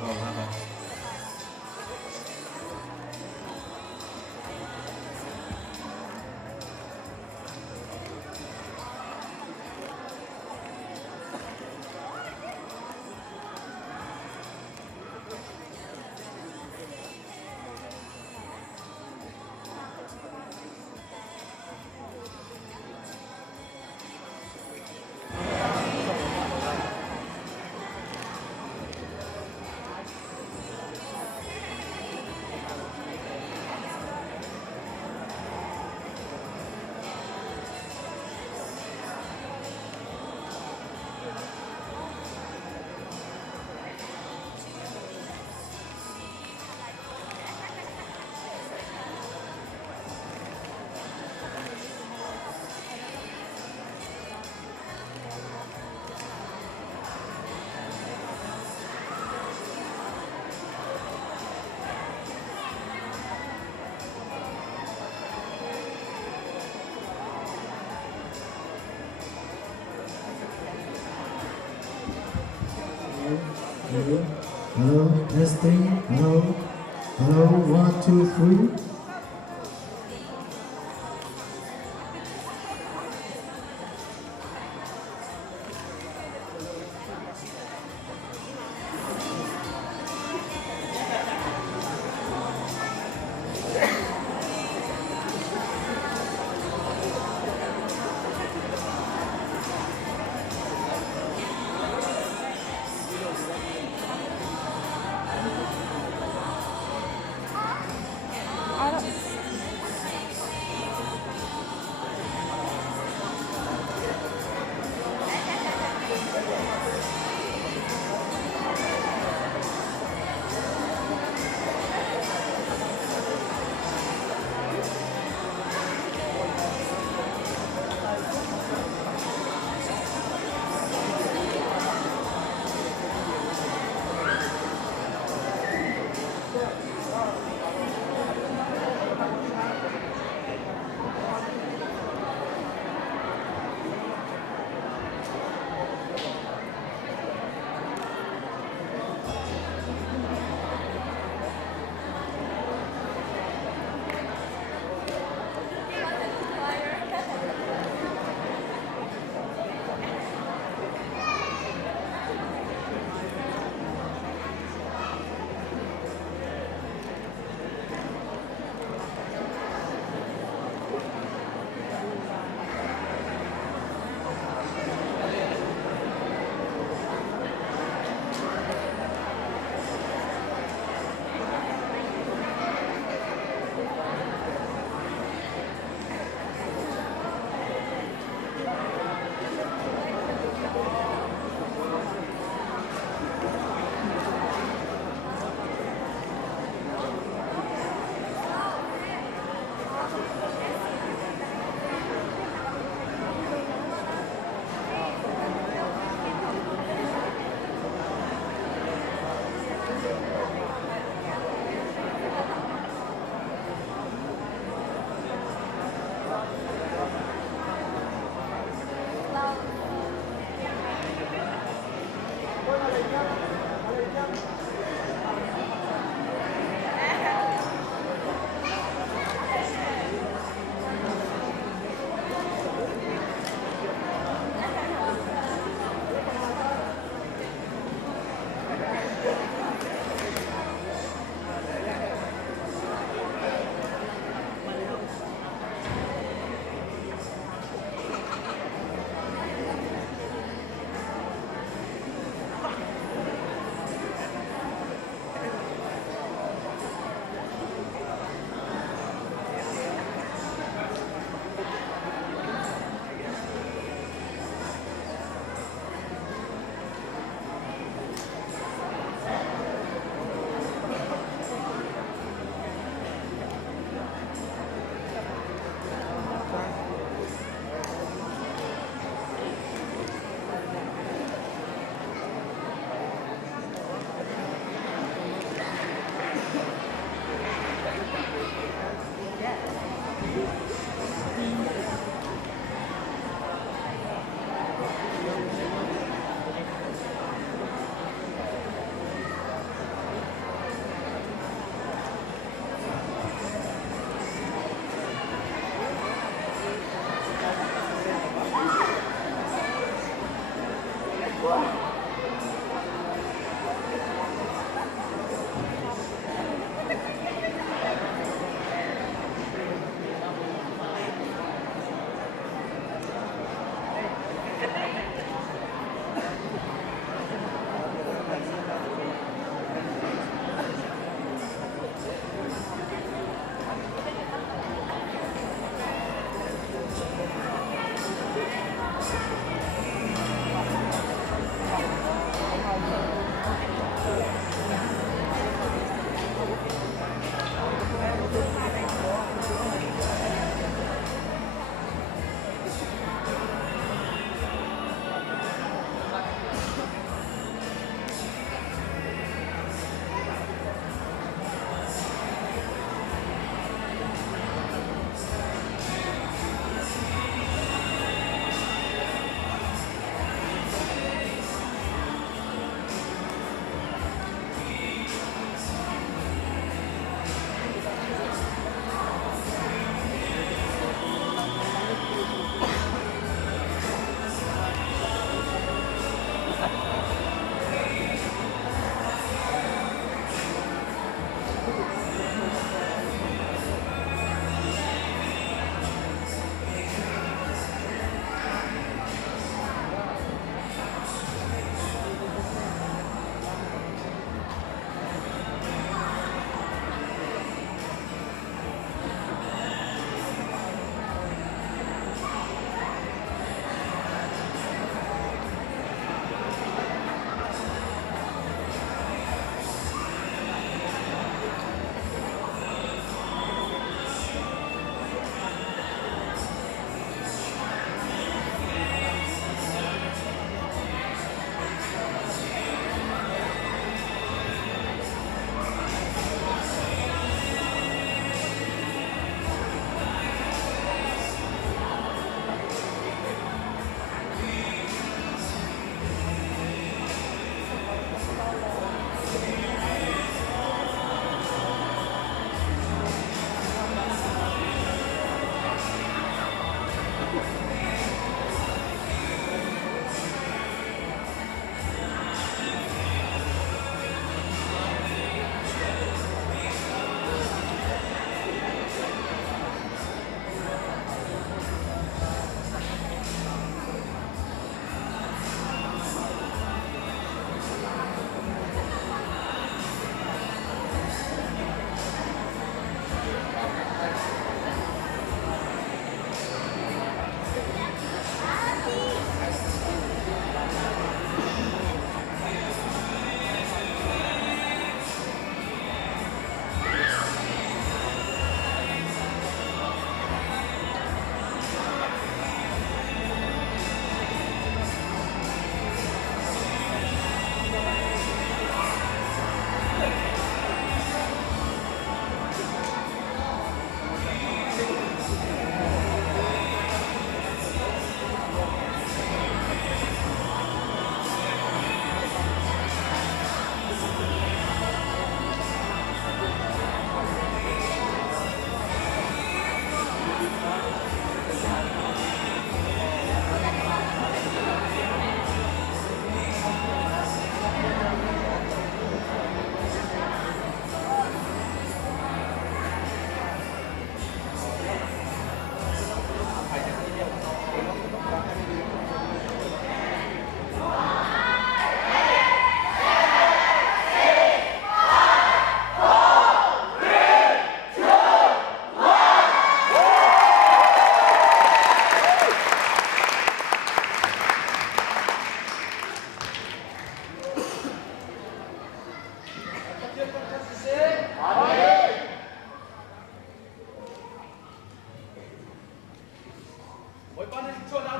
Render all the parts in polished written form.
ครับผมครับผม Hello, hello, testing, hello, hello, 1, 2, 3.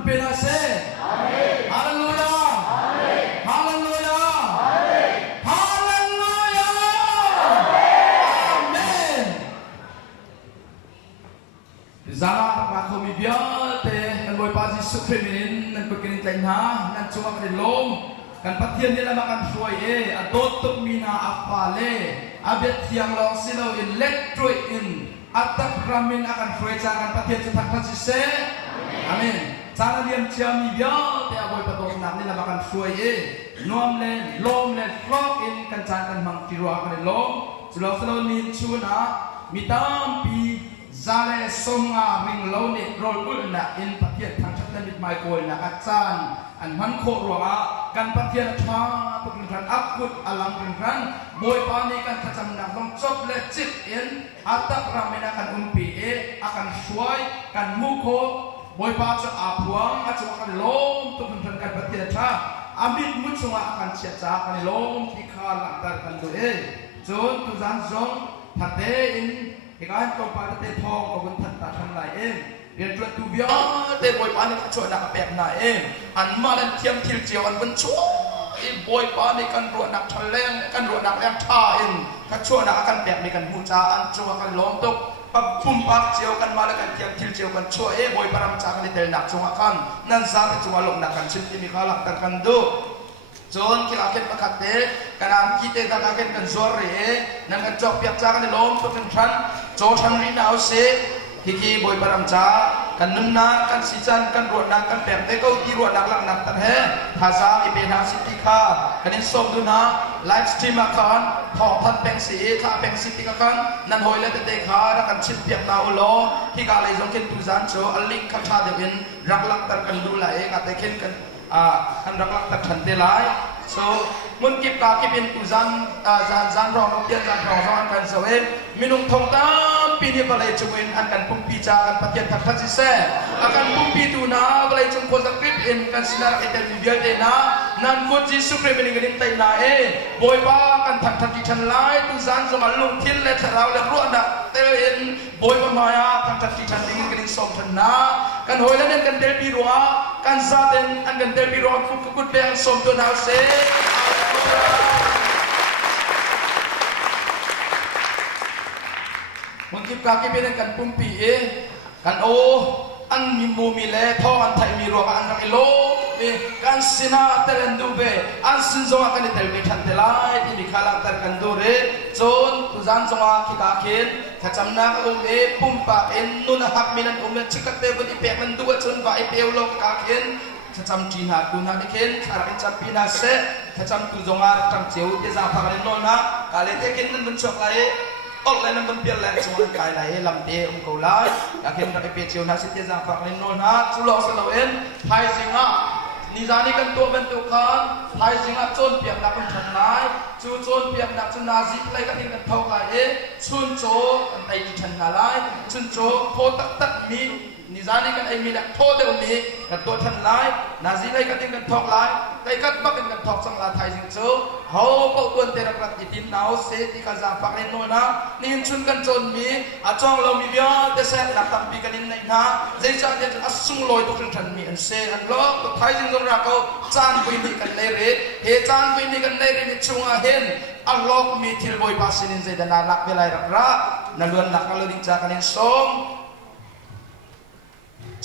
penase. Hallelujah. Hallelujah. Hallelujah. Amen. Zala pa kami biate kan boy pa Yesus Kristus nan pagkinin tayo na nan cuma kanilom kan patian nila makan suay adot tuk mina apale abet yang long silaw electric in atak ramin akan suay jangan patian cetak kasise. Amen. Sana diam ciam biate aboy patok nak nila makan suay nuam le lom le flok in kan jangan mang kirua kanilom silaw ni cuna mitam pi Zale songa ring launi roll ulna in patiat thang chatan mit mai koi na achan an man kho ruanga kan patiat tha tukran akut alam kan boy pani kan kacham na long chop le chip in atak ramena kan umpi akan suai kan muko boy pa cha apuang achu akan lom tukran kan patiat tha amit muchunga akan chiacha kan lom tikha laktar kan do jon tu jan jong thate in Ikan kau pada tethong kau pun tak lain. Dia tuan tu biar te boy pani kacau nak pek naik. An malan tiang til jiwan bencu. Boy pani kan ruat nak taleng kan ruat nak yang tain. Kacau nak akan pek kan bucaan cuma akan lontok. Pumpak jiwa kan malan kan tiang til jiwa kan cua. Boy param cakap ni tel nak cuma kan. Nan zat cuma lok nak kan cinti ni kalak terkan do. John kita akan pakate karena kita tak akan kan sore nan kan jok piak jangan di lom tu kan tran johan ni nau se hiki boy baram ca kan nunna kan sijan kan ruat kan perte kau di ruat lang nak ter he hasa ibena sitika kan in som duna live stream akan thong phat peng si tha peng sitika kan nan hoile te kha kan chip piak na ulo hika lai jong ken tu jan cho alink kha tha de in rak lak tar kan du la ka te ken kan kan rak tak thante lai so mun kip ka kipin tuzan zan rong tian zan rong kan so minung thong tam pini balai chungin akan pumpi cha kan patian tak thasi se akan pumpi tu na balai chung ko zakrip in kan sinar etel bial de na nan ko Yesus Kristus mening tai na boy pa kan thak thak than lai tuzan so malung thil le tharau le ru na tel in boy pa maya thak thak than ding kin som than na kan hoilan kan del bi ruwa kan zaten an kan del bi ruwa kut pe ang som to na se mungkin kaki beden kan pumpi kan an mimu mile thong an thai mi ro an rak ilo kan sina telendu be an sinzo akan tel be than telai ti mikhala tar kan do re zon tu jan zonga ki ka khin khachamna ka pumpa en nun hak minan chikat te bodi pe man du chon va peulo ka khin Kacam Cina tu nak ikan, cara kacam pina se, kacam tu zongar kacam jauh dia zapa kali nona, kali tekin nan bencok lai, lain nan benpial lai semua kai lai lam te kau lai, akhir nak pecah nasi dia zapa kali nona, sulok selawen, hai singa, nizani kan tu bentukan, hai singa cun piak nak pun lai, cun piak nak cun nasi lai kan ingin tahu lai, cun co kan ai di lai, cun co potak tak mi nizani kan ai minak tho de umi kan to than lai nazi lai kan kan thok lai tai kat bak kan thok sang la thai jing chu ho ko tuan te rak tin nau se ti ka za pak len no na nin chun kan chon mi a chong lo mi bia te se la tam pi kan in nai na zai cha te asung loi to kan than mi an se an lo to thai jing dong ra ko chan pui ni kan le re he chan pui ni kan le re ni chunga hen an lok mi thil boy pasinin zai da na lak belai rak ra na luan lak lo ding cha kan in som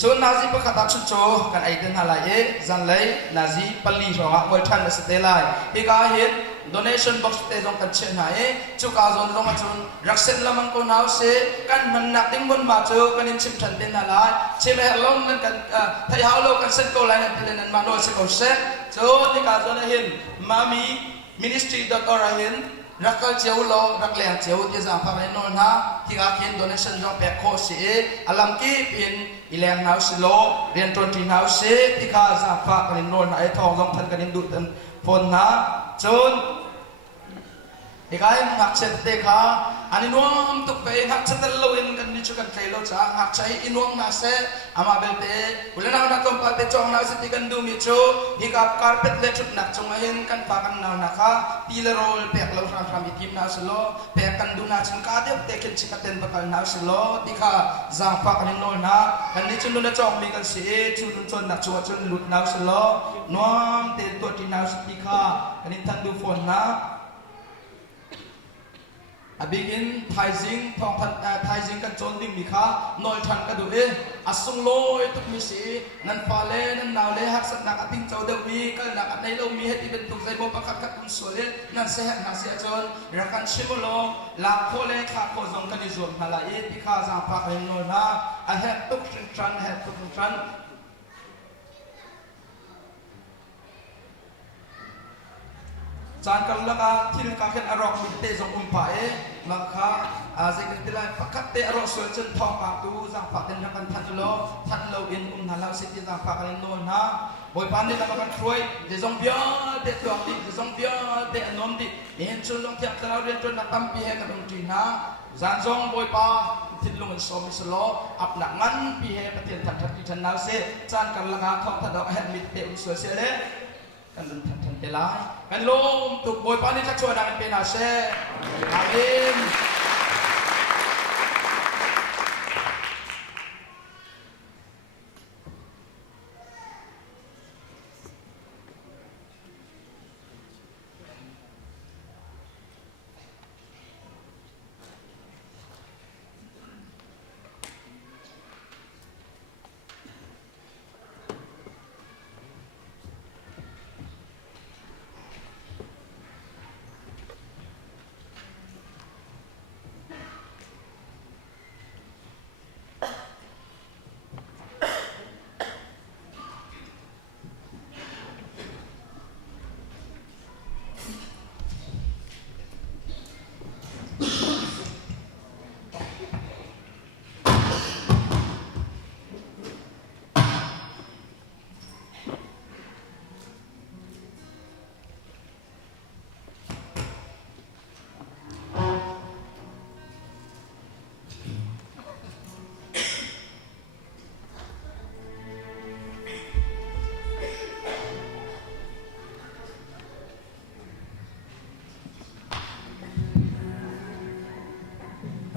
so nazi pakata chucho kan aiden halai zan lai nazi pali ronga moi than se lai ika hin donation box te jong kan chen hai chu ka zon jong chun raksen lamang ko naw se kan man nak ding mon ma chu kan in chim than den halai che me long nan kan thai hao lo kan set ko lai nan telen ma no se ko set so ika zon hin mami ministry.org hin rakal jauh lo rakleng jauh dia za pa no na tika kin donation jong pe ko se alam ki in ileng nau se lo rian ton tin nau se tika za pa kan no na ai thong jong than kan du tan phone na chon Ikay ngak sete ka ani nuam tuk pe ngak setel lo in kan dicu kan kailo cha ngak chai inuang na se ama belte ulana na tom pa te chong na se ti kan du mi chu hika carpet le chut nak chong hin kan pa kan na ka pile roll pek lo ram ram itim na se lo pek kan du na chun ka de te ken chikaten bakal na se lo ti kha zang pa kan no na kan ni chun na chong mi kan se chun chun nak chu chun lut na se lo nuam te to ti na se ti kha kan tan du phone na Abigin Taizing Pongpan Taizing kan chon ding mikha noi than ka du e asung loi tuk mi si nan pale nan naule hak sat nak ating chau de mi kal nak nei lo mi het ibet tuk zai bo pakat kat un sole nan se hat na sia chon rakan shimolo la khole kha ko zong kan izom hala e tikha za pa kan no na a het tuk tran het tuk tran Chan kan laka til ka khen arok mi te zong pa e makha azeng tilai pakat te arok so chen thong pa tu zang pa ten kan than lo in hala se ti zang pa kan no na boy pan ni kan troi de zong bia de tuang di de zong bia de anom di en chun long tiak tao ren chun na tam pi he ka dong ti na zan zong boy pa tin lung so mi slo ap na ngan pi he ka tin that that ti than na se chan kan laka thong tha dok he mi te un so se le kan dun than te lai kan lom tuk boy pa ni chak chua dan pe na se amin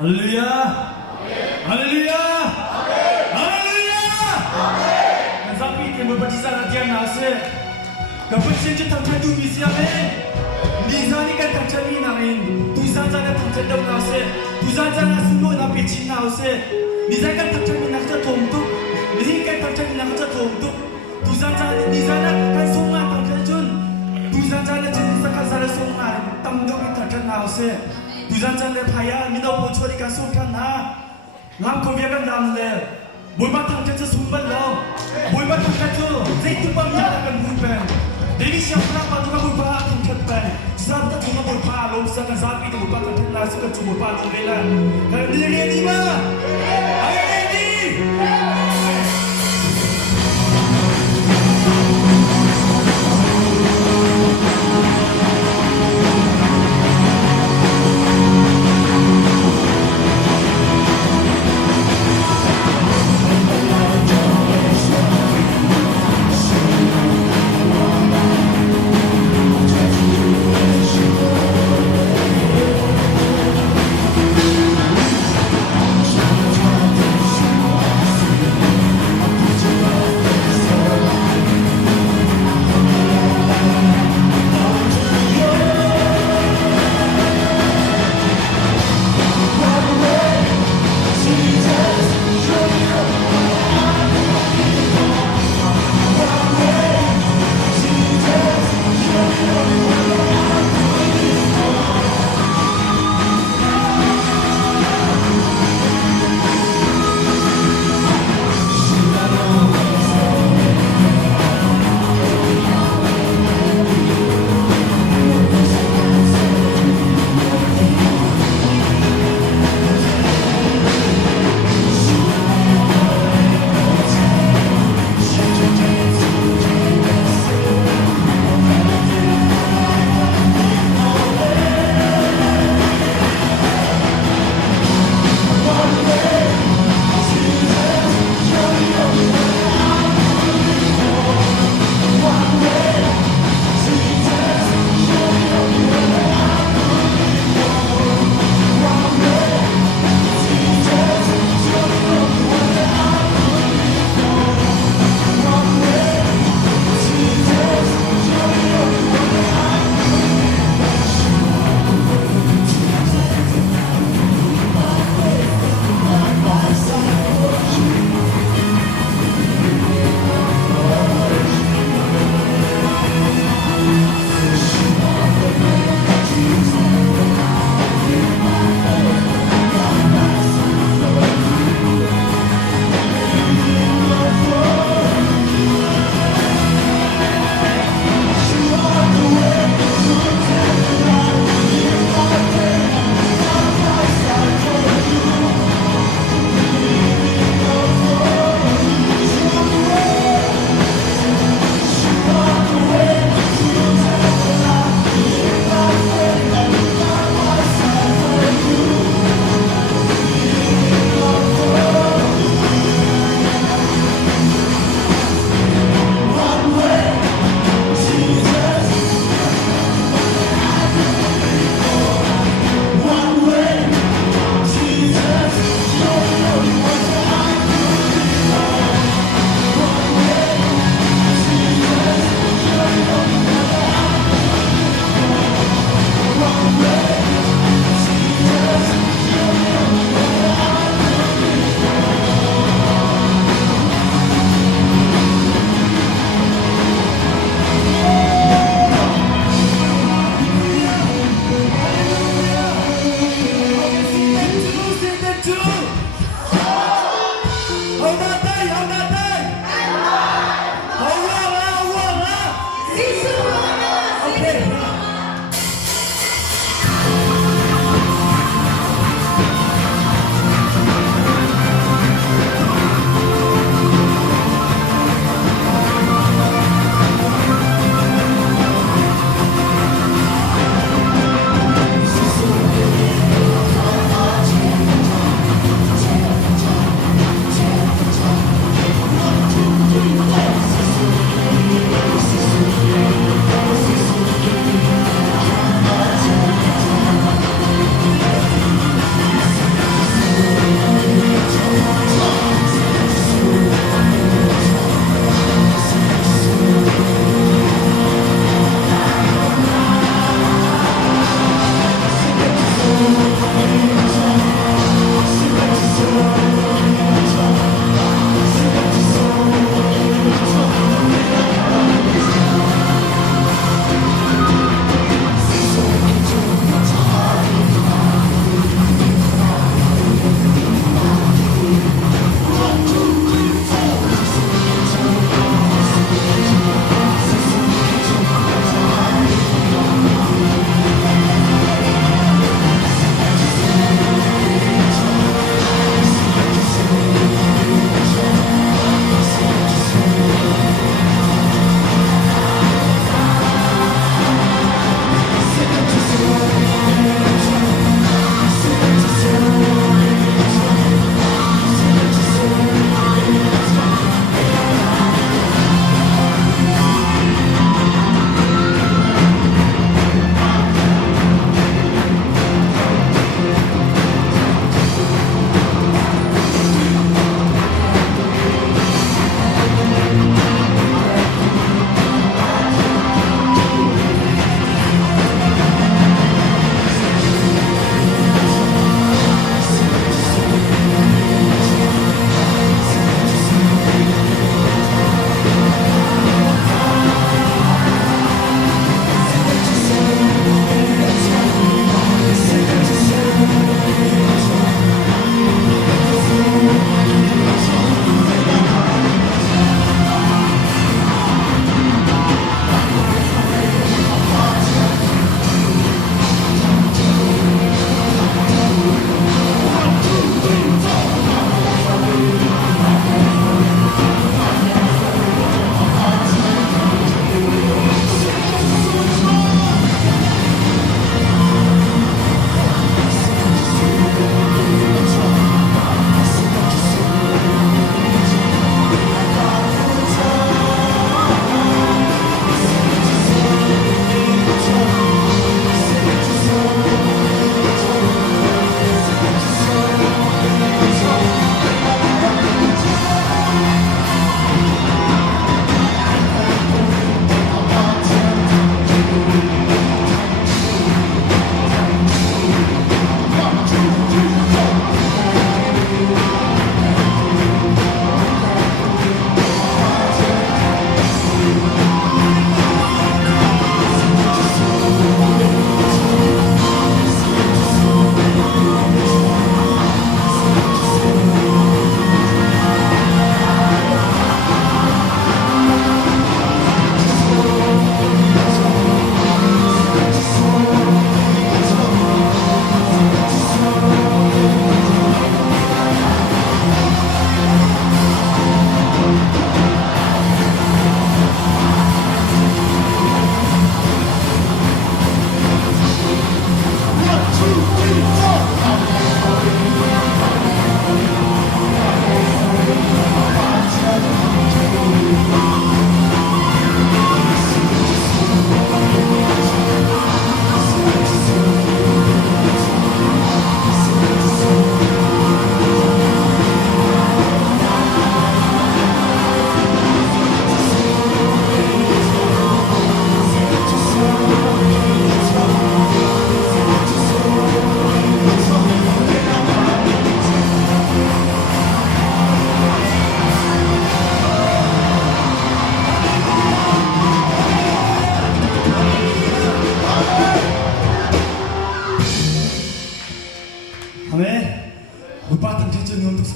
할렐루야! 할렐루야! 할렐루야! Tapi kita berpercaya latihan nasi. Kepentingan kita tentu misi apa? Nizani kan terjadi namin. Tuhan jangan terjadi nasi. Tuhan jangan sungguh nabi cina nasi. Nizani kan terjadi nak tertutup. Nizani kan terjadi nak tertutup. Tuhan jangan nizani kan sungai terjun. Tuhan jangan jenis kan salah sungai. Tamdu kita terjadi nasi. Tuhan jangan payah minum bocor ikan sultan ha. Lam kau biarkan dalam le. Boleh tangkap je sumber lo. Boleh tangkap je. Zaitu pamnya akan bukan. Jadi siapa nak juga boleh tangkap pen. Siapa juga boleh lo. Sekarang sapi itu boleh tangkap nasi kan cuma boleh lo belan. Kalau dia ready mah? Ayo ready.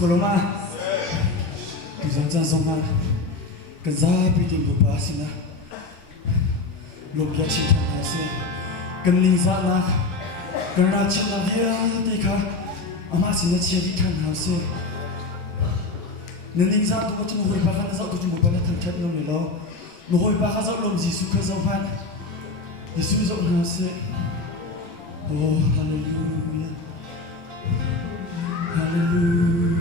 Koloma kizanza zoma kazabi ting bupasina lobya chita nase kanliza na karachi na dia dekha amasina chiadi kan hause naningza to tu hoi ba kana za tu mu bana tan chat no lo no hoi ba ka za lom jisu ka za pan yesu zo hause oh hallelujah hallelujah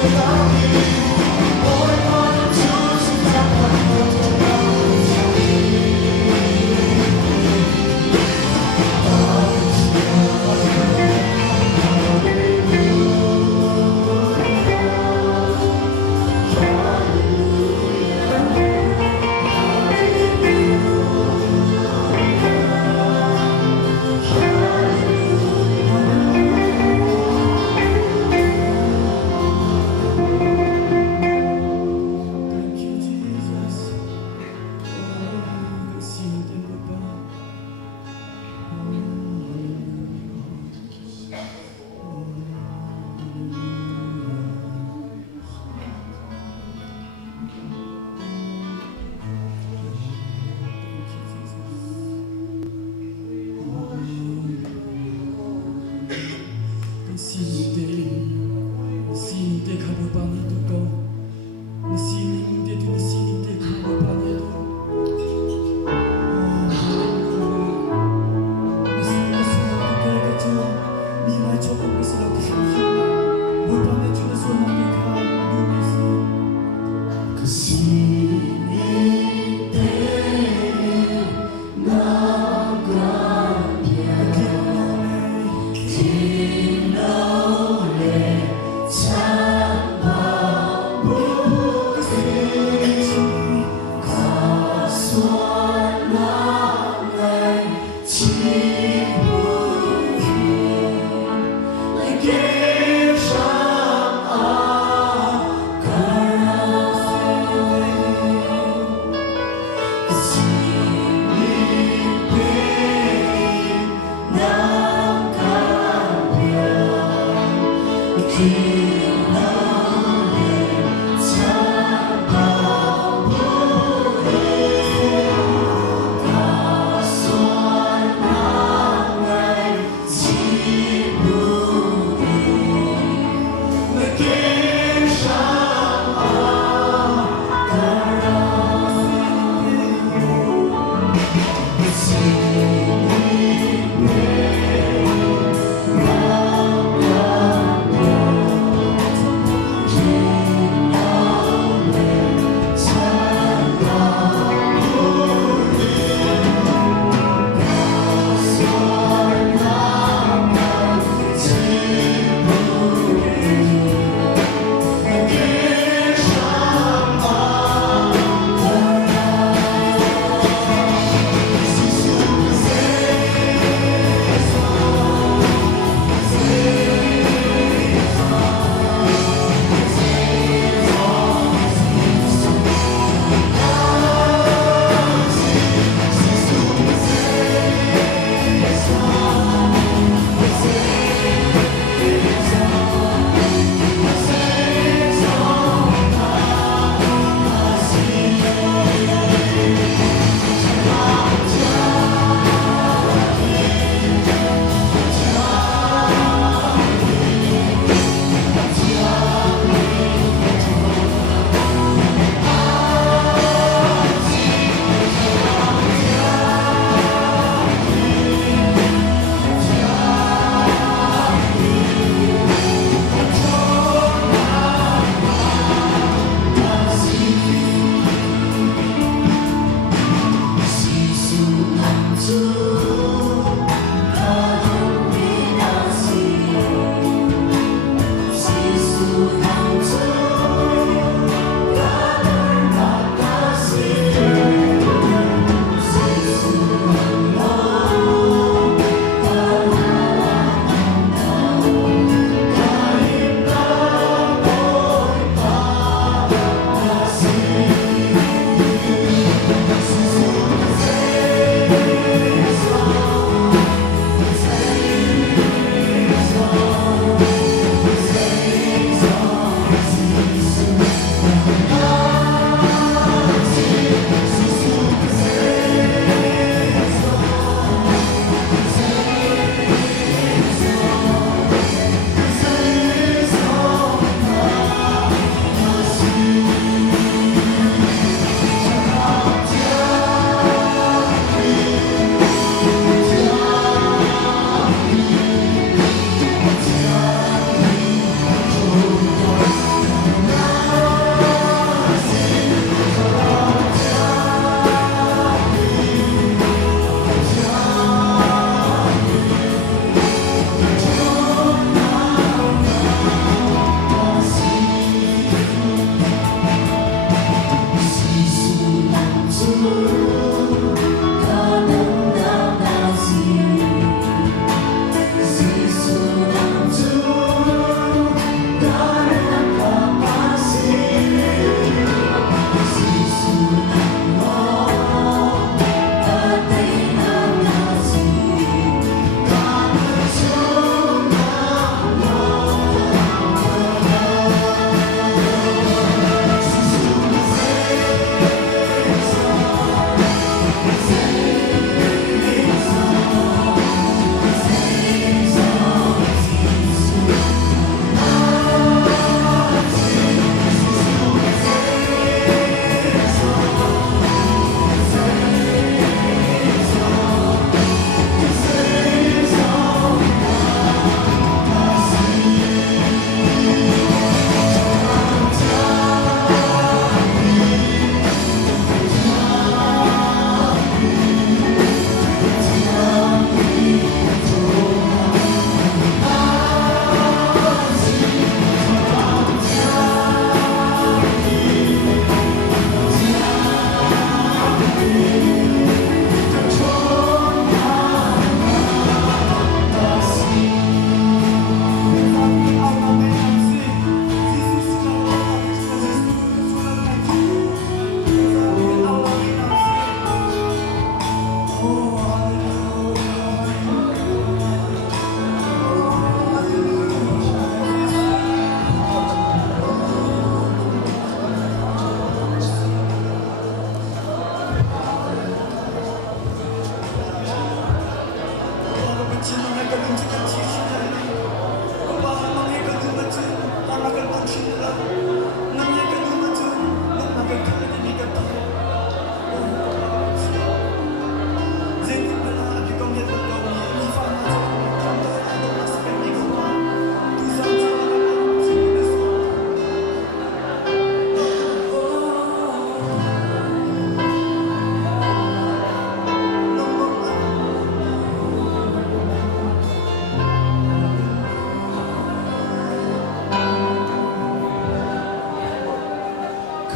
Hallelujah.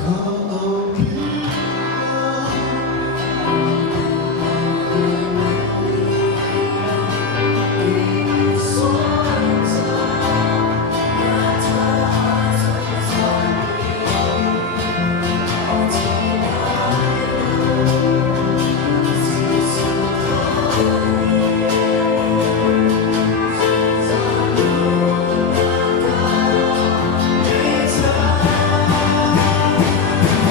Hãy subscribe cho kênh Ghiền Mì Gõ để không bỏ lỡ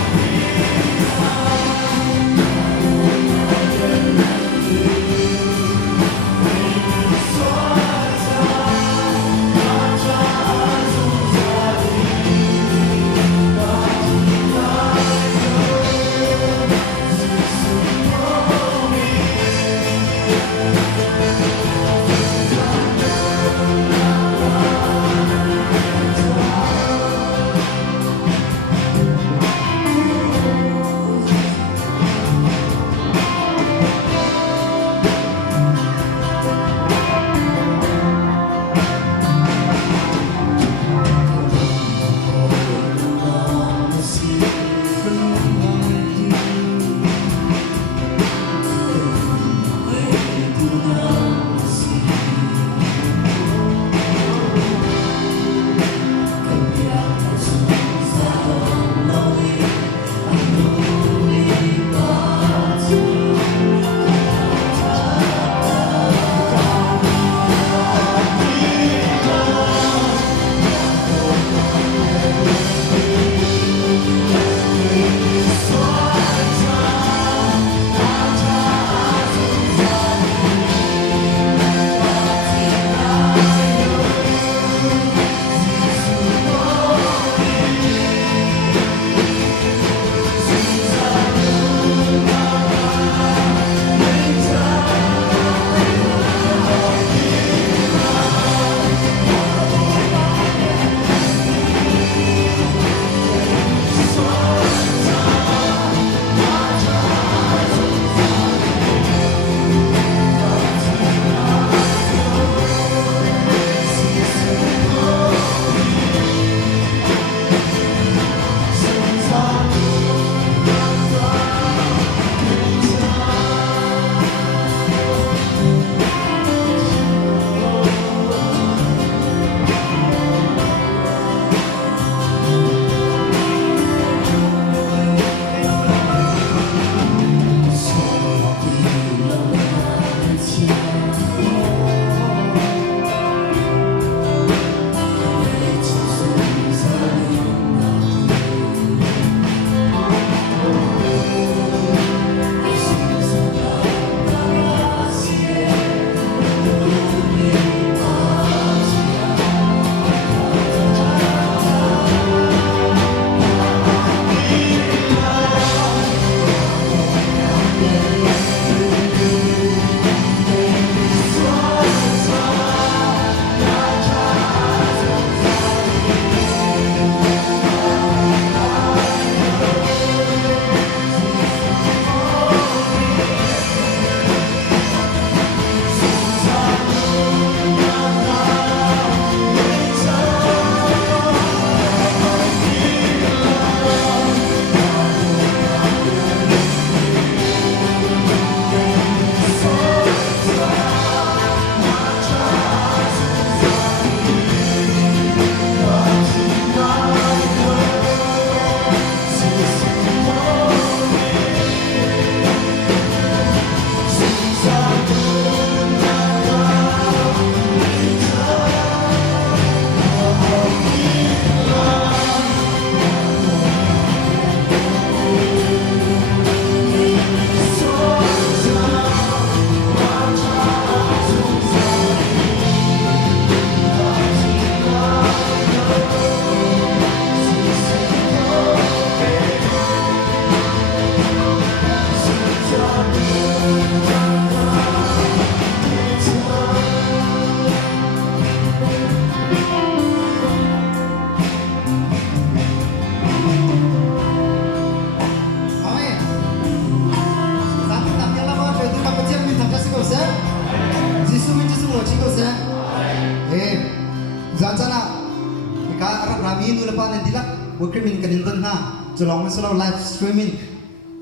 rami nu lepas nanti lah worker min keninton ha jelong masalah live streaming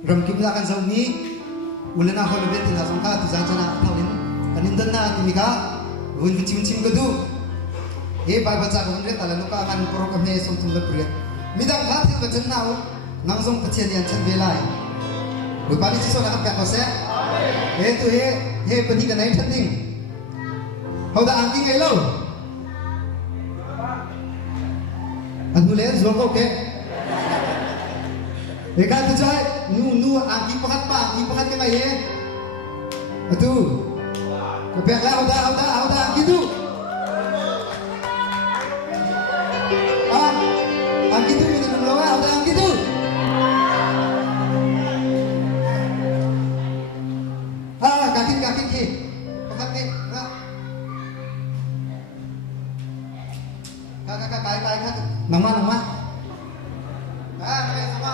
ram kimla kan zau ni ulena hol bet na sangka tu jana thawin keninton na kimika win chim gadu e bai baca ko ndre tala nuka kan program he som tum le pure midang kha thi bacan nau nang song pachien yan chan velai bu pani chi so na ka ko se he tu he pani ka nai thatning hauda angki ngai lo anu le zo ko ke e ka tu chai nu angki pakat ke mai he atu ke pek la hauda angki tu angki tu minum lo hauda angki tu kaki ki pakat ke kakak nama kaya sama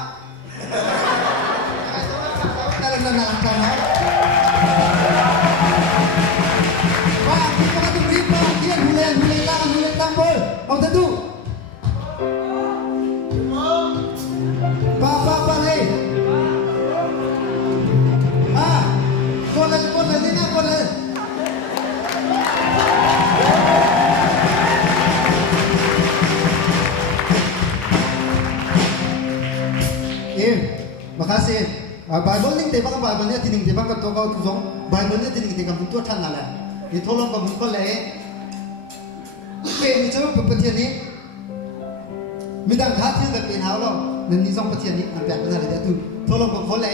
kalian nang kana wah kita tu riba kian hulen tambol au tentu pa hey Kola dina kola makasih Bible ning te bang Bible ne tining te bang ka to ka tu song Bible ne tining te ka buntu than na la ni tholong ka mun ko le pe mi chu pathian ni midang kha thi ka pe naw lo nen ni song pathian ni an pya na le tu tholong ka ko le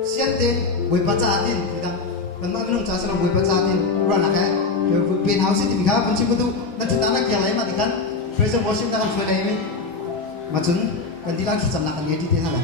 sian te boi pa cha tin midang kan ma nong cha sa boi pa cha tin ra na ka pe naw si ti kha bun chi bu tu na chu ta na kya lai ma ti kan praise and worship na kan chwe le mi ma chun kan dilang ki cham na kan ye ti te na la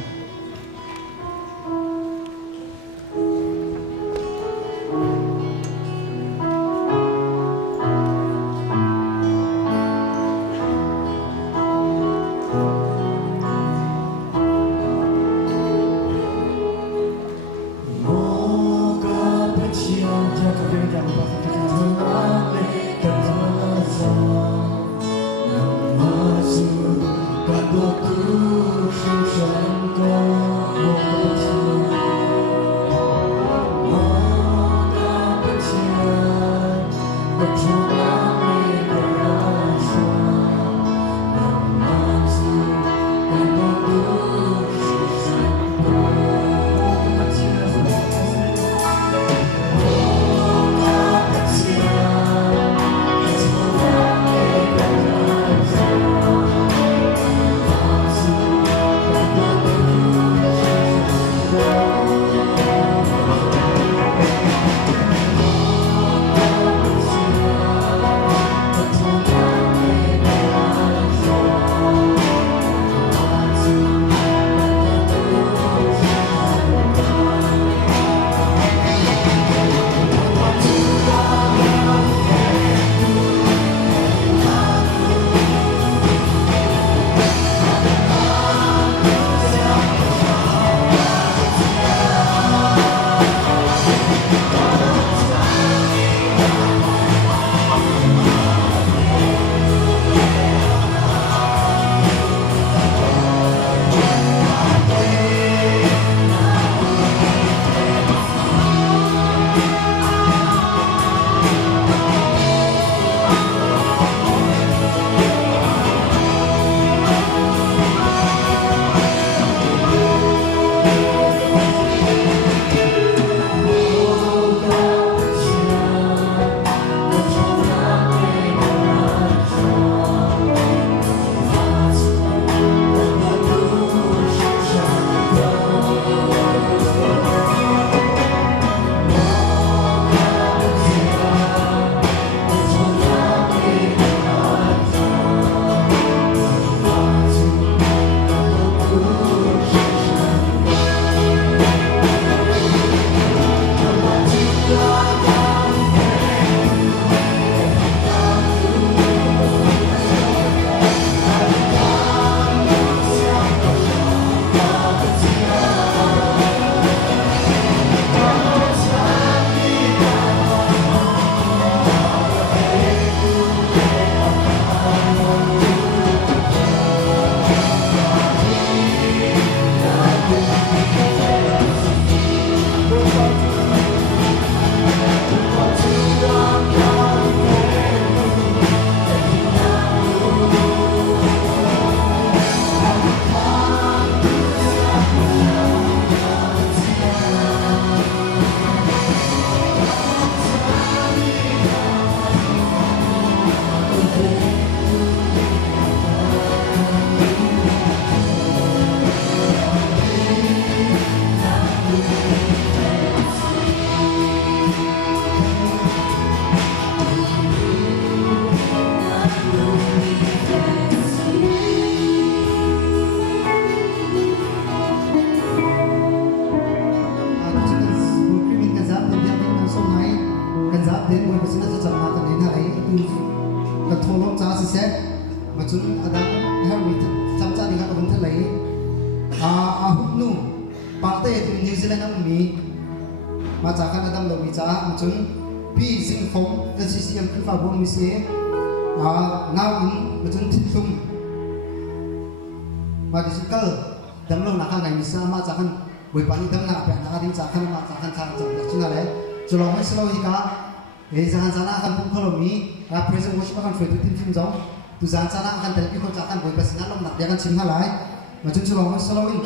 Go บุญทะเลหุบนูปาร์ตี้ที่นิวซีแลนด์มีมาจากแคนาดาเรามีจ้าจุนพี่ซิงฟงเอสซีเอ็มคือฟ้าบุญมีเสียงาวอินมาจุนทิซุมมาดิสเกอร์ดำลงนักการมิสามาจากกันบุยปานีดำนาเป็นนักการที่จากกันมาจากกันทางจากจุนอะไรจุลองไม่สโลฮิกาจากกันsana akan pun kalau mi present worship akan free to tim jong tu jangan sana akan telepi ko akan buy pasina lom nak dia akan simha lai macam julongไม่สโลอิน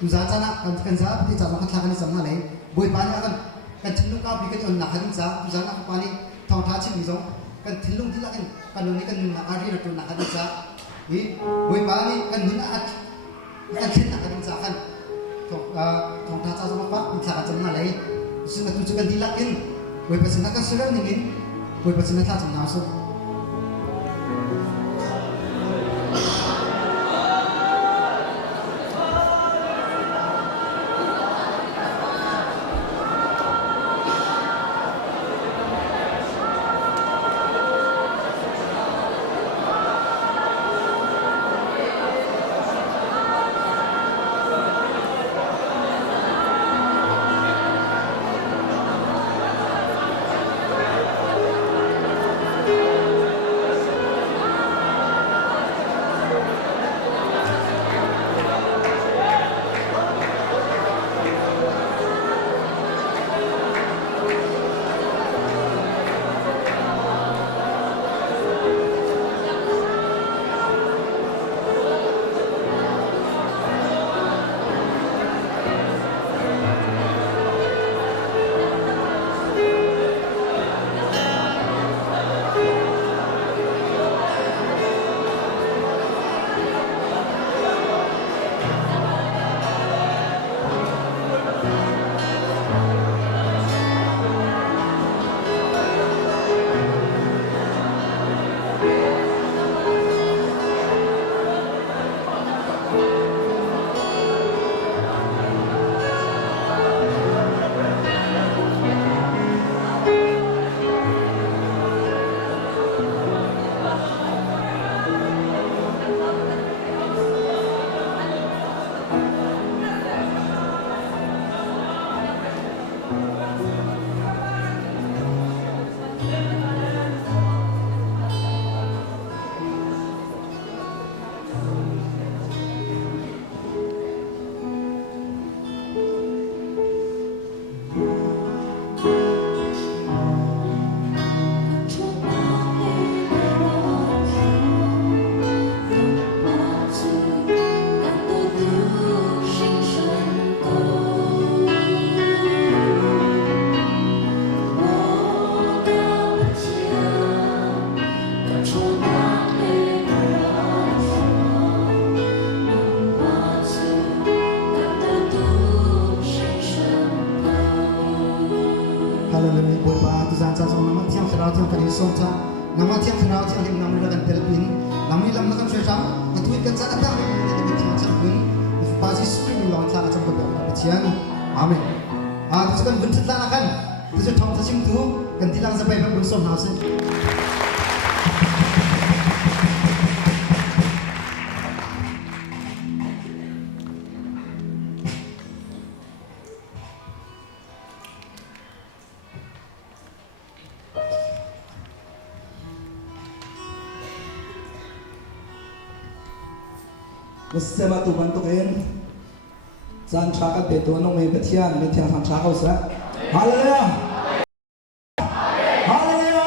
tu jangan sana kan za pati jangan kan thakan samna lai buy pani akan kan thilung ka bi kan nak hadin za tu jangan pani thong tha chim jong kan thilung dilakin kan ni kan nak ari ro nak hadin za buy pani kan nun kan thin nak hadin za kan thong tha cha jong pa tha samna lai sing tu kan dilakin buy pasina ka sudah ningin buy pasina tha samna so Hallelujah, buat bah tu jangan jangan nama tiang serau tiang kali sonta, nama tiang serau tiang yang nama lagan terpin, nama lam lagan syaitan, atuin kan sana dah, kita tiang terpin, pasti sulit melawan sana macam berdoa, kecian, amin. Tu kan bentuk tanah kan, tu thong tersim tu, kan tilang sampai berbunson nasi. Sema tu bantuin, jangan cakap betul nong mebetian, mebetian jangan cakap usah. Haleluya, haleluya.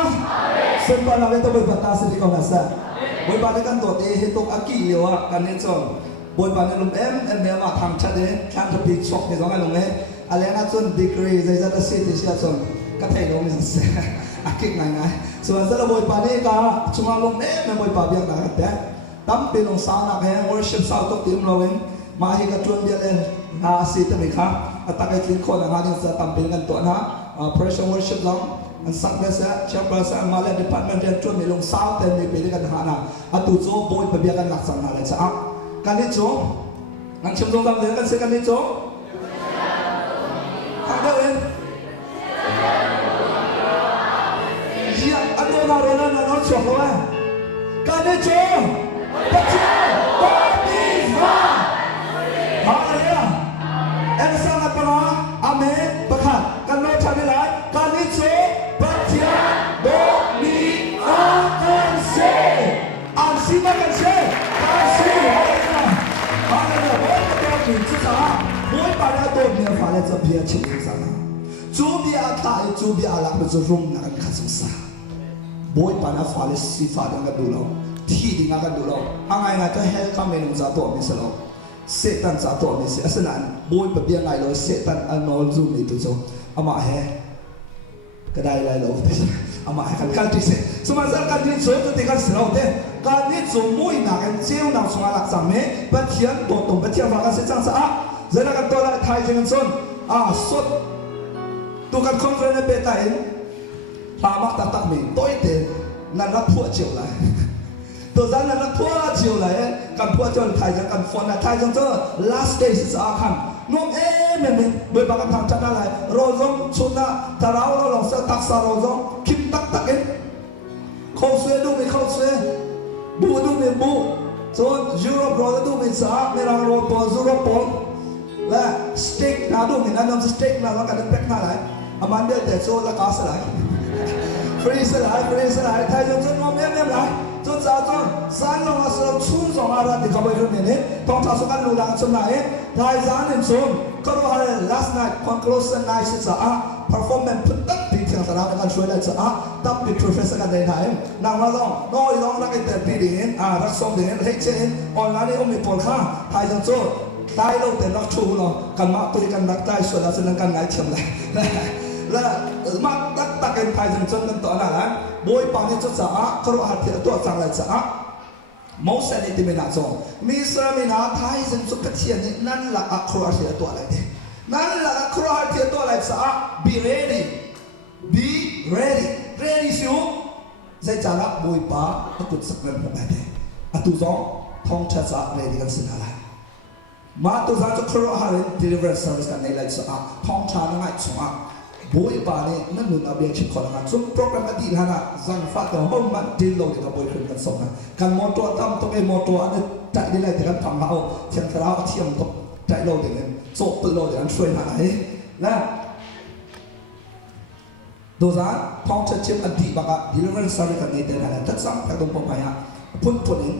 Sembah nabi tu berbatas di kau nasa. Boy balikan tu hitung aki lewa kan itu. Boy balik lum mah thang cade, kan tu big shock ni jangan lum Alena tu degree, jadi ada city siapa tu, katai lum itu. Akik ngai. Sebenarnya boy balik kah cuma lum boy babiak nak kata. Tampil ng sana kaya worship sa autok tim lawin mahika tuan dia na si tamika at takay lingkod ang ating sa tampil ng tuan ha pressure worship lang ang sakda sa siyempre sa Mala Department yan tuan nilong south and nipili ka na at tuzo boy pabiyakan laksang nalan sa ak kanito ang siyempre lang din kasi kanito ang gawin ano na rin na nanot siya ko kanito But you, God is right. me fale za bia chili sana chu bia tha chu bia la ko zo rum na kan khasung sa boy pana fale si fa ga du lo thi ding ga du lo angai na ka hel ka menu za to mi salo setan za to mi si asanan boy pa bia ngai lo setan anol zu mi tu zo ama he kadai lai lo ama kan kan ti se sumazal kan ni so to te kan sro te kan ni zo moi na kan cheu na sunga lak sam me pa thian to to pa thian va ka se chang sa a zela kan to la thai jeng son a sot tu kan conference pe ta in pa mak tak tak mi toi te nan la phua chiu lai to zan nan la phua chiu lai kan phua chon thai jeng kan phone na thai jeng to last day is a kan nom me boi ba kan tham chat na lai ro zong chuna tarao lo long sa tak sa ro zong kim tak tak en khâu xuê du mi khâu xuê bu du mi bu so Europe ro du mi sa me rang ro to Europe pol la steak na du mi na nam steak na la kan pek na lai aman de te so la ka sa lai free sa lai thai jong chon nom em lai chon sa chon san long a so chun song a ra ti ka bai ru ne tong tha so kan lu la chon na e thai zan em chon ko ro ha last night conclusion night sa a performance put up ti thang sa la kan shoi la sa a tap ti professor kan dai thai nang ma long noi long la kai te pi din a rak som din he chen online om mi pol kha thai jong chon tai lo te nak chu lo kan ma tu kan nak tai so la sen kan ngai chem lai la ma tak tak kan thai jong chon kan to na la boy pa ni cho sa a ko ro ha ti to chang lai sa a most of it mina so Mr. Mina thai jong chu ka thian ni nan la a ko a ti to lai de nan la a ko a ti to lai sa a be ready ready siu zai cha la boy pa ta kut sak nan mo ba de a tu zo thong cha sa ready kan sin ala ma tu za cho ko ha ren deliverance service kan nei lai sa a thong cha na ngai chu a boy pa ne nan nu na be chi ko la zum program adi hana zan fa to mo man dil lo de ka boy khun kan so na kan mo to tam to ke mo to an ta di lai de kan phang ha o thiam thara o thiam to tai lo de ne so to lo de an shoi na ai la do za thong cha chim adi ba ka deliverance service kan nei de na ta sam ka dong po pa ya pun in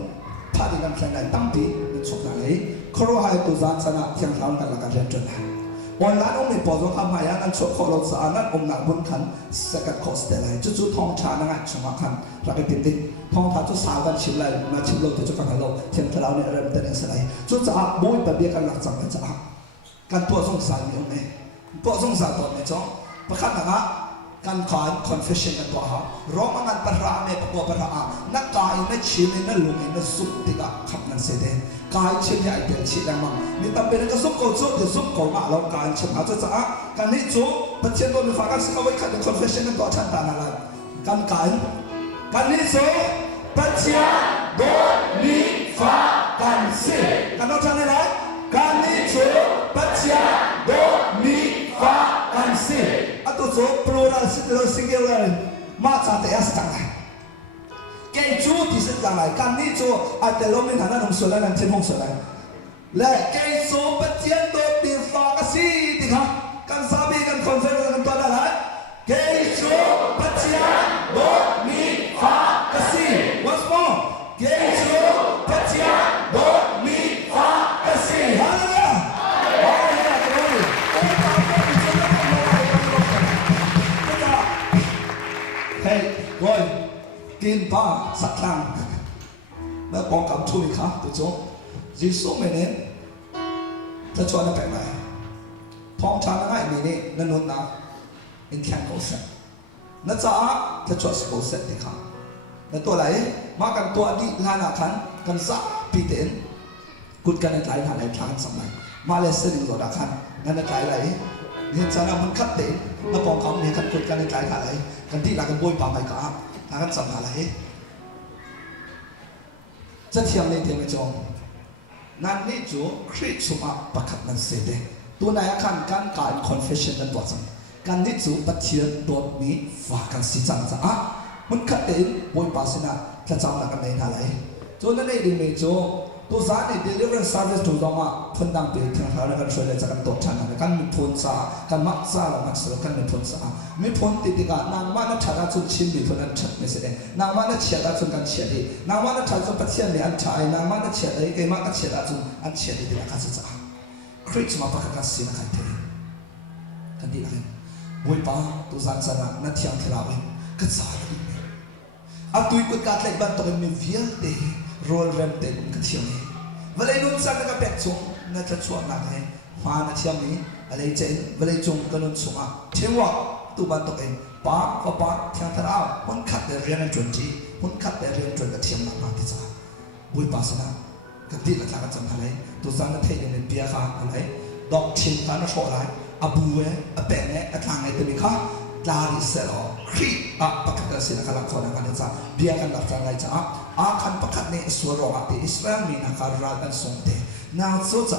pa di kan san dai tam pi ni chok na ai ko ro ha tu za sana thiam thara kan la ka ren chon naวันนั้นองค์มีปอดคำหายนั้นชดขอเราสารนั้นองค์หนักบุญขันสกัดคอสเตลัยจู่ๆทองชานั่งชมาขันรักติดทองชาจู่สาวกันชิมเลยมาชิมโลดจู่ๆกันฮัลโหลเทียมทะเลาเนี่ยเริ่มเต้นสลายจู่จ้าบุ้ยแบบเบี้ยกันหลักจังกันจ้ากันตัวสงสารมีองค์ไหมตัวสงสารตัวไม่จ้องประคับหนักกันขาน confession กันตัวฮะร้องมันประหารเนี่ยตัวประหารนักกายนักชิมนักลุงนักสุดติกะขับนั่นเสด็จกายชิมใหญ่เดียวชิดแรงมั่งมีตั้งเป็นก็สุกโกจุดเดี๋ยวสุกโกมาเราการชิมหาจ้ากันนี่จู่ประเทศตัวมีฝากกันสิเขาไว้ขัด confession กันตัวฉันตานาลายกันนี่จู่ประเทศตัวมีฝากกันสิกันต้องฉันอะไรกันนี่จู่ประเทศตัวมีฝากกันสิatau so plural singular macam tiada setengah. Keju di setengah kan ni so ada lomin hana nong solan dan cemong solan. Le keju petian do bifakasi tiga kan sabi kan konferensi kan tu adalah keju petian do bifakasi. Once more keju petian do bifakasi. Haleluya. Hey, rồi, kim ba sạch lăng, nó còn cầm chui khác từ chỗ, dì số mình đến, ta cho nó cảnh này, phong trào nó ngay mình đi, nó nôn nào, in khen cổ set, nó trả, ta cho cổ set đi khác, nóตัวไหนมากันตัวนี้ลานาคันกันสักปีเต็นกุดกันในหลายหลายครั้งสมัยมาเลเซียนี่ตัวดักคันนั่นในหลายหลายเห็นสารมันคัดเต็นแล้วปองเขาเนี่ยกันกุดกันในหลายหลายกันที่หลักกันบวยปากไปกับหากันสำหรับอะไรจะเทียมในเทียมไม่จงนั่นนี่จู่คริสต์มาประคับนั่นเสด็จตัวนายคันการการ confession นั่นตัวจังกันนี่จู่ปฏิเสธตัวนี้ฝากกันสิจังจ้ะมันคัดเต็นบวยปากสินะจะจำหลักกันในอะไรจนนั่นเองไม่จู่ตัวสารนี่ deliverance service ถูกต้องมาพ้นดังเปลี่ยนทางเรากันช่วยเลยจากกันตกชั้นนะกันมีพ้นสากันมักสาเรามักสากันมีพ้นสามีพ้นติดกันนางว่านักชาดาจุนชิมบีพ้นนั้นชัดไม่เสด็จนางว่านักเชียดาจุนกันเชียดีนางว่านักชาดาจุนปัจเจียนเนี่ยอันชายนางว่านักเชียดาเกมานักเชียดาจุนอันเชียดีที่นักการศึกษาคริสต์มาประกาศสิ่งนั้นใครเท kan di lakin boy pa tu zan sana na thiang thirawin ka sa atui kut ka tlek ban to mi vial te rol rem te ka thiang ni valai nun sa ka pek chung na cha chuak na kai ma na thiam ni alai chen valai chung kanun sunga themwa tu ban to kai pa thiang tharaw hun khat de rian chun ji hun khat de rian chun ka thiam na ma ti cha boy pa sana ka di la ka cham thalai tu zan na thei ni bia kha alai dok chin ka na so lai abu we a pen ne a thang ai te mi kha tla di se lo khri a pakat se na kala khona ka cha bia kan dak chang lai cha a khan pakat ne swaro a te Israel mi na ka ra kan song te na so cha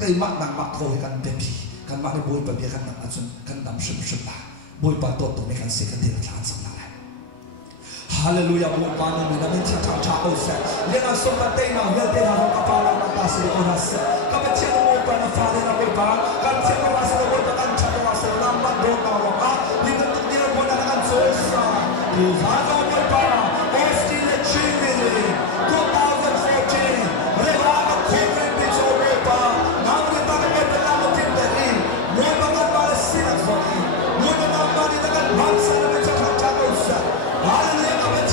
kai mak nang mak thoi kan pe pi kan mak ne boy pa bia kan na chun kan dam shim shim la boy pa to me kan se kan te la chang na Hallelujah, boy pa ne na min cha cha o se le na so pa te na le te na ka pa la ka se o na se ka pa che mo pa na fa le na boy pa kan che mo wa se boy pa kan cha wa se na ma do na wa a ni na tu ni na bo na kan so sa tu za no boy pa o sti le chi mi 2014 le la ka ko re bi so boy pa na ni pa ka pa la mo tin de ni mo pa ka pa le si na so ni mo na ma ni ta kan ma sa na cha cha o sa Hallelujah.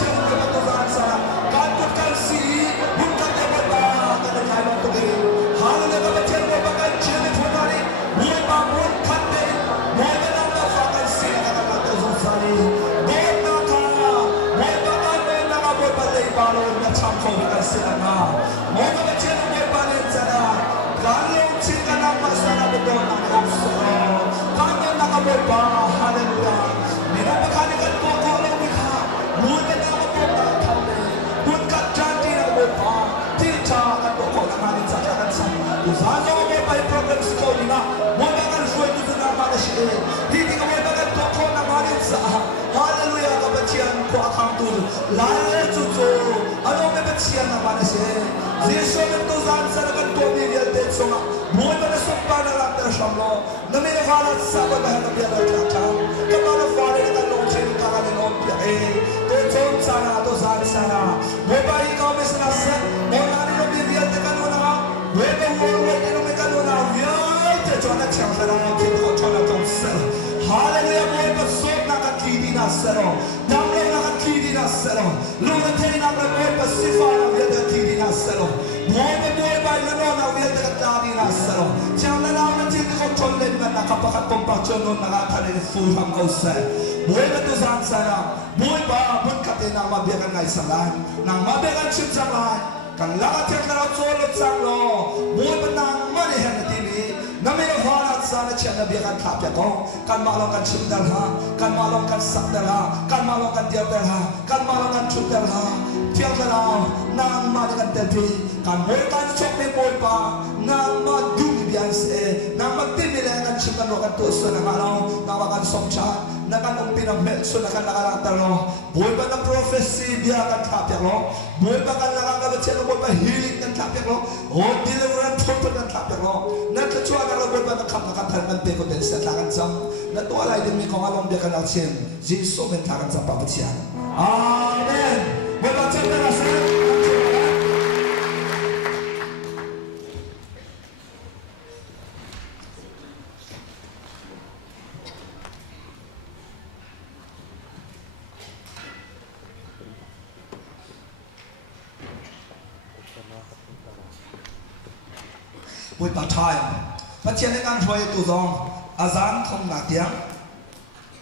Hallelujah, kapatian ko akang tu. Lalo tuto. Ano may patian na mana se? Yesu may to zan sa nakan to ni dia te songa. Boy ba na sokpa na lang ta shamlo. Na may halat sa ba ba na biya ta ta. Kapala fare na long chen ka ka no pya to chon sana to zan sana. Boy ba ikaw may sinasa. Mo na ni no biya te ka no na. Boy ba mo ni no me ka no na. Biya te chona chang sa na ki ko chona tong sa. Hallelujah, boy ba sok na ka kidi na sero. Damlo na ka kidi na sero. Lumatay na ka boy ba sifa na biya ka kidi na sero. Boy ba no na biya ka kadi na sero. Chang na na tin ko cholen na nakapakat pampacho no na ka ni full ham ko sa. Boy ba to san sana. Boy ba bun ka te na mabiya ka ngai salan. Nang mabiya ka chip salan. Kan lakat ya ka cholot sanglo. Boy ba nang mani ha na tini. Na may halat sana siya na biya kan kapya ko. Kan malong kan chimdal ha. Kan malong kan sakdal ha. Kan malong kan diardal ha. Kan malong kan chudal ha. Tiyardal ha. Nang mali kan telpi. Kan boy kan chok ni boy pa. Nang madumi biyan se. Nang magtimili kan chimdal lo kan tuso na malong. Nang wakan somcha. Na kan umpinang melso na kan nakalatar lo. Boy ba na prophecy biya kan kapya lo. Boy ba kan nakakabat siya boy ba healing kan kapya lo. O deliverance total kan kapya lo. Nagkachua na lo boy ba nakapakatar kan peko din sa takan sam. Natualay din mi kung anong biya kan alsin. Jesus men takan sa papatyan. Amen. Boy ba siya na nasa. Boy ba time. Patyan ni kan shoy tu zong. Azan thong na tiang.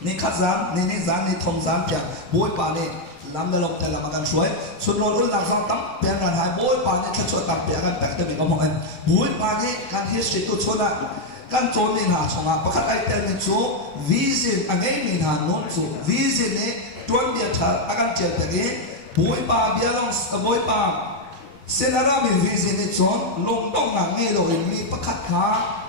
Ni khazan, ni zan, ni thong zan tiang. Boy pa ni lam na lok tela makan shoy. Sun lo ul nak sang tam pian ran hai. Boy pa ni khachot tam pian kan pek te mi kamong an. Boy pa ni kan history tu chona. Kan chon min ha chonga. Pakat ai tel ni chu vision again min ha non chu. Vision ni tuan bia thar akan chel pegi. Boy pa bia long boy pa Senara mi vision ni chon long dong na nge lo mi pakat kha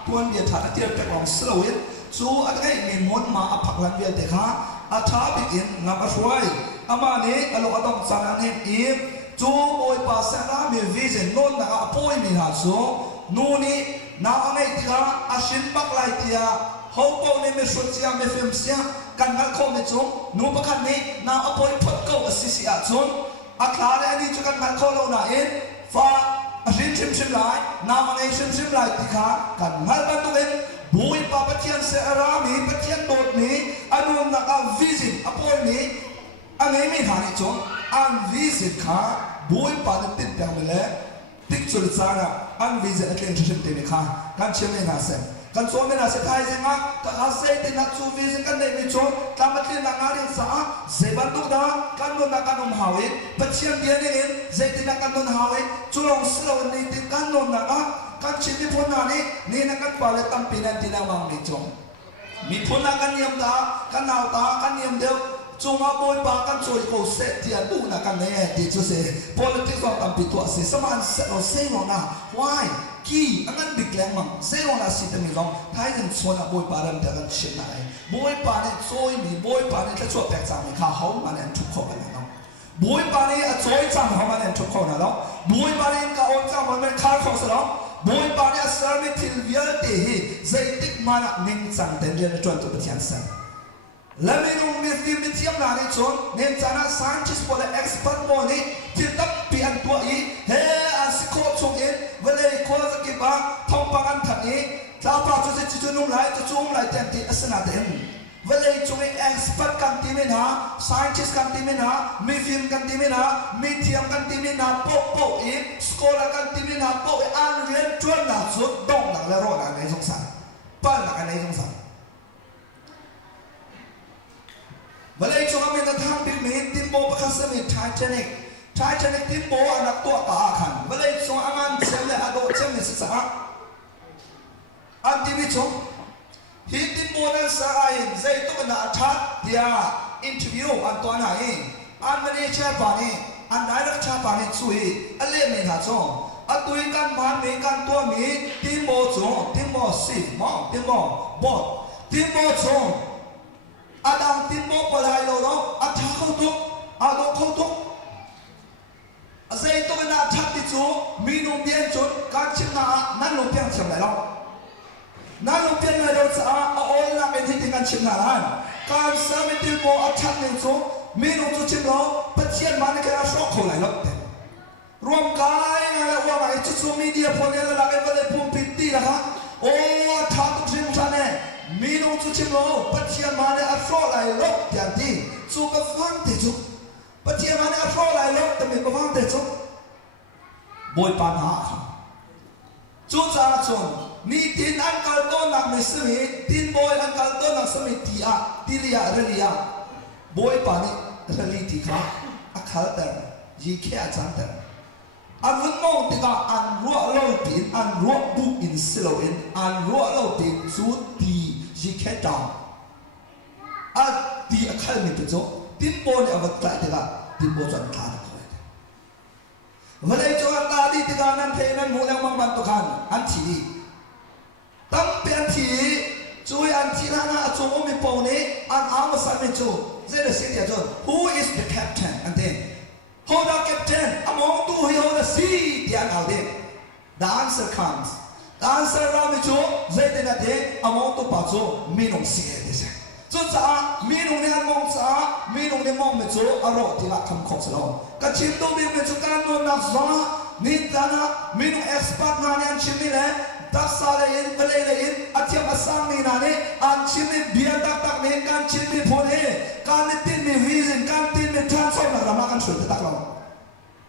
tuan bia thar atir pek long slowin chu agai mi mon ma aphak lan bia te kha atha begin na ashwai amani alo adong sana ni i chu boy pa senara mi vision non na apoi mi ha so nuni na angai kha ashin bak lai tia ho po ni me sotia me film sia kan ngal ko me chu nu pakat ni na apoi phot ko asisi a chon Akhlare ani chukan ngal ko lo na in fa asin sim sim lai na mangai sim sim lai tikha kan ngal ban tu in บุยปาปะเทียนเสอารามีปะเทียนโดดมีอันนู้นนักวิสิตอภัยมีอันนี้ไม่หานี่จงอันวิสิตข้าบุยปาติดยังไม่เละติดสุดสาระอันวิสิตเก่งชุดเต็มข้ากันเชื่อไม่น่าเสียกันส่วนไม่น่าเสียท้ายสิงะก็อาศัยติดนักสูวิสิตกันได้ไม่จงตามมาที่นักงานสาเสบันตุกดากันนู้นนักการนมหาวิปะเทียนเดียนี่เสตินักการนมหาวิจุลงสโลนี่ติดกันนู้นนักกันชิดพูนานี่นักการบาลตัมปีนันตินาวังไม่จงมีพูนากันเยี่ยมตากันนาวตากันเยี่ยมเดียวจงอาบุยปากันช่วยกูเสตที่ดูนักกันเนี่ยที่จะเส politics ของตัมปีตัวเสสมันเสเราเสลงนะ why กี่อันนั้นบิ๊กแรงมั้งเสลงนะสิแต่มีลองท้ายถึงส่วนอาบุยปาเริ่มแต่กันเช่นไหนบุยปาเนี่ยช่วยมีบุยปาเนี่ยจะช่วยแตกต่างมีข้าเขามันเนี่ยทุกคนนะเนาะบุยปาเนี่ยช่วยจังเขามันเนี่ยทุกคนนะเนาะบุยปาเนี่ยก็อ่อนจังมันเป็นข้าเขาสิเนาะบุยปาเนี่ยสารมิทิลเวียลเตหีใจติดมันนิ่งจังแต่เรื่องจวนตัวเป็นยังไงแล้วมีนุ่มมีฟิล์มมีเทียมนานี่จนเนี่ยจานะสังชิสพอลเอ็กซ์เพรสโมนี่ที่ตับเปลี่ยนตัวอีเฮ้อันสิโคชงอินเวลาโคสกิบะท่องปังอันทันนี้ถ้าป้าจะจะนุ่มไหลจะจุ่มไหลเต็มที่อสนาเต็มเวลาจงเอ็กซ์เพรสกันที่มีนะสังชิสกันที่มีนะมีฟิล์มกันที่มีนะมีเทียมกันที่มีนะโป๊ะโป๊ะอีสโคลกันที่มีนะโป๊ะอันเรียนจวนนะสุดดงหนักและรอดในสงสารป้าหนักในสงสารเวลาช่วงนี้เราทำบิลมีทิมโบประคัสมีไททานิกทิมโบอันนักตัวตาขันเวลาช่วงงานเซลล์อะโดเซลล์ศึกษาอันที่วิจงฮิติมโบนั้นสายใจตัวน่าทัดเดียอินทิวิวอันตัวไหนอันมันเชื่อปานี่อันไหนรักชาปานี่ช่วยอันเล่ไม่หาจงอันตัวกันมันมีกันตัวมีทิมโบจงทิมโบสิมองทิมโบบอดทิมโบจงอาดังติมโบปลายโลโลอาทักเข้าตุกอาดงเข้าตุกใจตัวน่าทัดที่จูมีนุ่มเบียนจุดการชิมนานั่นนุ่มเบียนชิมไหนเรานั่นนุ่มเบียนเลยเราจะเอาโอ้ยนักเป็นที่ติงกันชิมนาลันการเสริมติมโบอาทักหนึ่งจูมีนุ่มจุดชิมเราปัจเจียนมันก็อาชอบคนไหนเราเต็มรวมกายไงละว่าไงจุดซูมีเดียพอเนี่ยละไอ้เวลาปุ่มปิดตีละครับโอ้ทักตุกชิมชาเนี่ยมีน้องจุชิมโลปัจเจียนมาเนี่ยอัฟโรไลลบอย่างที่จูก็ฟังเตจุปัจเจียนมาเนี่ยอัฟโรไลลบแต่ไม่ก็ฟังเตจุบอยปัญหาจูจ้าจนนี่ทินอันกัลโตนักมิสมีทินบอยอันกัลโตนักสมิติอาทิเลียเรลียบอยปานี่เรลีติค่ะอักขระเตอร์ยีแค่อาจารย์เตอร์อันวันมองติกาอันรัวเล่าปีนอันรัวบุกอินสิโลอินอันรัวเล่าปีนจูตีจีแค่ดาวอันตีอักขระมีเป็นโจติมโบเนี่ยเอาไว้ใกล้ติกาติมโบจวนขาดเลยเวลาจวนตาดีติกานั้นเพนั้นมูแล้วมังบันตุกันอันที่ตั้งเป็นที่ช่วยอันที่นั่นอาจจะมีปนนี้อันอามาสันไม่จูเจ้าเสียดีจน Who is the captain อันเด่นHold on, Captain. Among two, he hold a seat. The answer comes. The answer comes to they did not day. Among two parts, me no see this. So, me no need among sa, me no need mom to a road. The come comes along. Kachim to be with you can do not zona. Nitana, me no expert nani and chimney. Dasale in, Valele in, Atia Asami nani, and chimney beer that me can chimney put in. การติดมีวิสินการติดมีทางส่งเรามากันช่วยตักเรา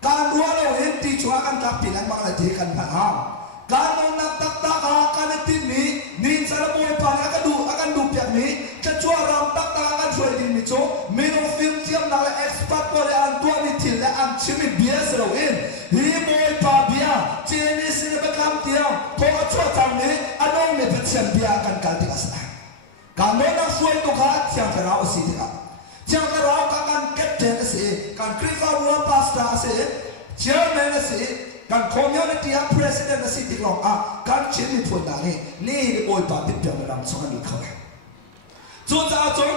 การรู้เราเห็นตีชัวกันจับปีนั้นบางอะไรที่กันผ่านห้ามการมองนับตักตาการติดมีนินสารบวยผ่านอากันดูเปียกมีจะช่วยเราตักตากันช่วยดินมีโจมีน้องฟิล์มเทียมนาและเอ็กซ์พัดบริอันตัวมีถิ่นและอันชิมิเบียสเราเองฮีบวยผ่าเบียเจนิสินเบคำเทียมพอช่วยทางนี้อันน้องมีเป็นเชียนเบียกันการติดกันการโน้นนักช่วยตัวขาเชียงเราสิติกันจังกะเราการแคปเทนสิการคริฟาวัวพาสต้าสิเชียร์แมนสิการคอมมูนิตี้ประธานสิติกรองการชิมพูดได้นี่โอยปาติดเดียวกันรำสองนี้เขาจุดจ้าจุด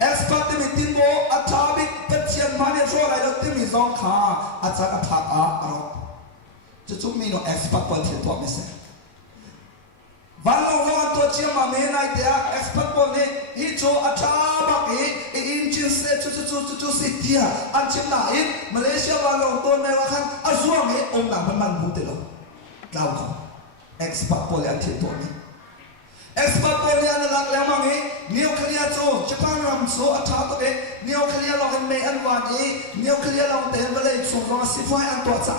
เอ็กซ์เพรสมีติมโบอัฐาบิกเป็นเชียร์มันเนี่ยช่วยอะไรเราติมีสองขาอาจารย์อัฐาเราจุดมีโนเอ็กซ์เพรสเป็นเชียร์ตัวไม่เสร็จวันเราว่าตัวเชียร์มาเมย์นายเดียเอ็กซ์เพรสคนนี้ฮิโจอัฐาบักอินจินเซจุสิเดียอันเชียร์นายมาเลเซียวันเราตัวในว่าขันอาซัวเมย์องค์หนังมันพูดเดียวเราเอ็กซ์เพรสคนนี้อันเชียร์ตัวนี้ expert ตัวนี้นั่นลักแล้วมั้งนิวเคลียร์โจญี่ปุ่นรำโซอัฐาตัวนิวเคลียร์ลองเมย์อันวันนิวเคลียร์ลองเต็มไปเลยช่วงลองสิบไฟอันตัวจ้า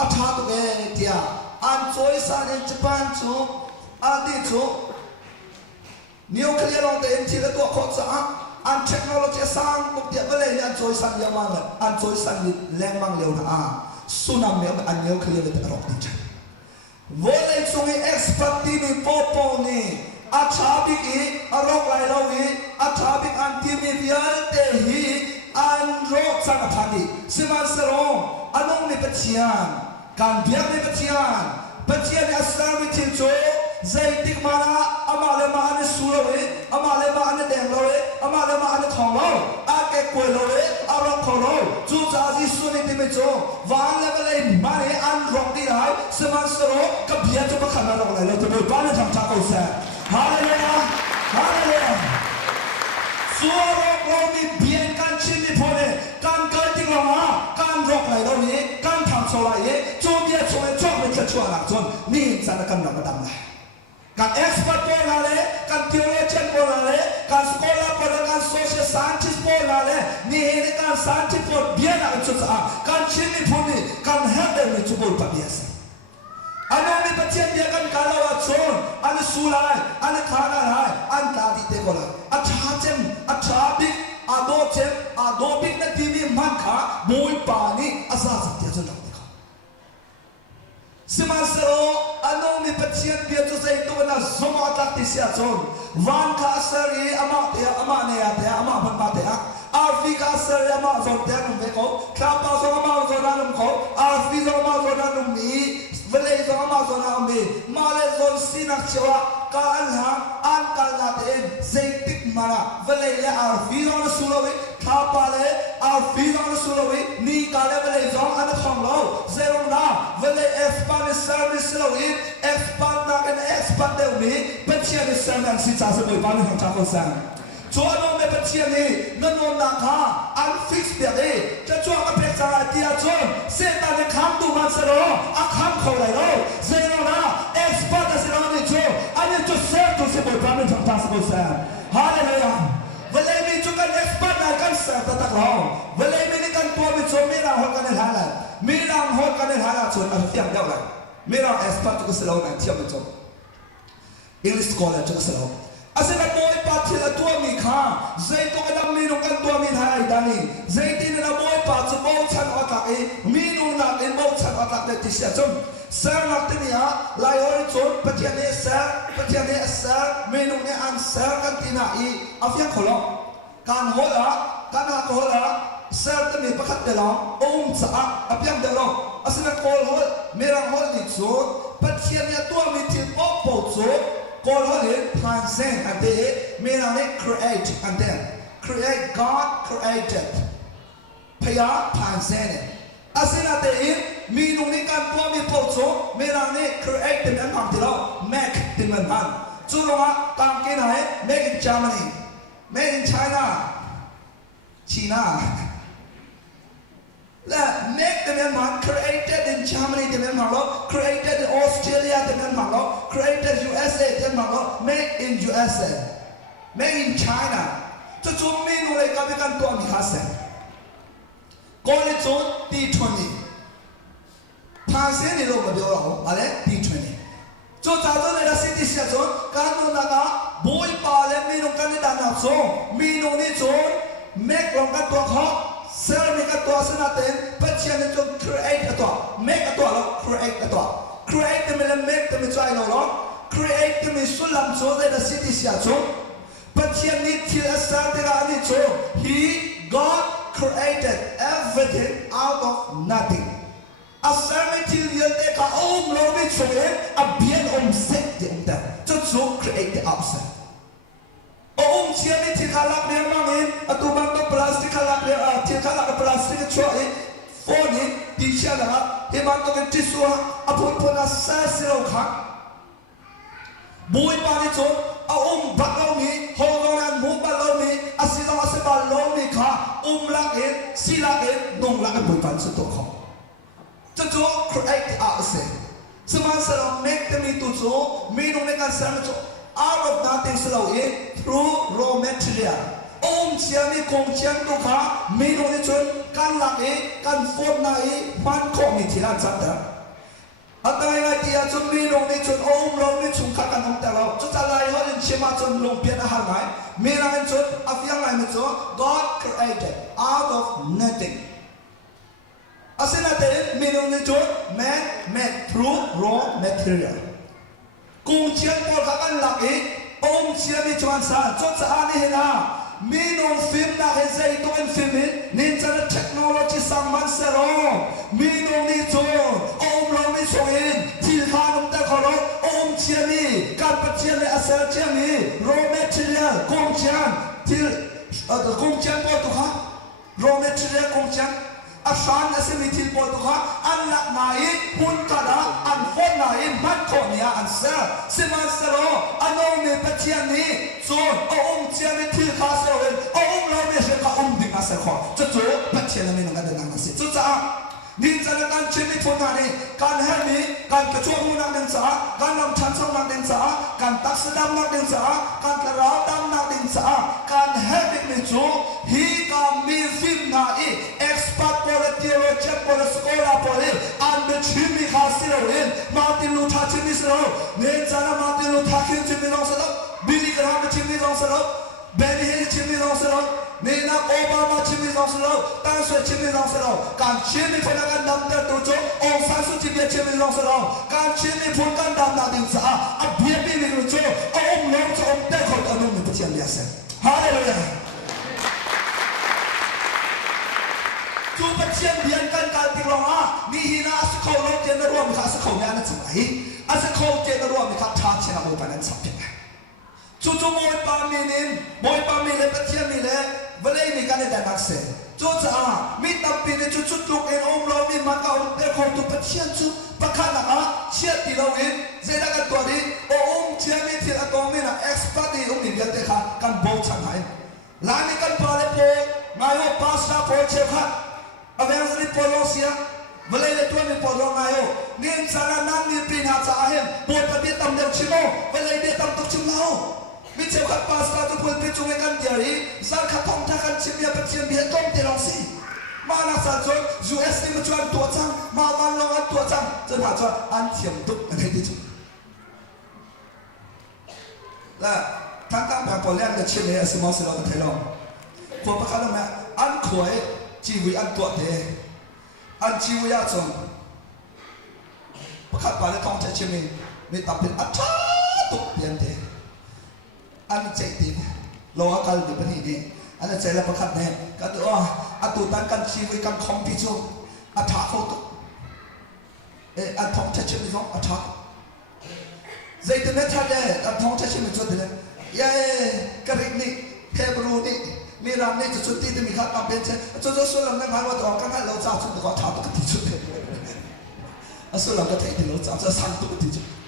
อัฐาตัวเดียอันโจยสานญี่ปุ่นโจอันที่โจนิวเคลียร์ลองเต็มที่ละตัวโคตรจ้าอันเทคโนโลยีสร้างมุกเดียบเลยอันโจยสันยามังอันโจยสันแรงมังเร็วนะสุนัขเมียอันนิวเคลียร์เป็นรบดิจังวันนี้ช่วงนี้เอ็กซ์เพรสตีมีโปโปนี่อาชาบิกีอารมณ์ไรเราอีอาชาบิกอันที่มีเบียร์เตหีอันโรคสังขารดีสิมันสรงอันน้องมีปัจจัยการเบียร์มีปัจจัยปัจจัยในอัสลามวิธีโจใจติกมานะอามาเลมาอันสูเราอีอามาเลมาอันแดงเราอีอามาเลมาอันทองเราอาเกกวยเราอีอารมณ์ของเราจูจ้าจิสุนิติมิโจวันเลเวลมาเนี่ยอันรอกดีได้สิมันสรงกับเบียร์จะมาขนาดเราเลยเราจะไปบ้านทำชาโกเซ่ฮาเลลูยาฮาเลลูยาส่วนเรามีเบียร์กันชิมมีพอเลยการเกิดที่เรามาการรอกอะไรเรานี้การทำโซลาร์โจเบียร์โจเอ็นชอบเป็นแค่ชั่วหลักจนนี่สารกันเรามาดำเลยการเอ็กซ์เพรสโปรนาเลการทีโอโลจีโปรนาเลการสกอลาโปรนาการโซเชียลไซน์ติสโปรนาเลนี่ในการไซน์ติสโปรเบียร์นักจุดสะการชิมมีพอนี่การเฮดเดอร์มีจุดบอลปะเบียร์สิอันนั้นมีปัจจัยเดียวกันการเราชนอันสูไลอันขานาไลอันตาดิเตโกลาอัจฉาเจมอัจฉาบิกอาโดเจมอาโดบิกนั่นที่มีมันขาบุยปานีอาซาสติอาจารย์ สิมันสโลอันนู้นมีปัจจัยเดียวจะใส่ตัวน่ะสมอตักติเสียจนวันคาสรีอามาเตะอามาเนียเตะอามาพันมาเตะอาฟิกาสรีอามาจนเตะนุ่มเบโก้คราปาจนอามาจนนุ่มเขาอาฟิจนอามาจนนุ่มมีเวลจนอามาจนนุ่มมีมาเลจนสินักเชวะการหางอันการนาเตนเซติกมานะเวลเลอาฟิจนสุลวิคราปาเลอาฟิจนสุลวินี่การเลเวลจนอันของเราเซรุนาเวลเอฟปานิสเซอร์วิสเราอีเอฟปานนักเอฟปานเดวนี้เป็นเชียร์ในเซอร์แมนซิจ้าสมุยปานิของชาวคนแซงชัวร์น้องในเป็นเชียร์นี้นั่นนนนักฮะอันฟิกซ์เดียร์จะชัวร์กับเพชรสายเดียร์จนเซตันในคำดูมันเสร็จอาคำเขาเลยเราเซโรนาเอฟปานเสร็จนี่ชัวร์อันนี้จะเซฟตัวสมุยปานิของชาวคนแซงฮาเลลูยาเวลามีจุกันเอฟปานในกันเซฟตักเราเวลามีในกันตัวมีชัวร์มีเราหัวกันในหาเลยมีเราหัวกันในหาเราชวนอันเทียมเดียวกันมีเราเอสปาตุกสโลนั่นเทียมเป็นจบอิงลิสสกอลตุกสโลอาศัยกันโมยปัดที่ละตัวมีข้าใจตัวกันมีนุ่งกันตัวมีหายดานีใจที่นั่นโมยปัดจะโมชันอัตตามีนุ่งนักเอ็นโมชันอัตตาเดติเสียจนเซอร์นักที่นี่ฮะไล่ฮอริจนปัจจัยนี้เซอร์ปัจจัยนี้เซอร์มีนุ่งเนี่ยอันเซอร์กันที่น่ะอีอาฟิยังขลุ่มการหัวละการหักหัวละเซอร์ที่มีประคัตเดลองสะอาเพียงเดลองอาศัยคนหัวมีรังหัวลิจนปัจจัยนี้ตัวมีที่โป๊ะโป๊ะจนคนหัวลิผ่านเส้นอันเดียมีรังนี้ create อันเดีย create God created พยาผ่านเส้นอาศัยอันเดียมีนุ่งนี้การตัวมีโป๊ะจนมีรังนี้ create เป็นอันพังที่เรา make เป็นอันพังจุดว่าตามกินอะไร make in Germany make in China China make เต็มมัน created in Germany เต็มมันแล้ว created in Australia เต็มมันแล้ว created USA เต็มมันแล้ว make in USA make in China จะจุดมีนู่นเลยกับการตัวมีค่าเสียก่อนเลยจุดตี20ผ่านเส้นนี้เราไม่เดียวเราอะไรตี20จุดจากนั้นเราสิ่งที่เสียจุดการนู่นนะคะบุยปาเลมีนู่นกันในด้านหน้าจุดมีนู่นนี่จุด make ลงกันตัวเขาเซอร์มีกันตัวสนับสนุนปัจจัยนี้จง create ตัว make ตัวแล้ว create ตัว create ที่มีและ make ที่มีใจเราแล้ว create ที่มีสุลัมโซ่ในสิ่งที่เสียจงปัจจัยนี้ที่เราสร้างที่เรานี่จง he God created everything out of nothing อาศัยที่เรียนได้ก็เราไม่ช่วยอาเบียนเสร็จเดียวแต่จะจง create outsideเชียร์นี่ที่ขาลักเนี่ยมั่งเองตัวบางตัวพลาสติกขาลักเนี่ยที่ขาลักพลาสติกช่วยโฟนี่ที่เชียร์นะครับที่บางตัวเป็นทิชชู่พูดน่ะเสียสิเราขังบุยปานิจงบักเรามีโฮโลนันมูบักเรามีสิลองบักเรามีค่ะลักเองสิลักเองนงลักบุยปานิจงตัวเขาจะจู create outside Semua selalu make them itu tu, minum dengan selalu tu out of nothing selalu through raw material. Siami kong siang tu ka, minum ni tu kan lagi, kan phone nai, man komi tiran santa. Atau yang dia tu minum ni tu lalu ni tu kan hong terlalu, tu calai orang cuma tu lumpia dah hal lain. Minum ni tu, apa yang lain tu God created out of nothing. Asin ada minum ni tu man made through raw material. Kong siang pun kan lagi, siami cuma sah, tu sah ni hina. Minum film nak hezai tu kan film ni cara teknologi samman sero minum ni tu lawi soin tilhan tak kalau ciami kan pecian asal ciami raw material kongcian til kongcian apa tu ha raw material kongcian asan asal mitil apa tu ha anak naik pun kada anfon naik mat konia answer seman sero ano me pecian ni so ciami til khas sero lawi seka ding asal kho tu pecian ni nang ada nang nasi tu ni jangan kan ciri puna ni kan hemi kan kecuali nak densa kan lam chansong nak densa kan tak sedam nak densa kan terau dam nak densa kan hemi ni tu hi kami film na expert pole teologi pole sekolah pole anda ciri khas selain mati lu tak ciri selalu ni jangan mati lu tak ciri selalu bini kerana ciri selalu Benny Hill ciri selalu Nina Obama cimi langsung, Tansu cimi langsung, kan cimi penakan dam tertuju, Sansu cimi cimi langsung, kan cimi pun kan dam nading sah, abia bini lucu, langsung dekor anum percian biasa. Haleluya. Tu percian biarkan kalti lama, ni hina sekolah jeneruam kah sekolah anak sampai, sekolah jeneruam kah tak cina mau panen sampai. Cucu moi paminin percian mile. Boleh ni kan ada nakse. Cuca, minta pilih cucu tu en law ni maka untuk kau tu percian tu, pakai nama siat di lawin, saya nak tuari, ciami tidak tahu mana expert ni ni dia teka kan bau cangai. Lani kan pale po, ngayo pasna po cekhat, abang sini polosia, boleh le tuan ni polong ngayo, ni sana nan ni pinhat sahem, buat tapi tam dem cimo, boleh dia tam tu cimo. Bicara kat pasal tu pun percuma kan diari, zat katong takkan cipia percian biar tom terongsi. Mana sahaja, US ni menjual 2张, makan longan 2张, jangan jual antiam tu ada di tu. Lah, tangkap berpolian ke cipia semua selalu terlong. Kau kalau mana an kuai, jiwa an tua deh, an jiwa ya jom. Pakai balik tong cipia, ni tapi acah tu biar deh. An cektin, loa kal di bani ni, an ceklah pakat ni, kata atu tankan ciwi kan kompitu, atak kau tu, atong cecik ni kau atak. Zaitun ni ada, atong cecik ni cuci ni, ya kerik ni, hebru ni, miram ni cuci tu mikhat apa benci, cuci sulam ni mahu tu orang kan lau cah cuci kau atak tu cuci, sulam tu tak itu lau cah, sang tu cuci.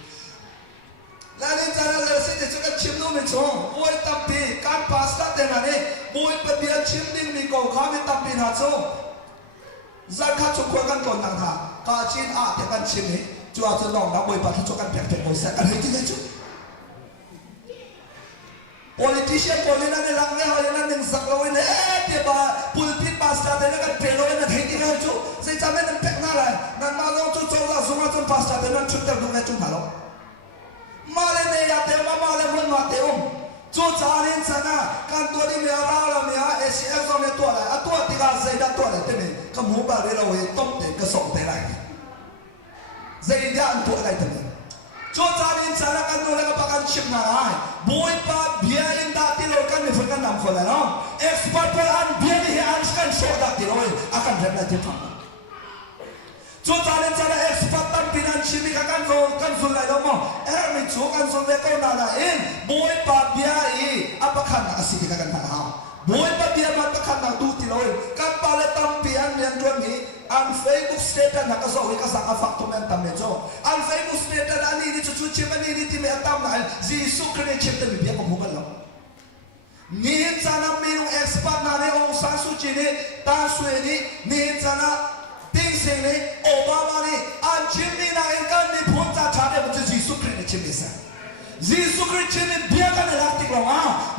Lalu cara lelaki itu kan cimnu mencong, boy tapi kan pasta dengan ni, boy perbiar cimning ni kau kami tapi naco, zakat cukup kan kau nang ha, kacin dengan cimni, jual celong, nak boy pasti cukup perfect boy saya kan itu je. Politician polinan ni langnya halinan yang zaklawin, tiba pulpit pasta dengan kan pelawin yang hiti kan tu, saya jamin nampak nara, nan malam tu coba semua tu pasta dengan cukup dua tu malam. Malam ni ya tema malam pun mati Cucarin sana kan tua di merah lah SCF zone tua lah, tua tiga Zaidah tua lah temi, kamu balik lawan top deh kesok deh lagi. Zaidah tua lagi temi. Cucarin sana kan tua lagi pakai chip narai, boy pa biarin dati lo kan mifulkan nam kola no, expert peran biarin kan show dati lo akan berada di tempat. Cucarin sana expert tan finansial kan sulai domo, micu kan sulai kau nalain, boy pa biai apa kan asik kan naham, boy pa biai mata kan nak duti loin, kan pale tampian yang jual ni, an Facebook status nak kasih kasang faktor mentam mejo, an Facebook status ani ni cucu cipta ni ti mentam lah, Yesus kene cipta ni biar kamu kalau, ni sana minum expert nane orang sansuci ni, tansu ni sana tingsi ni, Obama ni, an cipta ni nak ikan ni pun ชิมิสันยิสุคริสต์เนี่ยเบียกันรักติกลง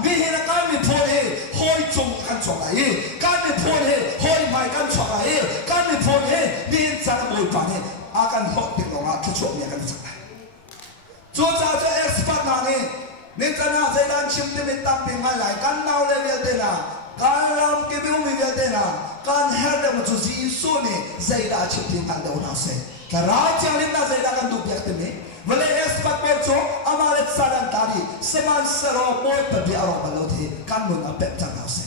มีเห็นการมีพอดีหอยจงกันชอบอะไรการมีพอดีหอยไม่กันชอบอะไรการมีพอดีมีจังบุญปานี่อาการหดติกลงทุกช่วงเนี่ยกันสักจวนจะเอ็กซ์พาร์ตนานี่นี่จะน่าใจดันชิมที่มีตั้งเป็นอะไรกันน่าเลเวลเดน่าการรำกิบิวมีเวลเดน่าการเฮร์เดมันจะยิสุนี่ใจดันชิมที่กันเดาหน้าเซ่การราชยังลินน่าใจดันกันดูเบียดมีเวลาเอ็กซ์พาร์ตเป็นโจอามาเลสาดันตาดีสมันสโลมวยเป็นเบียร์ออกมาแล้วที่กันมุนอาเป็ดจังหน้าเซ่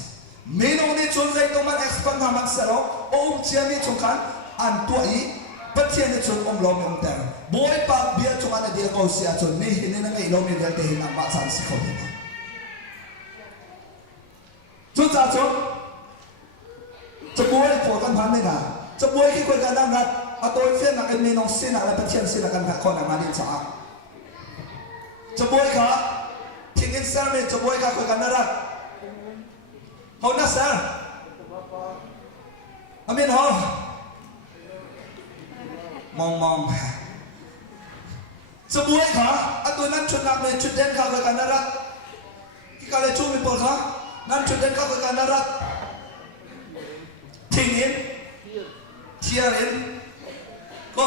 มีน้องนี่ชนใจตรงมันเอ็กซ์พาร์ตนามันสโลโอ้เจียมีชงกันอันตัวอีปัจจัยในส่วนองค์ลมยมเตอร์บอยปากเบียร์จงอันเดียร์เขาเสียจนนี่เห็นนั่นไงลมยมเตอร์เห็นน้ำบาสันสิเขาเห็นนะจุดจ้าจนจะบอยปวดกันพันไม่นานจะบอยที่คนกันนั่งนัดเอาตัวเฟี้ยนนักเอ็นมีน้องเสียนักและปัจจัยเสียนักกันหักคนมาดิจ้าจะบอยค่ะทิ้งอินสตาแกรมจะบอยค่ะคนกันนั่งนัดเขาหน้าเสียอามินฮอมองสบวยค่ะอันตัวนั้นชุดนักเลยชุดเด่นข้าวกันน่ารักที่เขาเลยชูมีปอดค่ะนั่นชุดเด่นข้าวกันน่ารักทิ้งอินเชียร์อินก็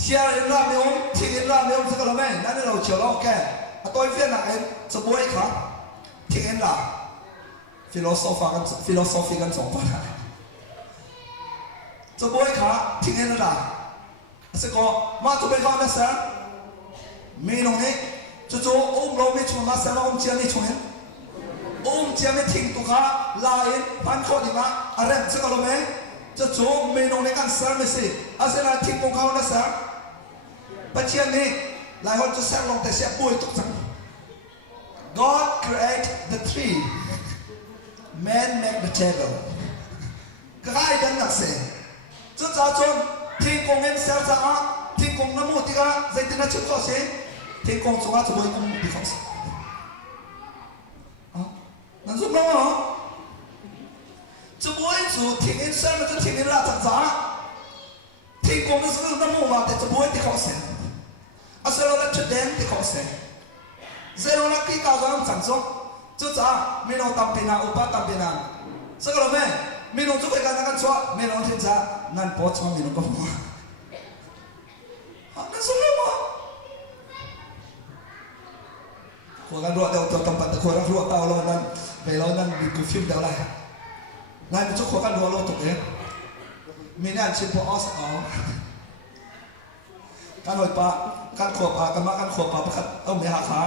เชียร์อินราเมลทิ้งอินราเมลสักละแม่นั่นเราเชียร์เราแก่อันตัวเฟี้ยนนักเอ็นสบวยค่ะทิ้งอินละฟิโลโซฟีกันสองพันจะบอยขาทิ้งเงินละสกอมาตัวเป็นข้าวนะสันมีน้องนี่จู่ๆอุ้มเราไม่ชงมาสันอุ้มเจียไม่ชงเห็นอุ้มเจียไม่ทิ้งตัวขาลายพันข้อดีมาอะไรสกอรู้ไหมจู่ๆมีน้องนี่กันสันไม่สิอาศัยนั้นทิ้งตัวเขานะสันปัจจัยนี้หลายคนจะแซงลงแต่เสียบวยทุกสัง God create the tree man make the table ก็ได้ดังนักเสียจุดจ้าจนทิ้งกงเงินเสียจ้าทิ้งกงน้ำมูติกาใจติน่าชุดก็เสียทิ้งกงสุราจะบอยกงดีเขาเสียนั่นสุดแล้วเหรอจะบอยจู่ทิ้งเงินเสียมันจะทิ้งเงินละจ้าทิ้งกงนั่นสุดน้ำมูมาแต่จะบอยที่เขาเสียอาศัยเราละชุดเด่นที่เขาเสียเซโรนักที่ก้าวกันสั่งสอนจุดจ้าไม่น้องตามเป็นนางอุปตามเป็นนางสักแล้วไหมมีน้องจุกไปกันกันชัวมีน้องที่จะนั่นปอดชัวมีน้องก็มัวนั่นสุดแล้วมั้งคนกันรัวเดียวตัวตั้มปัตตะคนกันรัวเตาเรานั่นไปเรานั่นมีกูฟิล์มเดียวอะไรนั่นเป็นจุกคนกันรัวเราตกเองมีนั่นชิมพออสเอาการหอยปลาการขวบปลากันมาการขวบปลาประคัดเอาไม่หาขา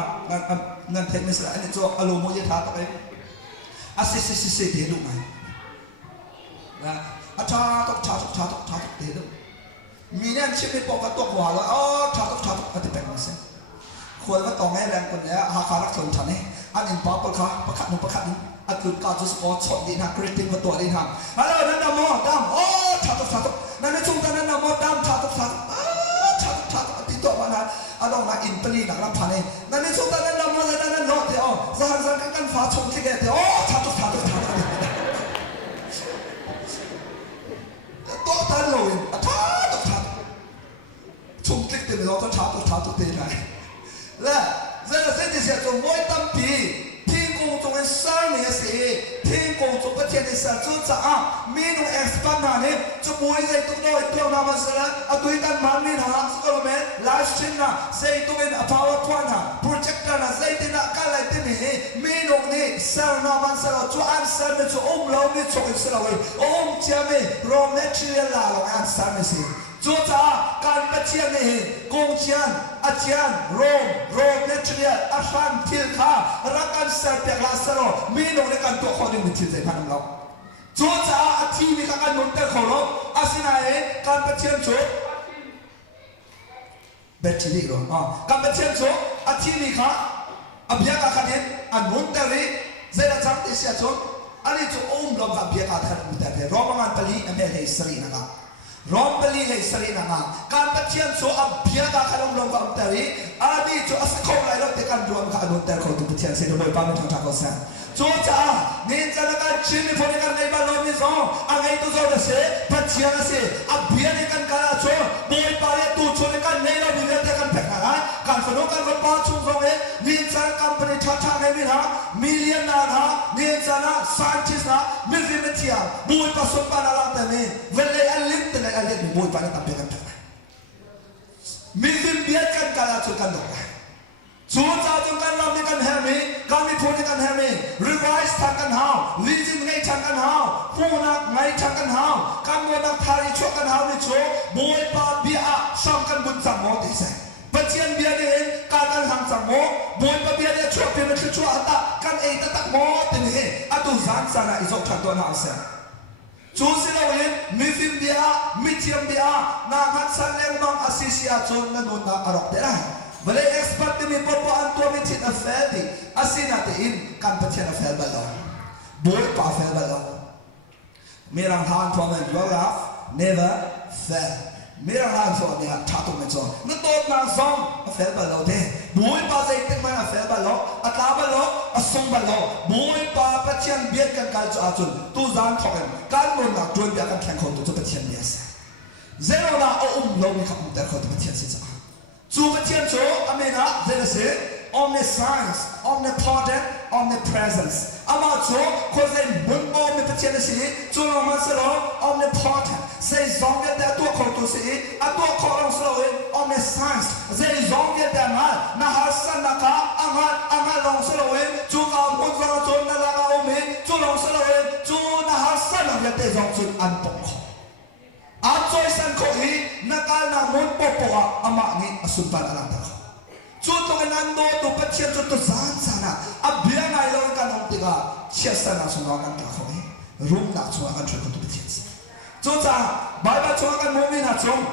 นั่นเทคนิคอะไรนี่ตัวอารมณ์มวยท้าตัวเองอาศิสิเดี๋ยวดูไหมนะอาชาตกเดี๋ยวดูมีเนี่ยชิมในปอกกระตกหัวแล้วอ๋อชาตกอันที่เป็นมันเสียควรว่าต้องให้แรงคนเนี้ยหาขารักสนฉันนี่อันนี้ปอกประคัดนึงอันคือการจะสปอร์ตช็อตดีนะกรีติ้งมาตัวดีทำฮัลโหลนั่นดำดำโอ้ชาตกนั่นในช่วงนั้นดำดำชาตกติดตัวมานะอันนั้นอินเตอร์ลีนักรับพันเองนั่นในช่วงนั้นดำนั่นโน้ตเดียวสหัสกันฟ้าชงที่แกเดียวโอ้ชาตกตัวตันเลยท้าชุ่มคลิกเต็มเลยท้าตัวเต็มเลยและเส้นที่เสียจงมวยตั้มปีที่กงจงเป็นสร้างเนี่ยสิที่กงจงประเทศในสัตว์จุดจ้ามีนุ่งเอ็กซ์ปันนาเนี่ยจะมวยใจตุ้งน้อยเที่ยวนามันเสร็จแล้วตัวกันมันมีนะสกอร์แมนไลฟ์สตรีมนะใจตุ้งเป็นพาวเวอร์พอยต์นะโปรเจคเตอร์นะใจตินะกันอะไรตินี่มีนุ่งนี่สร้างนามันเสร็จแล้วจะอันสร้างเนี่ยจะเราไม่ชกอิสระเว้ยเจ้าไม่รอเมทรีลาเราอันสร้างเนี่ยสิจุดจ้าการปัจจัยนี่กงเชียนอาจารย์โรมเนเธอร์อาชันทิลข้ารักกันเสพติดลาสโรมีน้องในการตัวคนหนึ่งมีทิลใจพันเราจุดจ้าที่มีการนุ่นเตะเขาเราอาศัยไหนการปัจจัยจุดเบ็ดที่นี่หรอการปัจจัยจุดอาที่มีข้าอภิญญาขันเห็นอันนุ่นเตะรีเจริญจังที่เสียจุดอันนี้จุดลมกับอภิญญาขันนุ่นเตะรีรอบงานตลีอันนี้ให้สรีนะครับรอมเปลี่ยนสรีนะการปฏิเสธโซอับเพียกาขนมลงกับเตอร์อันนี้จะสักคนไรเราเด็กกันรวมกันนุ่นเตอร์เขาถูกปฏิเสธเสียโดยปาไม่ทางทางเขาเสียโจจ้านี่จะนักการชิมพอในการในบ้านเราไม่ซ้ออะไรตัวโจจะเสียปฏิเสธเสียอับเพียในการการโจโดยปาเรียตูโจในการในเรามีเรื่องกันแปลกนะ chung ni sana company tata ne min ha million na ha ni sana scientist na milvi metia bui pasok pa na lang tani vele alit tene alit bui pa na tape kan ta milvi biat kan kala chu kan do chu cha chung kan lam ni kan hemi kami phone kan hemi revise tha kan hao lijin ngai thang kan hao phuna ngai thang kan hao kan mo na thari chu kan hao ni chu bui pa bia sam kan bun sam mo ti se Bacian biar dia kadang hang samo, boy pa biar dia cuak biar dia cuak tak kan tak tak mau tini, aduh zan sana isok contoh nak asal. Cuci lawin, mifim biar, mitiam biar, nangat sanleng mang asisi acun menunda arok derah. Boleh expert demi popo antua mitin afedi, asinatiin kan bacian afel balong, boy pa afel balong. Mirang han tuan geograph never fail. मेरा नाम सो अभी आप ठातो में सो न तो ना song Affle बलो थे बोई पास एक तक मैं अफेल बलो अता बलो असोंग बलो बोई पा पचियन बियत kan kal cho achun tu zan thoken kan mon na tuan bia kan thang khon tu pचियन yes zero na o lo ni khap ter khon pचियन se cha chu pचियन cho amena zero se omniscience omnipotent omnipresence ama cho cause mun bo me pचियन se chu no ma se lo omnipotent say zonge da tu khon tu se a tu khon so lo omniscience say zonge da na hasan na ka anga long so lo chu ka mun so cho na la ka o me chu long so lo chu na hasan na te zong chu an pok a choi san ko hi na kal na mun popo ama ni asun pa na ta chu to kan ando to pचियन chu to zan sana abya na lo kan ong tiga chesa na so na kan ta ko room na chu kan chu to pचियन Tuta, Bible chuakan mumi na chum.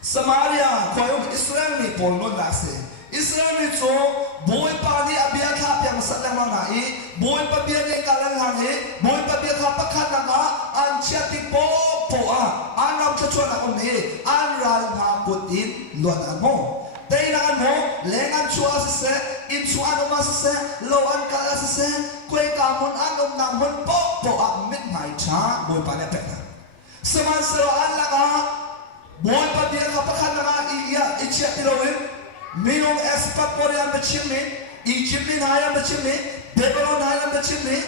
Samaria, koyong Israel ni polnon nasi. Israel ni chum, boy pa ni abia kap yang salang mangai, boy pa biya ni kalang hangi, boy pa biya kap pakat nga, an chiati po a, an ram chuan akong ni, an ral nga putin luan mo. Tay na mo, lengan chua se, in chuan ma se, loan kala se, koy kamon anom namon po a midnight cha, boy pa ni pekna. Seman seroan laka, boy pa dia kapakan laka iya ichiat tilawin, minum espat porian becimni, Egyptin hayam becimni, Babylon hayam becimni,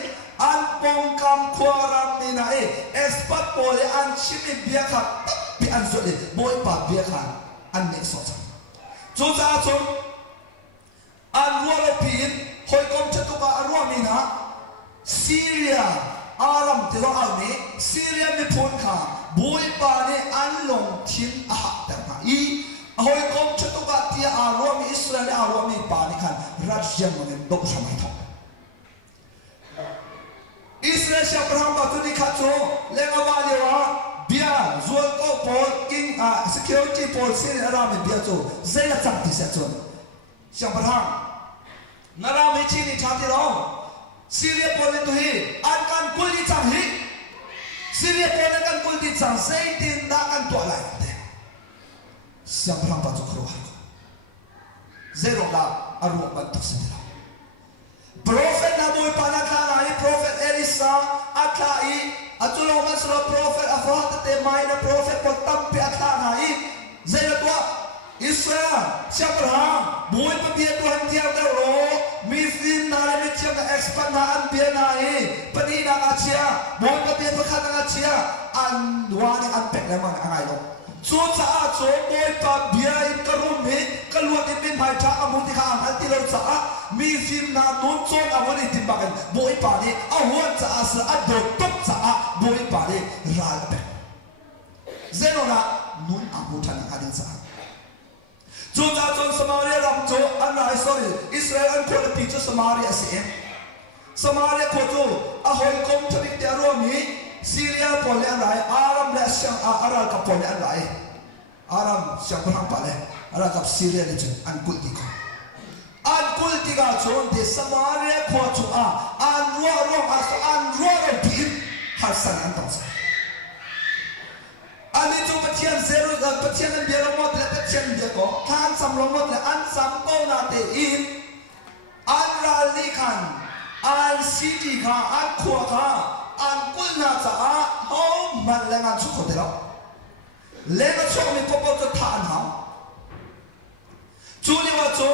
an pongkam kuaram minae, espat pori an chimni biar kap, bi an soli, boy pa biar kan, an nek sota. Cuca acun, an rualopin, hoi kom cetuka ruamina, Syria. Aram tilo alni Syria mi pun ka boy pa ni anlong tin ahak terma I ahoy kom chutuka tia arwami Israel arwami pa ni kan rajyan manin dok samay thok Israel siya perang batu ni kacho lenga maliwa bia zual ko pol king security pol Syria arami bia cho zela chak ti sa cho siya perang narami chini chati lo Syria polen tu hi, akan kulit cang hi. Syria polen kan kulit cang, saya tindakan tu alai. Siapa yang baca keluar? Zero lah, arwah bantu sendiri. Prophet Nabi Panakanai, Prophet Elisa, Akai, atulong masro Prophet Afat temai na Prophet Potampi Akanai. Zero tua Israel, siapa yang buat pembiayaan Tuhan tiap dahulu. Mifin nari mitiam na expand na an biya nai pani na ngachia boy ka biya pakhat na ngachia an wani an pek lemang angai lo so cha so boy pa biya in karum me kalwa din min bhai tha amuti kha an ti lo cha mifin na nun chon amuni timbakan boy pa ni awon cha asa ado top cha boy pa ni ral pek zeno na nun amutan adin cha Juta John Samaria ram jo anai sorry Israel an kol pi jo Samaria se Samaria ko jo ahoy kom thabik te aromi Syria pole anai Aram la syang aral ka pole anai Aram syang perang pale aral ka Syria ni jo an kul ti ko an kul ti ga jo de Samaria ko jo an ruwa ro aso an ruwa pi har san an tong Ani tu pecian zero pecian yang biar lomot le pecian dia ko kan sam lomot le an sam ko na te in an rali kan an city ka an khua ka an kul na cha ho man le ngan chu ko te lo le na chu mi popo to tha an ha chu ni wa chu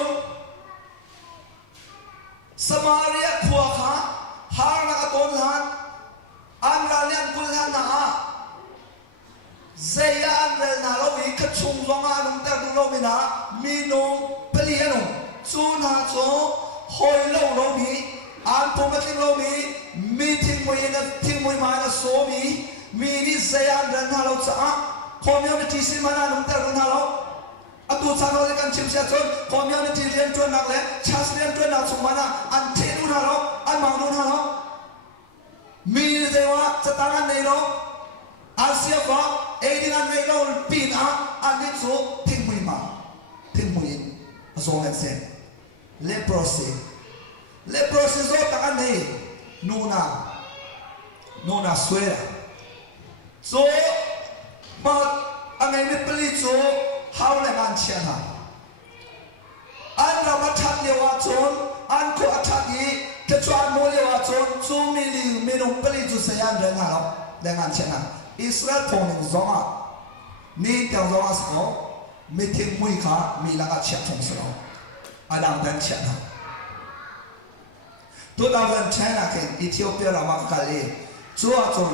สมาเรียขัวขาหางนักต้นหันอันราเลียนกุลหันนะเซียนเรนฮาโลวีกชุมลงอานุแต่ดูโลวินะมีนงเปลี่ยนจูนาโจหอยโลโลมีอันพงกับทิ้งโลมีทิ้งมวยนะทิ้งมวยมานะโซมีนี่เซียนเรนฮาโลจ้าคอมยามที่สิมานานุแต่ดูฮาโลอัตุชาโลเลกันชิมเสียจนคอมยามที่เรียนจนนักเลยชาสเรียนจนนักสมัยนะอันเทดูฮาโลอันมังดูฮาโลมีเดว่าจะตั้งอันไหนโลอาเซียก็เอดินันในโลกปีนอันนี้สูทิ้งมือมาทิ้งมืออาส่งเงินเสียเลโปรซีโซตั้งอันนี้นูนาสวยละโซมาอันไหนไม่ผลิตโซฮาวเลมันเชียนะอันเรามาทักเยาวชนอันก็ทักยีจะชวนโมเยาวชนซูมิลิไม่ลงผลิตจุดเสียงเรื่องอะไรเรื่องอันเชียนะอิสราเอลพงศ์zongaนี่เจ้าzongaสกอไม่ทิ้งมือขามีลักษณะเชื่อทงสกออันนั้นเป็นเชื่อนะตัวเราเป็นเช่นนักเอธิโอเปียเรามาคัลลีชัวจน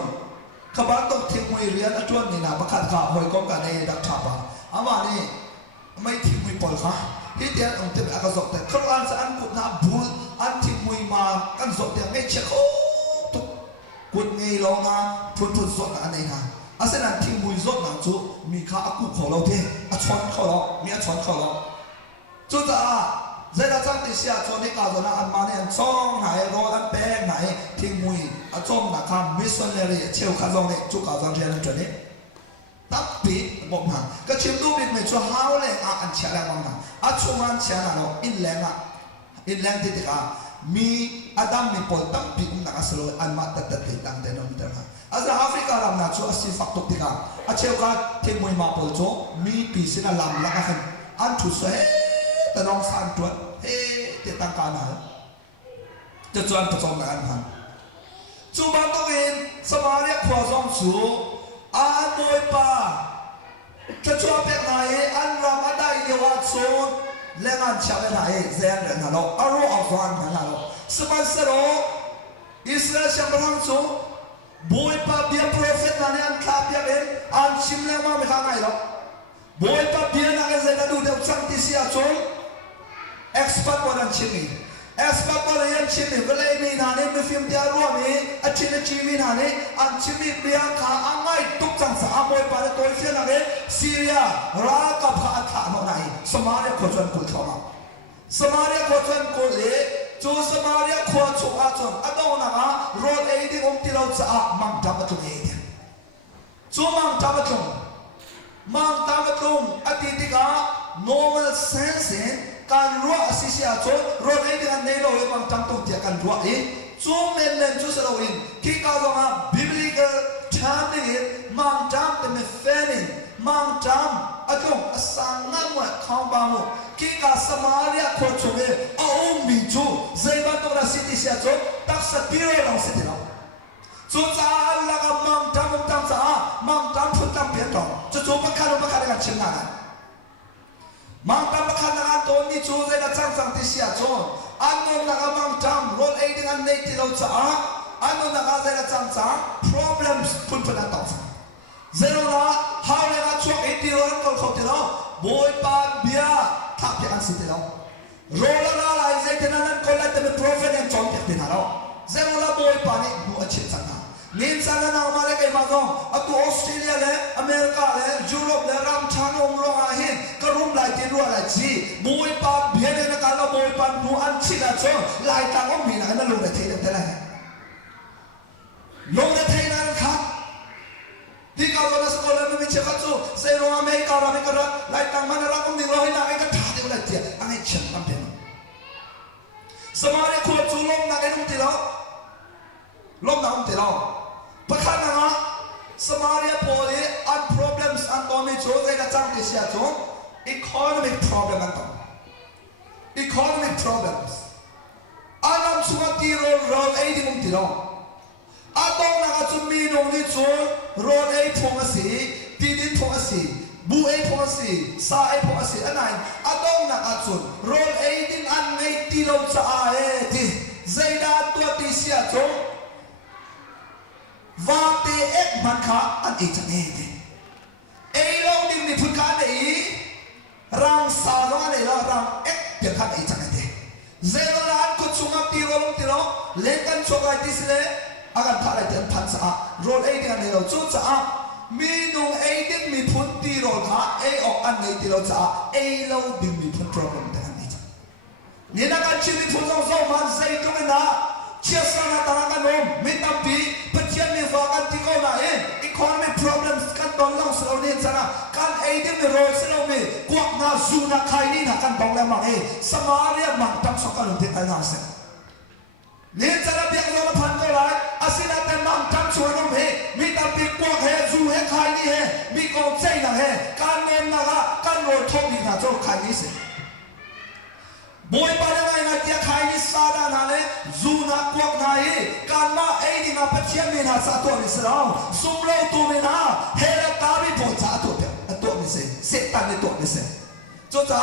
ขบันต้องทิ้งมือเรียนจนนี่นะประคัดขาหอยก้มกันในดักฉาบะอามานี่ไม่ทิ้งมือปล่อยขาที่เดียร์องค์เต็มอากาศแต่ครั้งสันกุณาบุลอันทิ้งมือมากันสดเดียร์ไม่เชื่อทุกกุญแจลงนะพุ่นสดอันนี้นะอาศัยนั้นทิ้งมือสดนะจูมีข้าอากุขอเราเท่อาชอนขอเรามีอาชอนขอเราจูจ้าเจ้าจังติเสียชนที่กาจนะอันมาเนี่ยช่องไหนรออันแป้งไหนทิ้งมืออาจอมนะครับมิสซันเนอรี่เชี่ยวข้าจงเนี่ยจูกาจังเทียนจนนี้ตับปีบอกมาก็ชิมดูบิดไม่ชัวร์ฮาวเลยอันเชียร์แรงมากอาช่วงอันเชียร์นะเราอินแรงที่ติดมีอาดัมมีพอลตับปีนักสโลอันมาตัดติดตั้งแต่นนท์นะอาจจะแอฟริกาลำนักชัวร์สิฟักตุกติกาอาเชี่ยวกันทิ้งมือมาพอลโจมีปีสินะลำลักกันอันชุดเซ่แต่น้องสันตัวติดตั้งการหาจะจวนผสมกันพันจูบันต้องเห็นสมาเรียกขวาสองสูอันมวยป่าจะชอบเป็นไหนอันรำอันใดเดียวอันโซนและงานชาวเป็นไหนเสียงเดินหาเราอารมณ์ออกฟังหาเราสมัยเสร็จอิสราเอลช่างประทังสูมวยป่าเบียร์โปรเฟตนั่นอันคาเบียร์เองอันชิมแล้วมาไม่ข้างไงหรอกมวยป่าเบียร์นั่นเองจะดูเดี๋ยวช่างที่เสียชนเอ็กซ์พัตวันนั้นชิมิเอ็กซ์พัตวันนั้นชิมิเวลามีนานี่มีฟิล์มที่อารมณ์มีอันชิมิชีวิตนานี่อันชิมิเบียร์ขาอันไงตุกจังสามมวยป่าตัวเสียนั่นเองซีเรียรักกับพระอัฐานนายสมาเรียขวานกุลเข้ามาสมาเรียขวานกุลเล่จูสมาเรียขวานชุกอาจนอันนั้นนะรถเอดีองที่เราจะมังจับตุงเอดีจูมังจับตุงอดีตกา normal sense การรัวสิเสียจนรถเอดีอันนี้เราเรียกมังจับตุงเดียกันรัวจูเน้นจูสเราอินที่เขาบอกว่า biblical term มังจับเป็น feeling มังจับอาจงสังนั่งว่าข้าวบามุที่กาสมาเรียคนชงเอามีจูเจ้าบ้านตัวสิทธิเสียจนตักสติเราสิทธิเราจูจ้าละก็มังจับพุ่งจับเปลี่ยนต่อจูประคันกันเช่นนั้นมังจับประคันกันตัวนี้จูเจ้าจังที่เสียจนอันนั้นละก็มังจับรถเอดีอันนี้ที่เราจะอันนั้นละก็เจ้าจัง problems พุ่งไปนั่นต่อเจ้าละฮาวเลก็ช่วยอินดีโร่ก็เขาที่เราบอยปาเบียทับยังสิที่เราโรลละลายเจ้านั้นคนละแต่เป็น prophet ยังจอมเก็บที่เราเจ้าละบอยปานี่ดูอัจฉริยะนิมสังนามาเลกัยมาจงอัตุออสเตรเลียเลยอเมริกาเลยยุโรปเลยรำชานอมโลอาหินกรุมไล่ที่รัวไล่จีบอยปาเบียเนี่ยนักการละบอยปาดูอันชิดอะจงไล่ตามอมีนะนั่นลงในเทนเท่าไหร่ลงในเทนนั่นครับที่เขาจะสกอลไม่เชื่อเขาจู่เซโรอเมริกาไล่ตามมันรักองดิโรหินะไอ้ก็ท่าเดียวไล่เจียอันนี้เชื่อมันเป็นสมัยควบจู่ลงนักไอ้นุ่มที่เราลงนักนุ่มที่เราประคันนะสมาเรียโพลีอัน problems อันตัวมีโจทย์ได้จังที่เสียจง economic problem อันตัว economic problems อันนั้นสุนัขที่เราไอ้ที่มุมที่เราอันต้องนักจุดมีนงนี่โจรถไอ้พงศ์สีตีดินพงศ์สีบูไอ้พงศ์สีสาไอ้พงศ์สีอันไหนอันต้องนักจุดรถไอ้ดินอันไหนที่เราจะไอ้ที่ โจวาเตเอ็กมันขาอันเอจังเอเดเอโลดิมีพุทธาเดอีรังสาวอันเอละรังเอ็กเปียขันเอจังเอเดเซโลลานกุชุงตีโรลตีโรเล่นกันโชกไอติสเลอาการทาร์เดนพันสะโรลเอเดียนเอโลจุดสะมีนุ่งเอเดียนมีพุทตีโรขาเอออกอันเอตีโรสะเอโลดิมีพุทโปรแกรมเดนเอจังนี่นักการชีวิตพุทธองค์มันเซตุเมนะเชื่อสังนาตากันนมไม่ตั้งปีปัจจัยมีฝากันที่เขาหน้าเอง economic problems กันตอนล่างสโลเนียนsana กันเอเดียมีโรยสโลมีกวักนาจูนักใครนี่นักกันตองแล้วมังเอสมาเรียมังตั้งสกัดลุงเทกันนาเซเนี่ยsanaเบียกเราพันก็ไรอาศินาแต่มังตั้งชวนนมเฮมีตั้งปีกวักเฮจูเฮใครนี่เฮมีกองใจนักเฮการเงินนักการโรยทบดีนักโจใครนี่เซบอยปานังไงนักเดียใครนี่ซาดานาเลจูนักกวักนายการมาเอดีนับปัจจัยมีนาซาตัวมิสลามสุมโลตัวมีนาเฮลัตาบิบอซาตัวเปียตัวมิเซเซตันในตัวมิเซจุดจ้า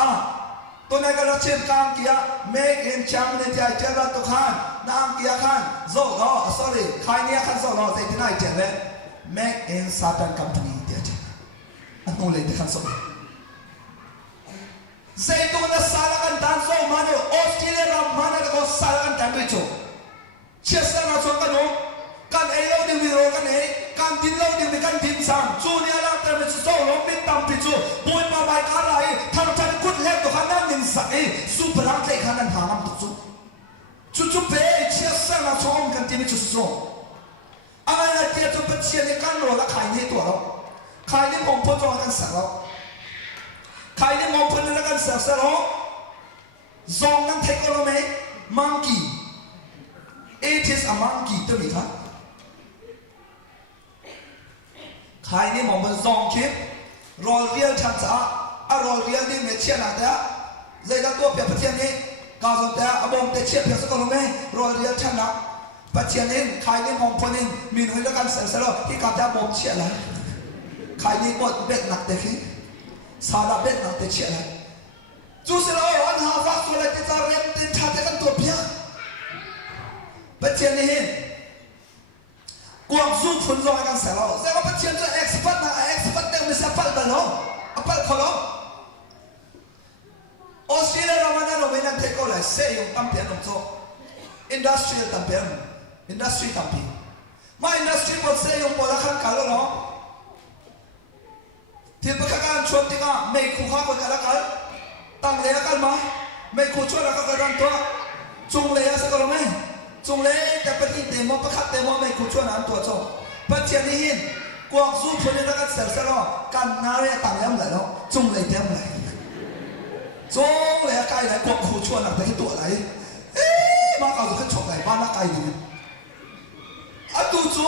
ตัวไหนก็รักเช่นกางเกียเมกเอ็นชังในใจเจริญตุขันนางเกียขันโซ่ล้อ sorry ใครเนี่ยขันโซ่ล้อใจที่ไหนเจริญเมกเอ็นซาตันคัมพานีเดียเจอันนู้นเลยที่ขันโซ่Zaitu na salakan tanso mano Australia mana ko salakan tanto ito. Chesa na so kano kan elo di wiro kan kan dinlo di kan dimsam. Junia lang terme so lo min tampicho. Boy pa bai karai thang tan kut le to kanan min sa super lang le kanan hamam to so. Chuchu pe chesa na so kan timi chu so. Amai na tia to pachia ni kan lo la khai ni to lo. Khai ni mong po to kan sa lo. ใครเนี่ยมองพันธุ์นักการศึกษาหรอซองนั้นเทคโนโลยีมังกี้ it is a monkey ตัวนี้ครับใครเนี่ยมองพันธุ์ซองคิดรอเรียลชัดจ้ารอเรียลนี่ไม่เชื่อนะแต่ใจตั้งตัวเปียกประเทศนี้กาสแต่อบงแต่เชื่อเปียกสักคนไหมรอเรียลชัดนะประเทศนี้ใครเนี่ยมองพันธุ์มีหน่วยนักการศึกษาหรอที่กาแต่บอกเชื่อแล้วใครเนี่ยบดเบ็ดหนักแต่ขี้ซาลาเบ็ดนักเตะเชี่ยเลยจูสิเราอันหาฟักตัวเลยที่จะเรียนที่ชาติกันตัวเพียงเป็นเชียนนี่เห็นกวางสู้ฝุ่นลอยกันเสียเราแต่ว่าเป็นเชียนจะเอ็กซ์พัดนะเอ็กซ์พัดเต็มไม่ใช่พัดกันหรอกพัดเขาหรอกออสเตรเลียเราไม่ได้เราไม่นั่งเทคโอเลยเสียงตั้มเปียนลงโซ่อินดัสทรีตั้มเปียนอินดัสทรีตั้มเปียนมาอินดัสทรีหมดเสียงพอละครั้งกันแล้วเนาะที่ประการชวนที่ก็ไม่คู่ข้าคนกันละกันตั้งเลยละกันมาไม่คู่ชวนละกันกันตัวจุงเลยสักคนไหมจุงเลยแต่ปฏิเดมประคัตเดมไม่คู่ชวนนั้นตัวโจปัจจัยนี้เห็นกวางสู้คนนี้ละกันเสียสละกันนาเรียตั้งแล้วไหนแล้วจุงเลยเต็มเลยจุงเลยใกล้เลยกวางคู่ชวนอะไรที่ตัวไหนมาเอาขึ้นชกไหนบ้านละไกลดีอ่ะดูจู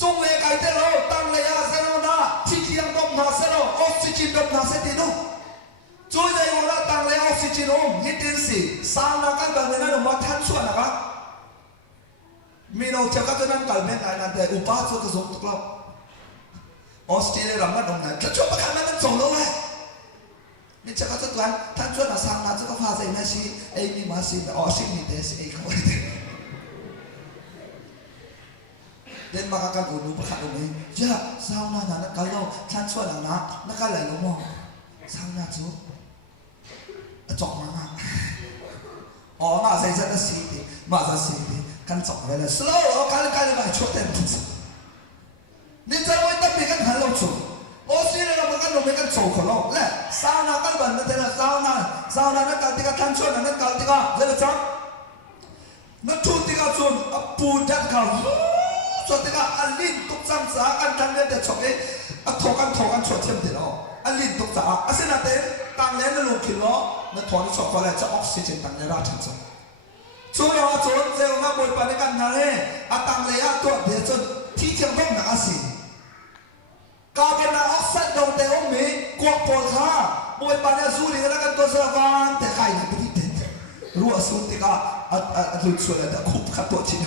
จงเลยไกลเตลล์ตั้งเลยอาเซโนนาที่ที่ยังดมนาเซโนออกซิเจนดมนาเซติโนช่วยใจวันละตั้งเลยออกซิเจนฮิตตินสิสร้างนักการแบบนั้นมาทันส่วนนะครับมีเราจะก็จะนั่งกันไม่ได้นั่นแต่อุปาสุกสมทุกเราออสเตรเลียเราไม่ดมนั้นจะช่วยประกันนั้นส่งเราเลยนี่จะก็จะกันท่านช่วยนักสร้างนักจะก็พาใจไม่ใช่ไอ้มีมาสิแต่ออสเตรเลียเดสไอ้เขาเดินมากันอุนุประคัตรงนี้จ้าสาวนานักการเราท่านช่วยหลังนะนักการไหลลงมองสาวนาจูจอกมาอ๋อมาใส่เสื้อสีมาใส่สีกันจอกไปเลย slow การมาช่วยเต็มที่นี่จะไม่ต้องมีกันหันลงจูโอ้สิเราไม่กันลงไม่กันโจขลุ่มและสาวนากันแบบนั้นแต่ละสาวนานักการที่กันท่านช่วยนักการที่กันเรื่องจังนักทุนที่กันชวนปูดักเขาส่วนที่ก็อันลินตุกสังสาอันทันเล่นแต่ชกถกกันชดเทียมเดียวอันลินตุกสาอันเสนาเต้ต่างเล่นนั่นลูกขินล้อนั่นถอนชกก็เลยจะออกซิเจนต่างในราชันส่งช่วยเราจนเซลล์มาบริปารกันนั่นเองอันต่างเลยตัวเดียวจนที่เชียงรายนักสิกาเป็นออกซิเจนแต่องมีกวกปอดข้าบริปารซูริแล้วกันตัวสวานแต่ใครเนี่ยไม่ได้รู้ว่าสุดที่ก็ลุดส่วนแต่คุบขัดตัวชิน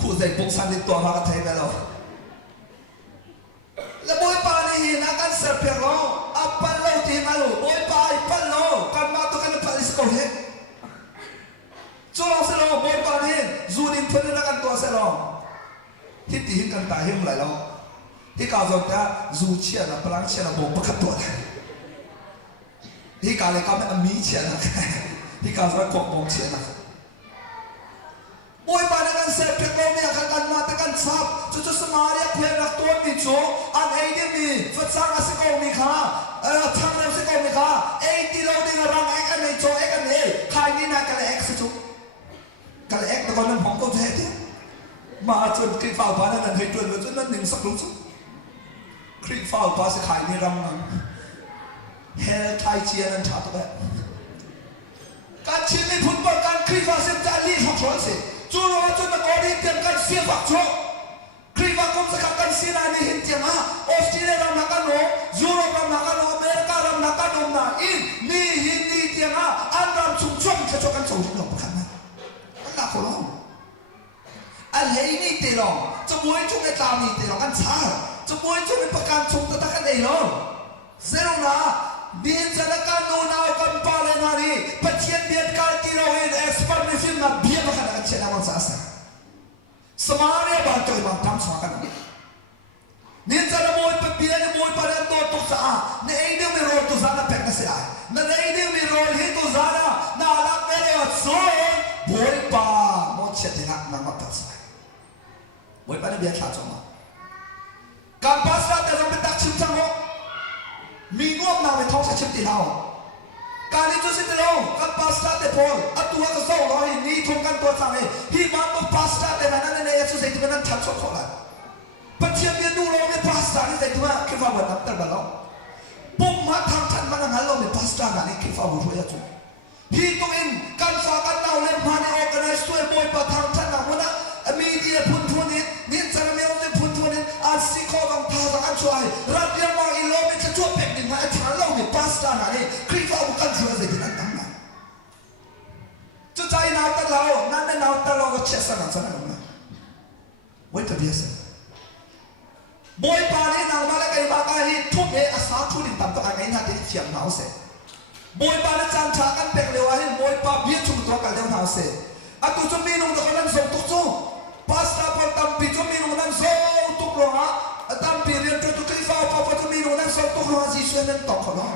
คู่ใจปุกสันติตัวมากันไทยไปแล้วแล้วบอยปานี่นักการเสพเราอัปปัลโลที่มาลูบอยปาอัปปัลโลกันมาตัวกันพาริสโกเฮ ตัวเสร็จแล้วที่ตีกันตายหิ้มไหลแล้วที่กาวจนแต่จูเชียนะพลังเชียนะบอกประคับตัวที่กาวเลยก็ไม่มีเชียนะที่กาวจะกบบอกเชียนะโอ้ยบ้านกันเสร็จเพียงเราไม่อยากกันมาแต่กันซับจุดสมาร์ทเพื่อนรักตัวมีโจอันเอเดมีฟัดซังอาศัยก็มีค่าทางเรื่องสิก็มีค่าเอที่เราดึงรังเอ็กอันในโจเอ็กอันนี้ใครนี่นะกันเอ็กซ์จุกันเอ็กแต่ก่อนนั้นผมก็เท่มาจนคลิปฟ้าบ้านนั้นให้จนจนนั้นหนึ่งสักลุกคลิปฟ้าบ้านสิขายนี่รำนังเฮลไทยเชียนั้นชาตัวแบบการชิมไม่พุ่งบอลการคลิปฟ้าเสียจานลีชอบชวนสิจู่เราจนตะโกนเตียงกันเสียฝักโชคลิปฟ้าคงจะขับกันสีนานี่เห็นเตียงอ่ะออสเตรเลียรำนักกันโนยุโรปรำนักกันโนอเมริการำนักกันโนน่ะอินนี่หินนี่เตียงอ่ะอันรำชุ่มชุ่มจะชกกันโจจุดหลงประคันนะอันละคนละอันเฮนี่เตลองจะมวยจุกไอ้ตามีเตลองกันช้าจะมวยจุกไอ้ประกันชุมตะตะกันเองเลยเซโรนาดินจะนักการโนนากันปาเลนารีปัจเจียนเบียดการที่เราเห็นเอ็กซ์เพร์ตในฟิล์มน่ะเบียดมาขนาดกันเช่นนั้นมันซะสมาร์ทเนี่ยบางตัวบางทำสมากันดินจะมวยไปเบียดมวยไปเรื่องตัวตุกสะในไอ้เรื่องมีโรลตุกสะน่ะเป็นกันเสียนั่นไอ้เรื่องมีโรลฮิตุกสะน่ะน่ารักไม่เลยว่าโซ่บวยป่ามดเช็ดหนักนั่งมาตัดสายบวยป่าเนี่ยเบียดขาดจงมาการพัฒนาแต่เราเป็นตักชิมจังหวะมีงวงนาไปท้องชิมตีเราการนี้จุดสิ้นเราการพัฒนาแต่พออัตัวก็โซ่เราเห็นนี่ทุ่งกันตัวสั่งเลยที่มันต้องพัฒนาแต่นั้นในเอสุเซติมันนั้นทัดชกเขาละปัจเจียนเบียดูเราไม่พัฒนาที่ใจที่ว่าคิดว่าวันนั้นแต่ละเราปุ่มมาทางทันมันงั้นเราไม่พัฒนาในคิดว่าบุรุษยาจุที่ตัวเองการฝากกันเราเล่นมาในออกกันในช่วยบอยประทางทันเราวันนั้นมีเดียพุ่นพุ่นนี้นี่จะไม่เอาเนี่ยพุ่นพุ่นนี้อาศิโคบังพาสักอันช่วยรัฐยังมองอีโลไม่จะช่วยเป็นยังไงทางเราไม่พัฒนาเนี่ยคิดว่าบุกันช่วยใจที่นั่นตั้งนั้นจุดใจหนาวตลอดนั่นหนาวตลอดก็เชื่อสันนั่นสันนั่นนะไว้ทะเบียนสิบอยปานี่นางมาแล้วไงบ้างไอ้ทุบเออาสาทุดินตามตัวไอ้นั่นที่เขียนหนาวเสบอยปานี่จำฉากกันเป็กเลยวะให้บอยปาเบี้ยชุมตัวกันเลี้ยงหนาวเสอะตุจมีนุ่งตะกันนั้นส่งตุกจูพาสต้าพอตั้มปีจมีนุ่งนั้นส่งตุกโลหะตั้มปีเรียนจนตุกขี้ฟ้าพอจมีนุ่งนั้นส่งตุกโลหะจีส่วนนั้นตกขนม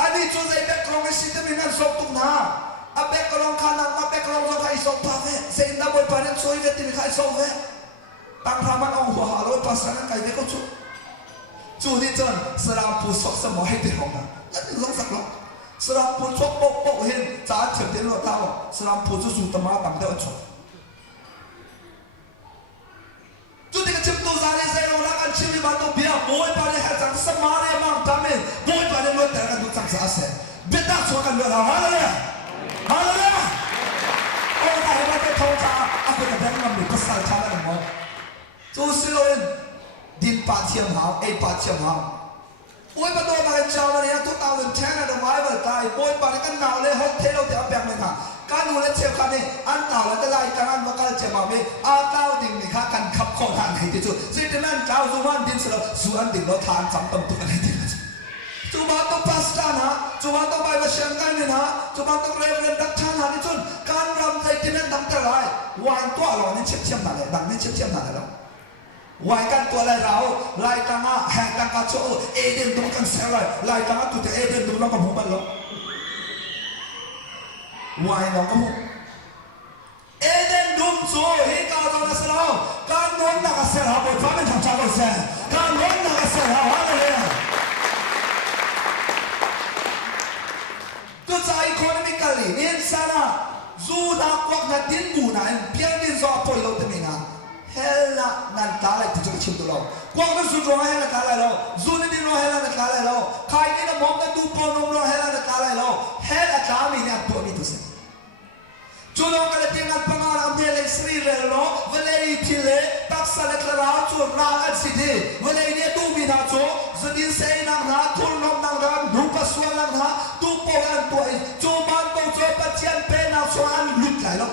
อันนี้จุดไอ้เบกลองไอ้สิทธิ์มีนั้นส่งตุกนาอะเบกลองขานังอะเบกลองเราใครส่งพาเวเซนดับบอยปานี่ช่วยเวทีมีใครส่งเวตั้งทำมันเอาหัวหาลอยภาษานั้นใครไม่ก็จุจุนี่จนสลามผู้สกสมอให้เด็กของมันนั่นลงสักลงสลามผู้ชกปกเห็นจ่าเฉิดเดินรถเท้าสลามผู้จุตมาตั้งเดียวชกจุดที่กระชิบตัวซาเลเซโรนักอันชิมิบันตัวเบียบอยปาเนี่ยให้จังสมาร์ทมั่งทำเองบอยปาเนี่ยรถแต่กันดูจังสาเสเบ็ดตักชกกันด้วยเราฮาเลลูยาฮาเลลูยาโอ้ยอะไรมาเป็นทองจ้าอ่ะเป็นแบบนั้นมันมีภาษาชาติอะไรมั้งจูสิโลนดินปาเทียมหาวเอปาเทียมหาวโอ้ยประตูมาเป็นชาวนาเนี่ยทุกตาเป็นแช่ในดอกไม้เบิดตายโอ้ยปาเนี่ยกันหนาวเลยฮอตเทลเราเดี๋ยวแบ่งเลยค่ะการดูแลเชียวกันนี่อันหนาวแล้วจะไล่กันอันว่ากันเชียวมาไม่อาเก้าดิ่งนี่ค่ะกันขับข้อทางไหนที่สุดสิ่งที่นั่นเจ้าสุวรรณดินสุดสุวรรณดิ่งเราทานจำต้องตัวอะไรที่นั่นจุบันต้องพัฒนาจุบันต้องไปว่าเชียงกันนี่นะจุบันต้องเรียนดักชานาที่สุดการรำใจที่นั่นดังแต่ไรวายตัวเราเนี่ยเชี่ยมๆหนาเลยดังเนี่ยเชี่ยมๆหนาเลยแล้ววายกันตัวอะไรเราไล่ตั้งอ่ะแหกตั้งกระโจเอเดนตรงกันเสียเลยไล่ตั้งอ่ะตัวเอเดนตรงนั้นก็มุ่งไปแล้ววายน้องก็มุ่งเอเดนดุมโซ่เฮกาโดนัสลาวการนอนนักเสียหายบนฟ้าเป็นทางชาโลเซการนอนนักเสียหายอะไรเนี่ยตัวใจอีโคโนมิคาลีเนี่ยสาระจูนักวักนัดดินบูนันเพียงดินโซ่ปล่อยเราเต็มงานเฮล่านั่นตาเลยที่จะชิมตัวเรากวางนั้นสุดร้อนเฮล่าตาเลยเราจูนี่ดินร้อนเฮล่าตาเลยเราใครนี่นะมองกันดูปนมร้อนเฮล่าตาเลยเราเฮล่าตามีเนี่ยตัวนี้ตัวเสียจูน้องกันเลยที่งานพังงานอันเดียร์เลยสรีเลยเราเวลาอีทีเล่ตักสลัดละเราจูราอันสิเดเวลาเนี่ยดูมีนาจูจะดินเซนังนะทุนนมนังนะรูปสวนนังนะดูโปกันตัวเองจูมันต้องจูปัจจัยเป็นนักสวนลุกไหลเรา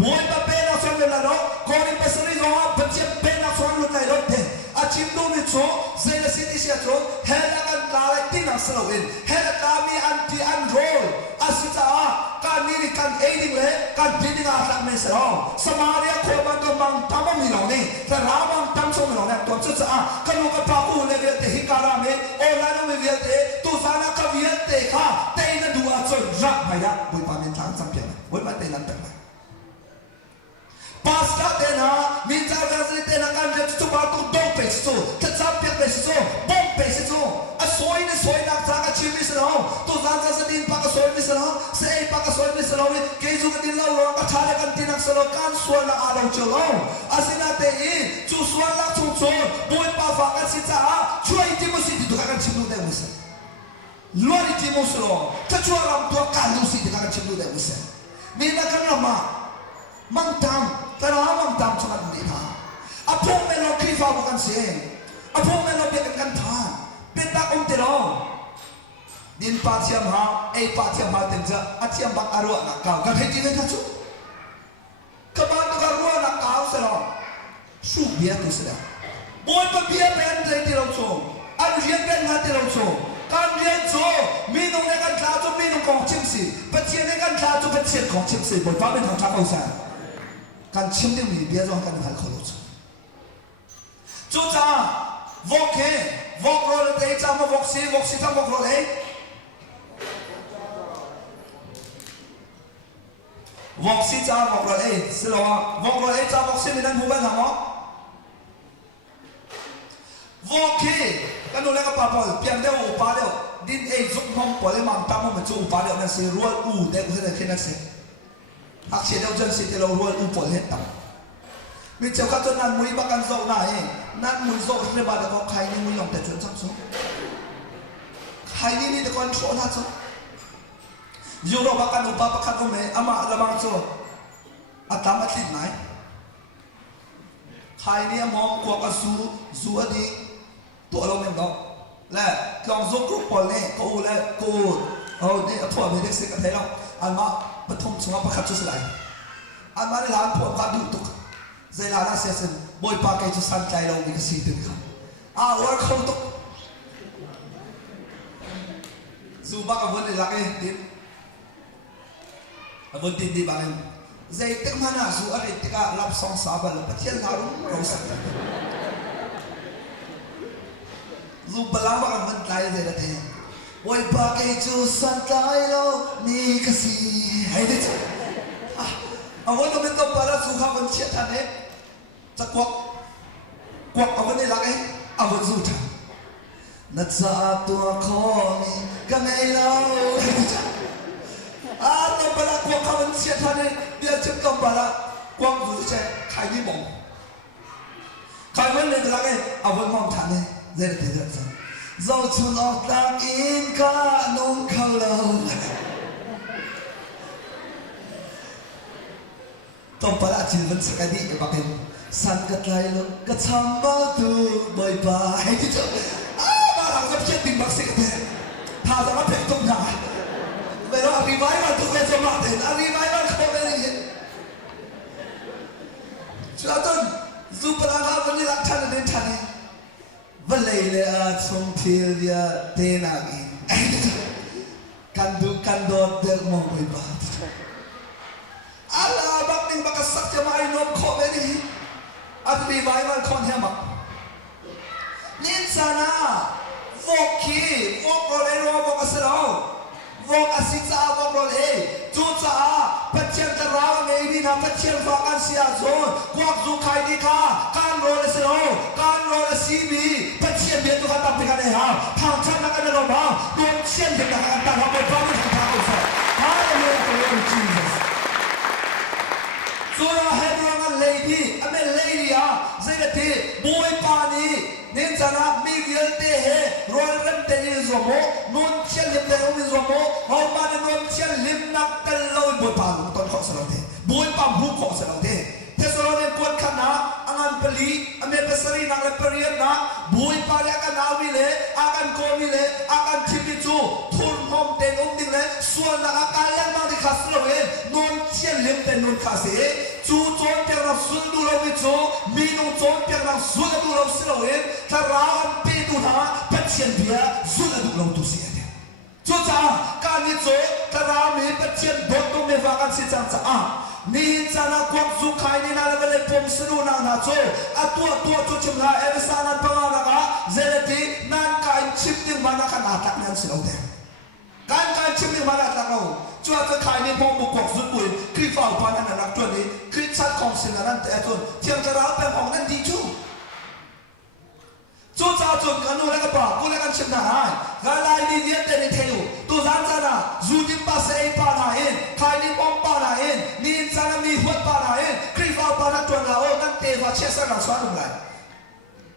บอยปะเป็นนักสวนเลยเราคนที่เป็นสรีเราปัจจัยเป็นนักสวนลุกไหลเราเถอะอาชิมดูมิจูเซลสิติเสียจูเฮล่ากันตาเลยที่นักสวนเฮล่าตามีอันที่อันโรลอาศิตาการ การนี้นี่การเอดิ้งเลยการดิ้งอาหลักไม่เสร็จแล้วสมาเรียคนมันก็มังทำมันมีเหล่านี้แต่เรามังทำส่งเหล่านี้ตัวชุดสะอาดขนมกับปากอูเนี่ยเวียเตฮิการามีโอลานุเวียเตตุสานะกับเวียเตค่ะเตนดูอาจจะรักไม่ได้บุยปามินทางสัมเพียงบุยมาเตนันเป็นไงPasca tena, minta kasih tena kan dia tu batu dong peso, tercapai peso, bom peso. Asoi ni soi nak jaga cimi serau, tu jaga sedin pakai soi ni serau, sei pakai soi ni serau. Keju kan di lau orang kacau kan tinak serau kan suara ada ucalau. Asina tei, tu suara cucu, boy pafakan si cah, cuai timus itu kan cimlu deh misal. Luar timus serau, kecuali orang tua kalu si kan cimlu deh misal. Mina kan lama, mangtam. Tapi orang tak cuma ni dah. Apa melok kifah bukan sih. Apa melok dia kan tan. Petak terong. Din patiam ha, patiam ha tenja. Atiam bak arwah nak kau. Kan henti kan tu. Kebantu arwah nak kau serong. Su biar tu serong. Boy biar pen henti langsung. Adu dia pen henti langsung. Kan dia tu minum dia kan tu minum kong cimsi. Pecian dia kan tu pecian kong cimsi. Boy pamen tak tahu saya. Kan cimdi mi biar orang kan hal kalau tu. Cuca, vok roll deh, cama vok si tam vok roll eh. Vok si cama vok roll eh, selawa vok roll eh cama vok si minan bukan nama. Vok kan oleh kapal, piang dia upah dia, din zuk nom boleh mantap macam upah dia nasi roll deh kita kena nasi. Hak siapa jangan siapa lalu ruang upol hetam. Macam kata nan mui bahkan zau naik, nan mui zau sebab ada kau kai ni mui yang terjun samsu. Kai ni dia kontrol hasil. Juro bahkan upah bahkan ume ama lamang so, atam atlet naik. Kai ni amom kuat zu adi tu alam mendok. Lah, kalau zau upol ni kau lah kau, oh ni apa berdek sekat helam, alma. Betul semua pakai tu selai. Amari lah pun kadu tu. Saya lah sesen boy pakai tu santai lau dengan situ kan. Work kau tu. Zuba kau boleh lagi din. Abang din di badan. Saya tak mana zu ada tiga lap song sabar lepas dia naru rosak. Zuba lama kan mentai dia dah. Boy pakai tu santai lau ni kasih. Hai deh. Awak tu minta para suka benciat ane. Cakwak awak ni lagi awak zuta. Natsa tu aku ni kami lau. Tu para kuak benciat ane dia cakap para kuak zuta kai ni bom. Kai ni lagi awak mau thane. Jadi tidak. Zau tu nak tak inka nung kau lau. Tompala cilman sekali pakai sangat lain kecambah tu boy bye gitu. Barang kecil timbang sekali. Thada apa pektum dah. Pero arriba tu ke jematin, arriba kau beri. Suatun zupelanga beli laksan dan thane. Belai le songtil dia tenagi. Kandot dek mau boy bye. Allah bakning bakasak jamai nom kau beri, ada revival kau ni mak. Ninsana, vok rolero vok aserau, vok asita vok role, cuca, pecian terang ini na pecian vakan siazon, kuak zukai dika, kan role serau, kan role sini, pecian dia tu kata pikan eham, pangcan nak ada lomba, pecian dia nak kata lomba baru kita usah. Hallelujah, Jesus. Surah Hebron lady, ame lady ya, saya kata boy pani, nincana miguel teh, roll rem teh zomo, non cialim teh zomo, hormat non cialim nak telau boy pan, ton kok serate, boy pan bu kok serate. Tesoran kuat kana, angan peli, ame besari nak leperian nak, boy pan akan awile, akan komile, akan cipicu, turun hom teh ding le, suan nak kalian mau dikasih non cialim teh non kasih. Cu con piang nak sundu lau itu, minum con piang nak sundu lau selawin, terang pedu na, pecian dia sundu lau tu siapa. Cuca, อันนี้โจกระรามีประเทียนบทตรงเมฟากันสิจังจ้านี่จะนักควักสุขายนี่นาเลเวลผมสรุนานาโจอัตัวจุดชิมนาเอวิสานันปังอาระเจเลตีนั่นการชิมดิ้งมานักขนาดนั้นสิเราเดการชิมดิ้งมานักเราจวนจะขายนี่พอบุกควักสุดปุยคลิปเอาปานันนักจวนนี้คลิปชัดของสินานันแต่จวนเที่ยงกระราเป็นของนั่นดีจูจูจ้าจนกันนู่นแล้วก็บอกกูแล้วกันชิมนาให้กาลายนี่เลี้ยงแต่ในเทวตัวนั้นจ้านะจูดิปัสเอปานาเองขายนี่ปอมปานาเองนี่จ้านะมีหัวปานาเองคลิปเอาปานันจวนเรานั่นเทวะเชื่อสังกัดสวรรค์อะไร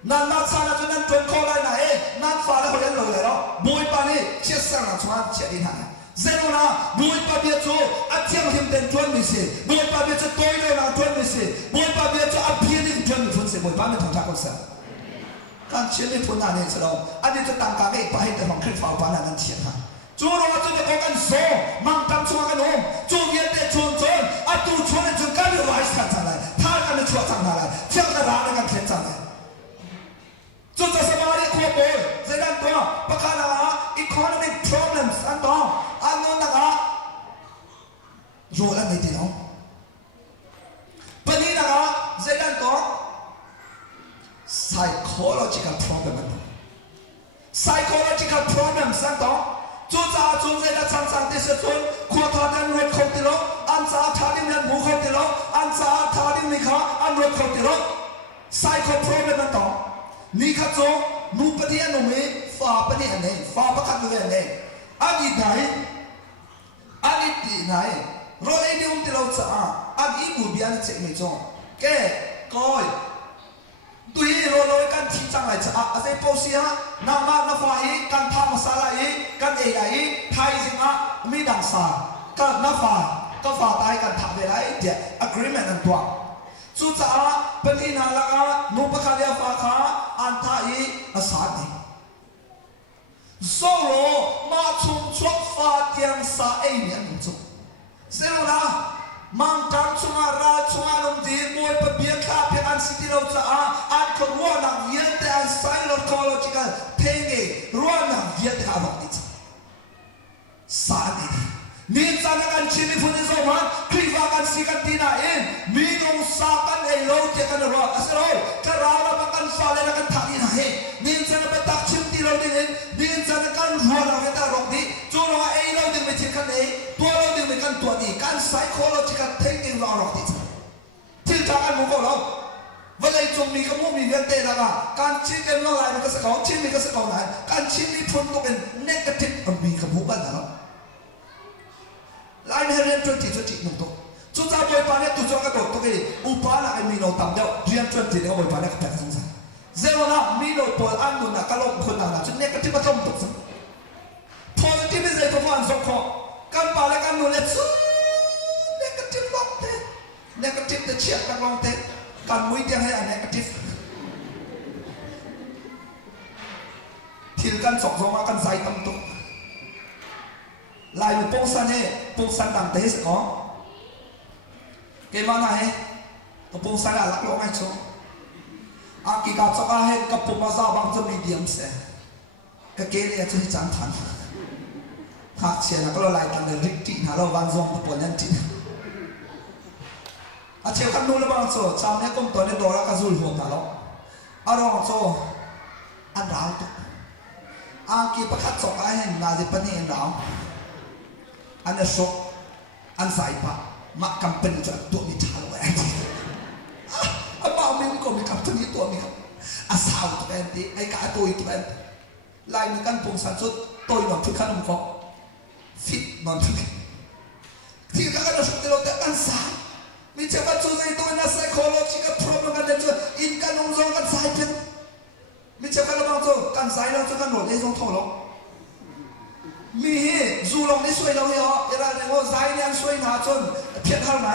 นั่นนักสารจนนั่นจวนโคไลนาเองนั่นฟ้าแล้วเขาเลี้ยงเราเลยเนาะบุยปานี่เชื่อสังกัดสวรรค์เชื่อดีนะเจ้าหน้าบุยปาเบียจูอัดเทียมหิมเต็นจวนมิสิบุยปาเบียจูตัวเดียวนะจวนมิสิบุยปาเบียจูอัดเพียนี่จวนมิฟุนสิบุยปาไม่ทำจากคนเสียการเชื่อในพุทธานี่สโลอันนี้จะต่างกันเองไปแต่ของคริสต์ฟ้าปานันเทียนฮะจูโรว่าจูจะบอกกันโซมังตามชัวกันโอมจูเวียนแต่ชวนอัตูชวนจูกันไว้สักจังเลยท่ากันชัวจังเลยเชื่อกันร้านกันเทียนจังเลยจูจะสบายขวบเลยเจดันตัวประการละ economic problems อันต่ออันนู้นนะคะรู้แล้วไม่ดีเนาะปัญหานะคะเจดันตัว psychological problem อันต่อ psychological problems อันต่อจูจ้าจูเจดันจังที่สุดขวดทาดินรถคนติโลอันจ้าทาดินเงินบุคคลติโลอันจ้าทาดินมิขาอันรถคนติโล psycho problem อันต่อนี่ข้าโจนูปฏิญาณมีฟ้าปฏิญาณเนี่ยฟ้าประคับด้วยเนี่ยอันนี้ไหนอันนี้ที่ไหนรถเอ็นอุ้มที่เราจะอันนี้บุบยันเจ็บไม่จงแกก้อยตุยรถลอยกันที่จังไรจะอะไรพอเสียน้ำมันน้ำฟ้าอีกันทำมาสาระอีกันเอ๋ยไทยสิงห์มีดังสากันน้ำฟ้าก็ฟ้าตายกันทำอะไรเดี๋ยว agreement นั่นตัวสุดท้ายเป็นที่นั่นละกันนุปการยฟ้าขาอันท่าอีอาสาดีโซโลมาชุมชกฟ้าเทียงสาเองเนี่ยนุ่มจุเซลล์นะมังจังชงอาราชงอารมณ์ดีมวยปะเบียข้าเพียงอันสิที่เราจะอันขรัวนังเยียดแต่อันไซโลคอโลจิกันเทงเกรัวนังเยียดข้าบอกดิสาดีนี่จะนักการชิมฟุนิโซมันคลิปว่ากันสิกันตีน่าเองมีนงสากันเอโลเจกันรัวอาศัยกระราเรากันฟ้าเลยนักการทัดีน่าเองนี่จะนักตักชิมตีเราดิ้งนี่จะนักการรัวเราเวตาลงดีจูรัวเอโลดิ้งไม่เชื่อกันเองตัวเราดิ้งไม่กันตัวดีการไซโคโลจิกันเทคนิคเราหรอกดิที่ทางการมุกเราเวลาจงมีขโมยมีเงินเตะละกันการชิมเป็นเมื่อไรมันก็สกองชิมมีก็สกองไหนการชิมนี่พ้นตัวเป็นเนกาทีฟมีขโมยบ้านเราลายเรียนจนจีจุนุ่งตัวสุดท้ายบอยปานเนี่ยตุจงกระโดดตัวเองอุปาละไอ้มีโนตามเดียวเรียนจนจีเนี่ยบอยปานเนี่ยแปลกสงสัยเจ้าหน้ามีโนปวดอันนุนน่ะกะลงคนน่ะจนเนี่ยก็ที่มาต้มตุกสังพอที่ไม่ใช่ตัวอันสกปรกกันปาละกันนุนเนี่ยสู้เนี่ยก็ที่ลงเตะเนี่ยก็ที่จะเชียร์กันลงเตะกันมุ้ยเดียงให้อันเนี่ยก็ที่ที่กันสองมากันใส่ตั้มตุกลายมันปงสันเนี่ยปงสันต่างเตะสิอ๋อเกี่ยมันอะไรตัวปงสันอะไรลักลงไอ้ชั่วอากิกาจักรให้กับปุ่มมาซาบังจะมีเดียมเสก็เกลี่ยจะให้จันทันหากเชียร์นักเราลายกันเลยริกติหาเราวันซองตัวปนยันติอาเชียร์กันนู่นแล้วบางโซ่จำเนี่ยก้มตัวเนี่ยโดนแล้วก็ซูลหัวตาล้ออารมณ์โซ่อันราวตัวอากิประคัดจักรให้นาจิปนีอันราวอันนี้ชกอันสายปะมักกำเป็นจะตัวมีทางไว้ไอ้บ้าไม่มีก็มีกำตัวนี้ตัวมีครับอาสาวตัวเป็นตีไอ้กาตัวอีกตัวเป็นลายมีกันปงสันสุดตัวหนอนทุกขนมก็ฟิตนอนทุกที่กันเราชกที่เราแต่กันสายมีเจ้าบ้านตัวในตัวนั้นไซโคโลจิกับ problem กันเด็ดอินกันนงซองกันสายเป็นมีเจ้ากันเราบางตัวกันสายเราจะกันหมดไอ้ซองทองหรอกมีจูลงนี่สวยเราเหรอเวลาเนี่ยว่าใจเนี่ยสวยหนาจนเพี้ยนเท่าไหร่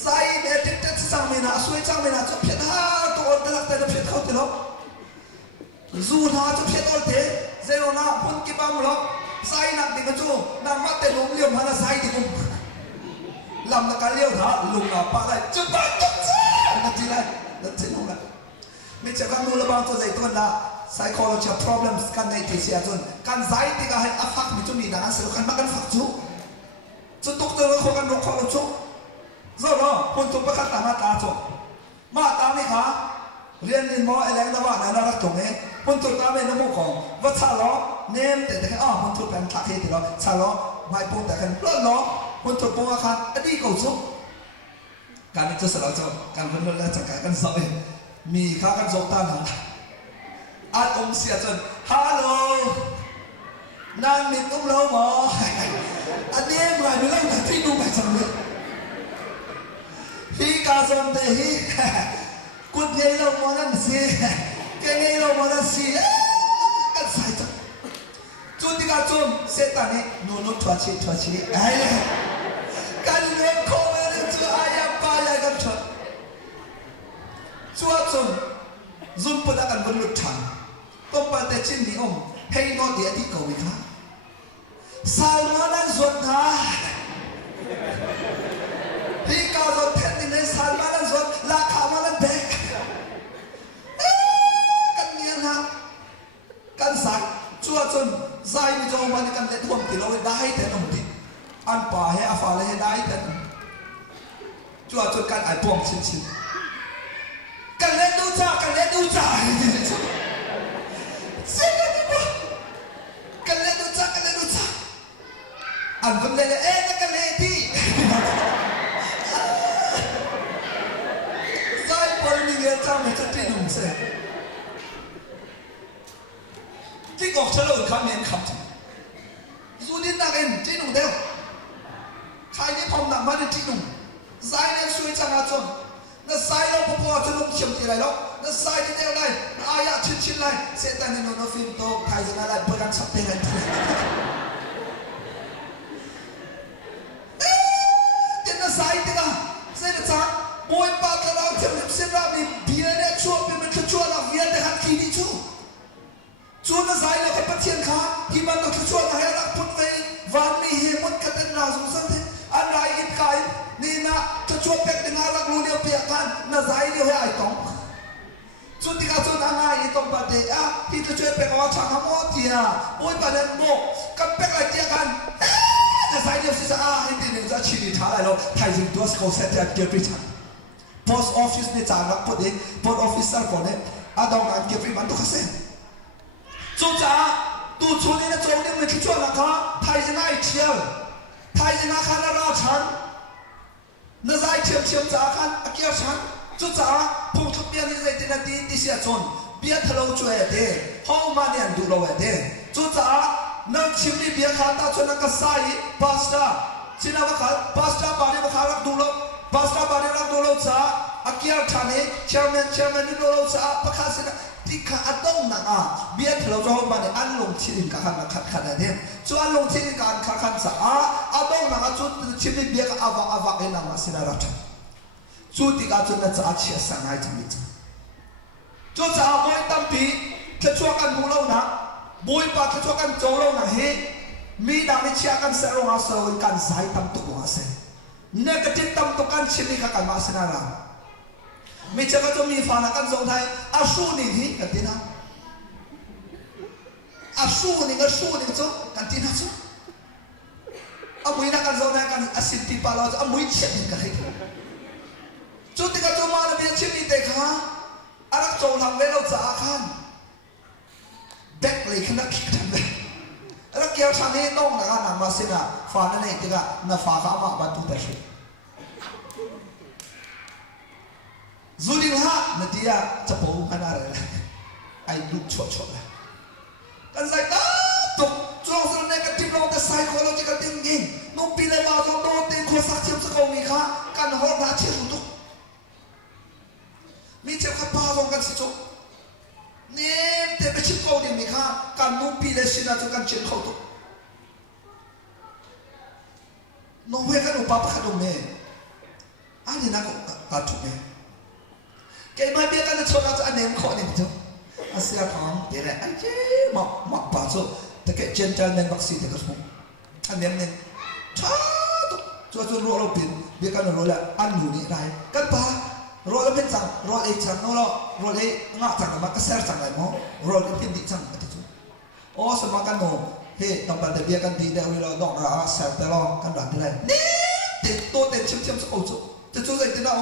ใจเนี่ยเด็ดๆจังไม่หนาสวยจังไม่หนาจะเพี้ยนห้าตัวแต่ละแต่ละเพี้ยนเขาเท่าไหร่จูหนาจะเพี้ยนตัวเท่เจ้าหน้าพุ่นกี่บ้ามหรอกใจหนักดิกระจูนางมัดแต่ลุงเลี้ยงมาละใจดิกุมลำนักการเลี้ยวท่าลุงหน้าป้าได้จุดบ้านจุดเจ้านั่นทีไรนั่นทีนู้นแหละไม่ใช่การนู้นละบางตัวใจตัวน่ะ psychological problems kan nei ti sia chun kan zai ti ka hai afak mi chu mi na sel kan ma kan fak chu doctor ko kan ro kho chu zo ro pun tu pa ka ta ma ta chu ma ta mi kha rian din mo eleng na wa na na rak tong e pun tu ta me na mo ko wa cha lo nem te te a pun tu kan thak he ti lo cha lo mai pun ta kan lo pun tu po kha adi ko chu kan ni chu sa lo chu kan pun la cha kan zo e mi kha kan zo ta na at sia chun hello nan min lo mo anh em lại nữa là thích đúng phải chẳng được hi ca dòng để hi cút ngay lâu mà nó gì cái ngay lâu mà nó gì cái sai chắc chú đi cả chôn sẽ tàn ấy nó thoát chi ai cái này không phải chú ai ba ai cái chuyện chú chôn zoom bữa đã cần vấn luật thẳng công bạn để trên đi ông hay nó để đi cầu mình khác Salmanan zot ha hi ka zot phen ni nei Salmanan zot la khamanan be kan nian ha kan sak chua chun zai mi jo man kan le thom ti lo dai te nom ti an pa he afa le he dai te chua chun kan ai pom chin kan le du cha se kan le du cha anh vẫn lên là ê nó cái này đi sai bởi mình nghe trong này chắc trên đồng xe cái gọc trả lời khám nhận khám chẳng dù đến nạc em trên đồng đeo khai những phòng nặng mắt đến trên đồng sai nên xuôi chẳng à chôn nó sai đâu bố bố cho lúc chiếm thì lại đó nó sai đến đeo này nó ai ạ chín này sẽ ta nên nó phim tô thay ra lại bởi đang sắp tên này sai thế nào, sai được sao? Bôi ba cái đó theo niệm sinh ra mình bia này chua mình chua là viên để hắn kỳ đi chua nó sai là cái bất thiên khá thì bạn nó chua là hay là phun về và mi hiểm một cái tên nào dùng sẵn thế anh lại ít cái nên là chua bẹt để ngã lạc luôn điều bịa can nó sai điều hay tông chua thì cả chua anh ai tông bát để à thì chua bẹt có chẳng hâm mộ thì à bôi ba đến bộ cái bẹt lại tia can sai điều gì à anh thì nên ra chỉ đi thả lại rồi thay vì tôi sẽ có sẽ đẹp kiểu bị chặn post office này trả nắp bớt đi post officer còn đấy à đâu ngàn kiểu bị bắn tôi khá chú cha tu chú này nó chú này mình chú là có thay vì ngay chiều thay vì ngay khăn là ra chắn nó dài chiều cha khăn à kia chắn chú cha phun thuốc biên như vậy thì là đi xe chôn biên thâu lâu chuột đấy không mà nên đủ lâu đấy chú cha nang chimni biar khata chon nang kasai pasta china wakha pasta bari wakha rak dulo cha akia thane chairman ni dulo cha pakha sina tikha atong na a biar thlo jo mane an long chin ka khan khat na de chu an long chin ka khan sa a atong na chu chimni biar ka awa ke na ma sina rat chu ti ka chon na cha chia sangai chami chu cha moi tampi thachua kan bulo na bôi ba cái chỗ căn chỗ lâu là hết mi đang đi chia căn sẽ rong áo sầu căn sai tâm tục của sẽ negative tâm tục căn chỉ đi các căn mà sẽ ra mi chơi cái chỗ mi phá là căn giống thay asu ni hi căn tin ha asu ni chỗ căn tin ha chỗ amui na căn giống thay căn asin ti pa lo amui chết đi cái chỗ thì cái chỗ mà là bị chết đi thế khá arak chỗ làm về lâu giả khan back lay kena kick dan deh. Anak yang sana nong nak anak masih nak fana ni tiga nak fana mak bantu tersi. Zudin ha nanti ya cepung kan ada. Ai duk cocok lah. Kan saya tak jual selain negatif lawan the psychological thinking. Nung pilih bahagian dua ting kosak cium sekau mika kan orang dah cium untuk. Mi cium kapal orang kan situ. Nem te be chip ko din mi kha kan nu pi le sina chu kan chen kho tu no we kan u pa pa do me ani na ko ka tu me ke mai be kan chona cha nem kho ni tu asia thong te le ai che ma pa so te ke gentleman vaccine te ko smu an nem ne cha tu chu ro lo pin be kan ro la an nu ni dai kan pa รถแล้วเป็นจังรถเอจังโน่ละรถเองาจังมันก็เซอร์จังไรมั้งรถเป็นดิจังก็ที่จุโอ้สมักันโน่เฮ้ต้องไปเบียกันดีเดี๋ยวเราดอกเราเซอร์แต่เรากันดันที่ไรนี่เด็ดตัวเด็ดชิมสักโอ้จุจะจุอะไรที่เรา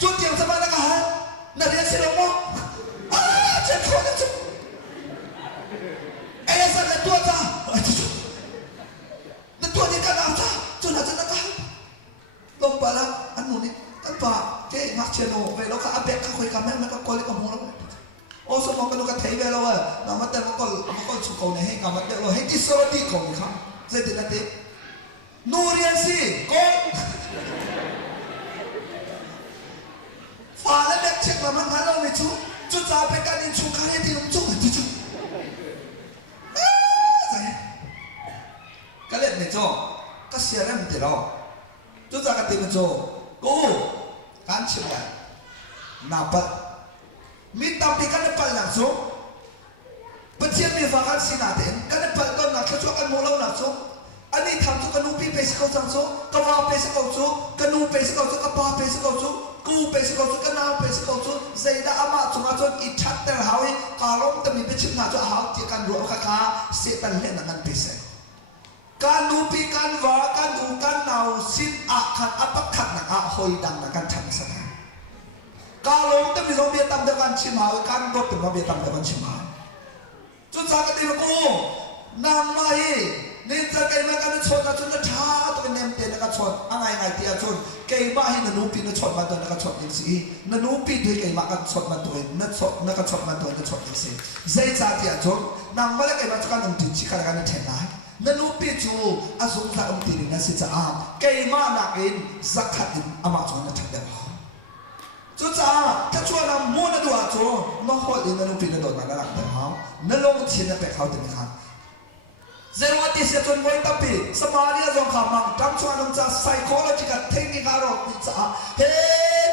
จุดเดียวสบายแล้วกันน่าเรียนสิเรามั้งเจ็บคอจุสันตัวจ้าตัวนี้กันเอาจ้าจุดนั้นจะนักกันลงไปแล้วอันนู้นนี่ตั้งป่าเจ๊งักเชโน่ไปแล้วก็อาเบะก็คุยกันแม่มันก็กอลิกับหัวแล้วโอ้สมองกันดูกันเทไปแล้วน้ำมันแต่มันก็ชุกเอาในให้กันมันเดี๋ยวเราให้ที่สวัสดีก่อนครับเสร็จแล้วทีนูเรียนสิก่อนฟ้าแล้วเด็กเช็คมามันงั้นเราไม่ชุจุดจ่าไปกันอินชุกอะไรที่นุ่มจุกจุกก็เล่นไม่จบก็เสียแล้วมันเดี๋ยวเราจุดจ่ากันตีมันจบกูการชิมกันนับมีตามที่กันเป็นหลักสูงประเทศมีฟังกันสินาเด่นกันเป็นต้นหลักช่วยกันมูลหลักสูงอันนี้ทำทุกกันนูปีเปสเขาจังสูงกว่าเปสเขาสูงกันนูเปสเขาสูงกับป้าเปสเขาสูงกูเปสเขาสูงกันน้าเปสเขาสูงใจด่าอามาจุงอาจนอิจฉาแต่หายการล้มแต่มีเป็นชิมหน้าจะหาที่กันรวมข้าเสียตันเล่นนั่นเปสการนูปีการว่าการดูการนาวสิ้นอาขัดอัปขัดนักอาหอยดังนักการทำสักการล้มแต่มีเราเบียดตามเดียวกันชิมหาการรถเป็นเราเบียดตามเดียวกันชิมหาจุดจากกันตีมากูนำมาอีนี่จะเกี่ยมากันชนกันชนกันช้าตัวเนมเตียนกันชนอะไรไงเตียชนเกี่ยมาให้นันูปีนชนมาตัวนักชนยิ่งสินันูปีด้วยเกี่ยมากันชนมาตัวนักชนชนมาตัวนักชนยิ่งสิใจจ่าเตียชนนำมาแล้วเกี่ยมาจุกันนุ่มติดชิคกันกันเทนไลนันูปีจูอาสงสารนุ่มติดนั่นสิจ้าเกี่ยมานักอินสักขัดอินอามาชนนั่นทักเดียวจุดจ้าถ้าชวนนำมูนดูอาจูน้องคนอินนันูปีนั่นโดนมาแล้วหลังเดียวนั่นลงชิ้นนั่นเป็นเขาเต็มขันเจ้าวันที่เสียจนวันตั้งปีสมาร์ทยังคำมั่งจำชวนนุ่มจ้า psychological technique อะไรนี่จ้าเฮ้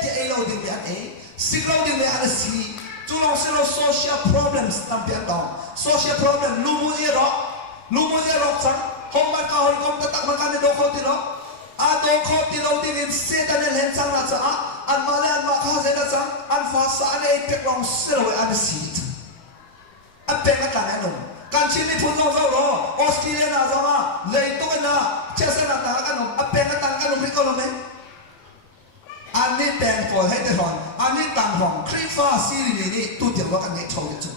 ที่ไอ้เราดึงไปอันเองสิ่งเราดึงไปอันสี่จุดลงสิ่งเรา social problems ตั้งเปลี่ยนต่อ social problem ลูมุเยอะจังห้องมันก็ห้องก็ตักมันกันในโดโคติโร่โดโคติโร่ที่มีเศษอะไรเห็นจังนะจ้าอันมาเลยอันมาข้าเสด็จจังอันฟ้าสารเอเป็กลองสิ่งเราอันสี่อันเป็นกันต่างกันการชิมนี่พูดเราหรอออสเตรเลียนะจ๊ะมาเลยตัวกันนะเชื่อเส้นต่างกันหนุ่มอันเป็นกันต่างกันหนุ่มริโก้ลงไหมอันนี้แบ่งก่อนให้ได้ก่อนอันนี้ต่างห้องคลิปฟ้าซีรีส์นี่ตัวเดียวกันเนี่ยโชว์จุด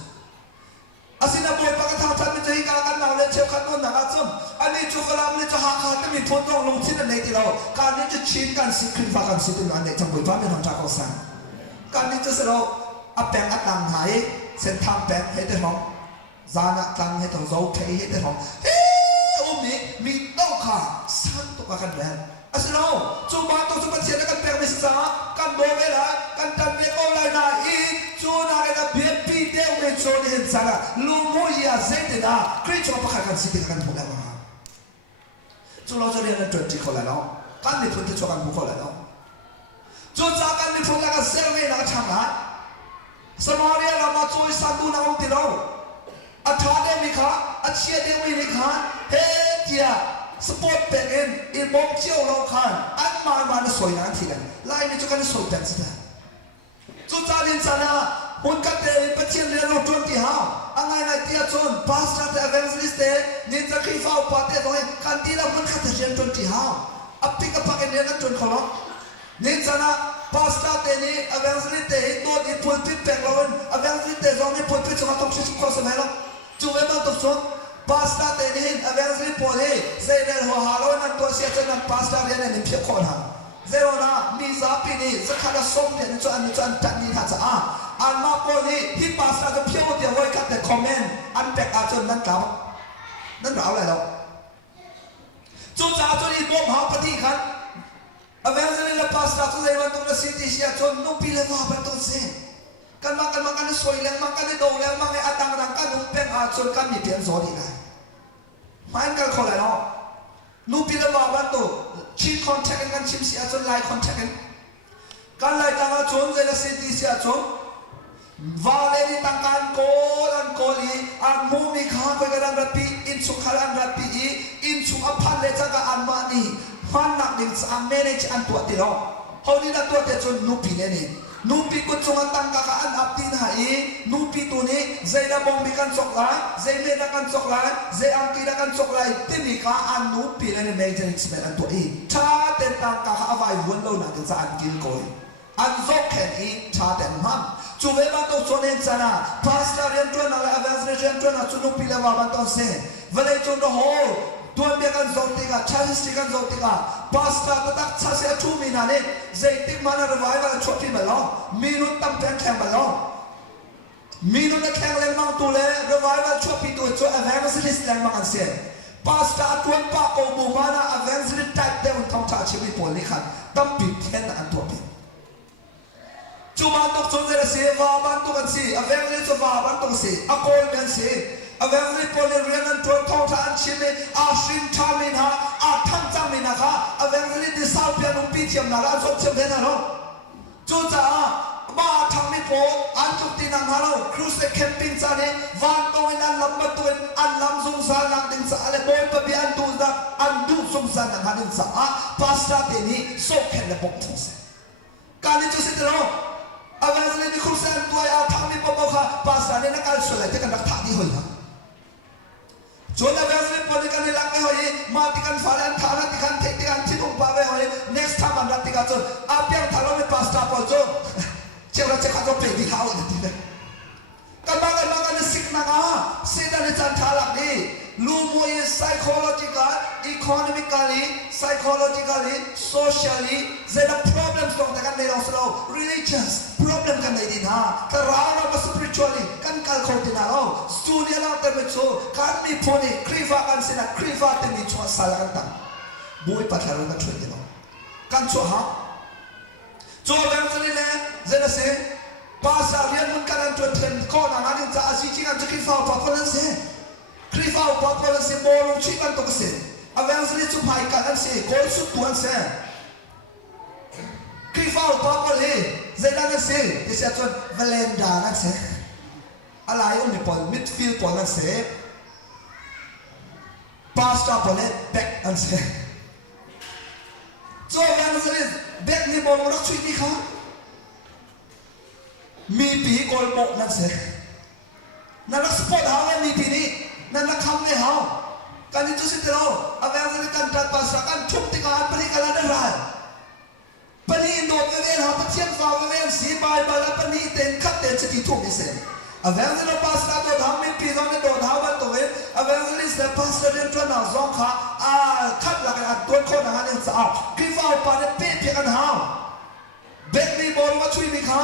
อาศินาบวยปากกาทางชันเป็นใจกันเราเลยเชี่ยวขันตัวหนักจุดอันนี้จุกลามนี่จะหาขาดมีพูดลงที่นั่นในที่เราการนี้จะชิมกันสิคลิปฟ้ากันสิตัวนั้นเนี่ยจังบวยฟ้าเป็นของจากเขาสั่งการนี้จะเสร็จเราอันแบ่งอันต่างหายเส้นทางแบ่งให้ได้ห้องจานักตังให้ทองโซ่เทให้ได้ทองเฮ้อุ้มนี้มีเต้าขาสั้นตัวกันแรงอาศิโนจูบานตัวจูบันเสียแล้วกันแปลงไม่สากันโบเวลากันจันเวโอไลนาอีจูนาเกนะเบียปีเดียวไม่โจนี่เห็นสังอะลูโมยาเซตินะคริสต์มาประกาศกันสิทธิ์กันพูดแล้วมาจูเราจะเรียนจนจีคนละเนาะกันนี่พูดที่ชกันพูดคนละเนาะจูจากกันนี่พูดแล้วกันเซลล์ไม่นักช่างนะสมาเรียเรามาช่วยสันดูน้องตีเราอัฐาเดมิค่ะอัจฉริยะเดมิค่ะเฮ้เจียสปอร์ตเป็นอินบงเจียวเราค่ะอันมาสวยงามทีเดียวไล่นี่จุกันสวยจังสิท่าจุดจารินซานะหุ่นกัดเตยปัจจัยเรียนรู้20ห้าอันไงนายที่อาจารย์พาสต์เตอร์เวนส์ลิสเต้นี่จะคีฟ้าปัตเต้ตรงนี้กันที่เราหุ่นกัดเรียน20ห้าอัพพิกปักเรียนกันจนขลุ่นนี่ซานะพาสต์เตนี่เวนส์ลิสเต้ตัวนี้พูดพิษแปลงเราเองเวนส์ลิสเต้ตรงนี้พูดพิษสมัครต้องชิดข้อสมัยเราจูเวมันตุกชนพาสต้าเตนินอเวนส์รีพอร์ตเฮเซเดลหัวฮาโลนันตัวเสียจนันพาสต้าเรียนในเพียบคนหาเซโรนามีซาปินีสักขณะส่งเดียนจวนตันดีทัศน์อันมาโปนี่ที่พาสต้าจะเพียวเดียวไว้กันแต่คอมเมนต์อันแปลกอาจนนั้นกล่าวนั่นเราอะไรเราจุดจ้าจุดอีกบ่มหาปฏิกันอเวนส์รีและพาสต้าจุดเอวันตรงนั้นสิทธิเสียจนนุ่มพิเลว่าเป็นต้นเส้นกันmakanสวยแล้วmakanดองแล้วมังไอ้อัตตังกันนุ่มเป็นอาจนกันมีเพียงโซดีไงไม่กันคนละเนาะนุ่มพิเลว่าวันตัวชิมคอนแทคกันชิมเสียจนไลน์คอนแทคกันไลน์ต่างกันจนเจลสิทธิเสียจนวาเลนี่ต่างกันโกลีอันมูมีข้าไปกันรับปีอินสุขกันรับปีอินสุขพันเลจักอันมานีฟันนักดิ่งสามเมเนจอันตัวติโล เขานี่นักตัวแต่จนนูปีเนี่ยนูปีกุศลตั้งกะอันอับตีนหายนูปีตัวนี้ใจระบงมีการสกลายใจเมตกันสกลายใจอังกีกันสกลายที่มีการอันนูปีเนี่ยไม่จะนิสเมอันตัวอีชาเต็นตั้งกะเอาไว้วนเราหนักจะอันกินก่อยอันโซแค่นี้ชาเต็นมันจูเวบันตัวชนเองชนะพาสตาเรียนตัวนั่นแหละอเวนส์เรียนตัวนั่นจูนูปีเลวาบันตัวเซ่เวลาจนโหตัวเมียกันโจติกาชาลิสติกันโจติกาพาสตาตักชาเสียชูมินานี่ใจติกมันรีไวฟ์แล้วชดที่มาล้อมีนุตั้มแทงแข่งมาล้อมีนุนักแข่งเล่นมังตัวเล่รีไวฟ์แล้วชดที่ตัวอเวนส์ลิสเล่นมังอันเสียพาสตาตัวป้าโกบูมานะอเวนส์ลิสแท็กเดวันทำชาชีวิตปวดลิขันตั้มปิดเทียนอันตัวปิดจูบันตุกชนเจริญสีวาบันตุกันสีอเวนส์ลิสวาบันตุกสีอโกลกันสีอเวนส์ลิสปนเรียนนั้นตัวทองทานชินอาชินชามินะอาทังจังมินะค่ะอเวนส์ลิสดิสาวเปียนุปีเทียมนาราสดเชียมเบนะเนาะจูจ้าบ้าทางมิโพอันจุดที่นั่งฮาเราครูเซแคมปิ้งซาเนี่ยวันตัวนั้นลำบากตัวอันลำซุงซานังดินซาเลยบอยปะบีอันดูนักอันดูซุงซานังฮันดินซาพาสตาเตนี่โซแคนเลยบอกทุกสิ่งการนี้จุดสิ่งเนาะอเวนส์ลิสดิครูเซนตัวอาทางมิโพบอกค่ะพาสตาเนี่ยนักการสวยที่กันรักท่าที่หัวนะจนอเวนส์ลิสพอดีกันในหลังไม่หัวมาที่กันฟ้าเล่นท่านั้นที่กันเทคที่กันที่นุ่งป้าไม่หัว next time มันรักที่กันจนอาเปียงท่าเราไม่พาสตาพอจนเจ้าเราจะขัดตัวเปลี่ยนที่เขาเนี่ยทีเดียวกันบ้างในสิ่งนั้นสิ่งนั้นในจันทร์หลักนี้รู้มวย psychological economically psychologically socially เจอ problems ตรงแต่กันในเราเรา religious problem กันในดินหาแต่เรา spiritually กันการคนที่เราสูเนียเราแต่ไม่ชัวการมีพอนี่ครีฟ้ากันสินะครีฟ้าที่มีชัวสารกันตั้งบุยปัจจัยเรากันช่วยที่เรากันชัวฮะจอแบงค์นี่แหละเจนสิภาษาเรียนมันกันจนเทรนก้อนงานนี้จะอาศัยจริงกันจะคลิฟ้าปะปนสิคลิฟ้าปะปนสิบอลชิกันตัวสิอาแบงค์นี่จุดหมายกันสิโกลสุดตัวสิคลิฟ้าปะปนเลยเจนนั่นสิที่จะจนเวเลนดานั่นสิอะไรอุ้มปอนมิดฟิลด์ปอนนั่นสิพาสตาปอนเลยแบ็กนั่นสิจอแบงค์นี่เด็กนี่บอลรักชีวิตเขามีปีกอลโบนั่นเสนั่นนักสปอร์ตเขาเนี่ยมีปีนี้นั่นนักคำเนี่ยเขาการที่จุดสิ้นเราอาเวลาที่การจัดภาษาการชุบติการปนิการได้ไรปนิอินโดเวเวนเขาพัฒน์ฟ้าเวเวนสีบายบาลปนิเต็นขัดเต็นสติทุ่งนี่เสอาเวลาที่ภาษาตัวทำมีปีตอนนี้โดนเขาบันตัวเองอาเวลาที่เสภาษาเรียนจนหนักสองขาขัดหลักการตัวคนหาเรื่องสะอาดคลิปเอาปานเป๊ะเพียงกันเขาเบกนี่บอลว่าช่วยมีเขา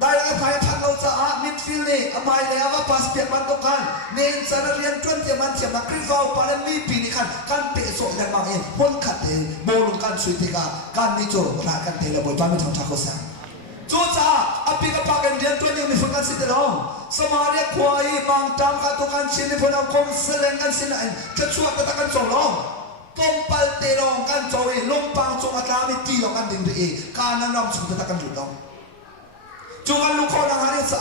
ได้แล้วใครพันเราจะมิดฟิลด์นี่อภัยเลยว่าปัสเปียมันต้องการเน้นสารเรียนจนเทียมันเทียมนักคริฟาวปาเลมีปีนี้กันเตะสดอย่างบางเองพ้นขัดเองโบลงกันสุดที่การมีโจรรักกันเทเลบอยบ้านไม่ทำทักเขาสั่งจูจ้าอภิกับปากกันเรียนตัวนี้มีฝึกกันสิเดียวสมาเรียกควายบางจำกันตัวกันชินในพนักงานเสลงกันสินะจะช่วยกันกันจงลงต้มปัลเตลงกันโจยลงปังจงอาการไม่ตีลงกันดึงตัวเองการนั้นนำสุดตะกันหยุดลงจงลูกคนนั้นนี่สะ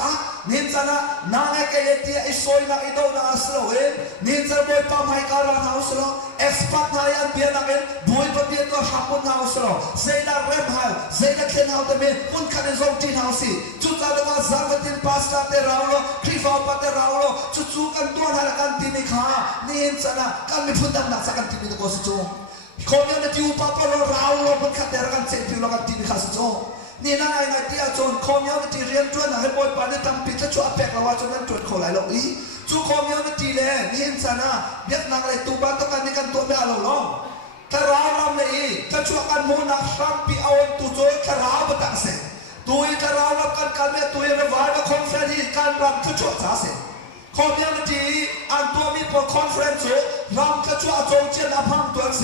นินจานะนางเอกเอติไอโซยนักอีโดนักสโลเองนินจาบอยปั๊มให้การันเอาสโลเอ็กซ์พัทนายอันเบียนักเองบอยปั๊มเบียตัวหักมุนเอาสโลเซนาเรมฮาเซนาเคนเอาแต่เมื่อมุนคันเซอร์จีนเอาสิจุดอะไรว่าสังกัดพาสตาเตอร์เราโลคริฟาวปัตเตอร์เราโลจุดกันตัวนั้นกันทีมิข้านินจานะกันไม่พูดดังนักสักกันทีมิตัวสุดคนยังจะอยู่ปั๊มเราโลมุนคันเตอร์กันเซนฟิวเรากันทีมิข้าสุดนี่นั่งไอ้ที่อาจารย์คอมยาวที่เรียนจวนให้บอยปานได้ทำปิดจะช่วยแปลกละว่าจนนั้นจวนเขาหลายหลอกอีจู่คอมยาวที่เลยนี่เห็นซะนะเด็กนั่งเลยตัวบ้านต้องการในการตัวไม่เอาหรอกถ้าเราทำเลยจะช่วยกันมูนักสัมปีเอาตัวโจ้ถ้าเราบัตังเสตัวถ้าเรารับการเมื่อตัวเราว่าคอนเฟรนซ์การรับจะช่วยจ้าเสคอมยาวที่อันตัวมีพอคอนเฟรนซ์รับจะช่วยจงเชื่อนับพังตัวเส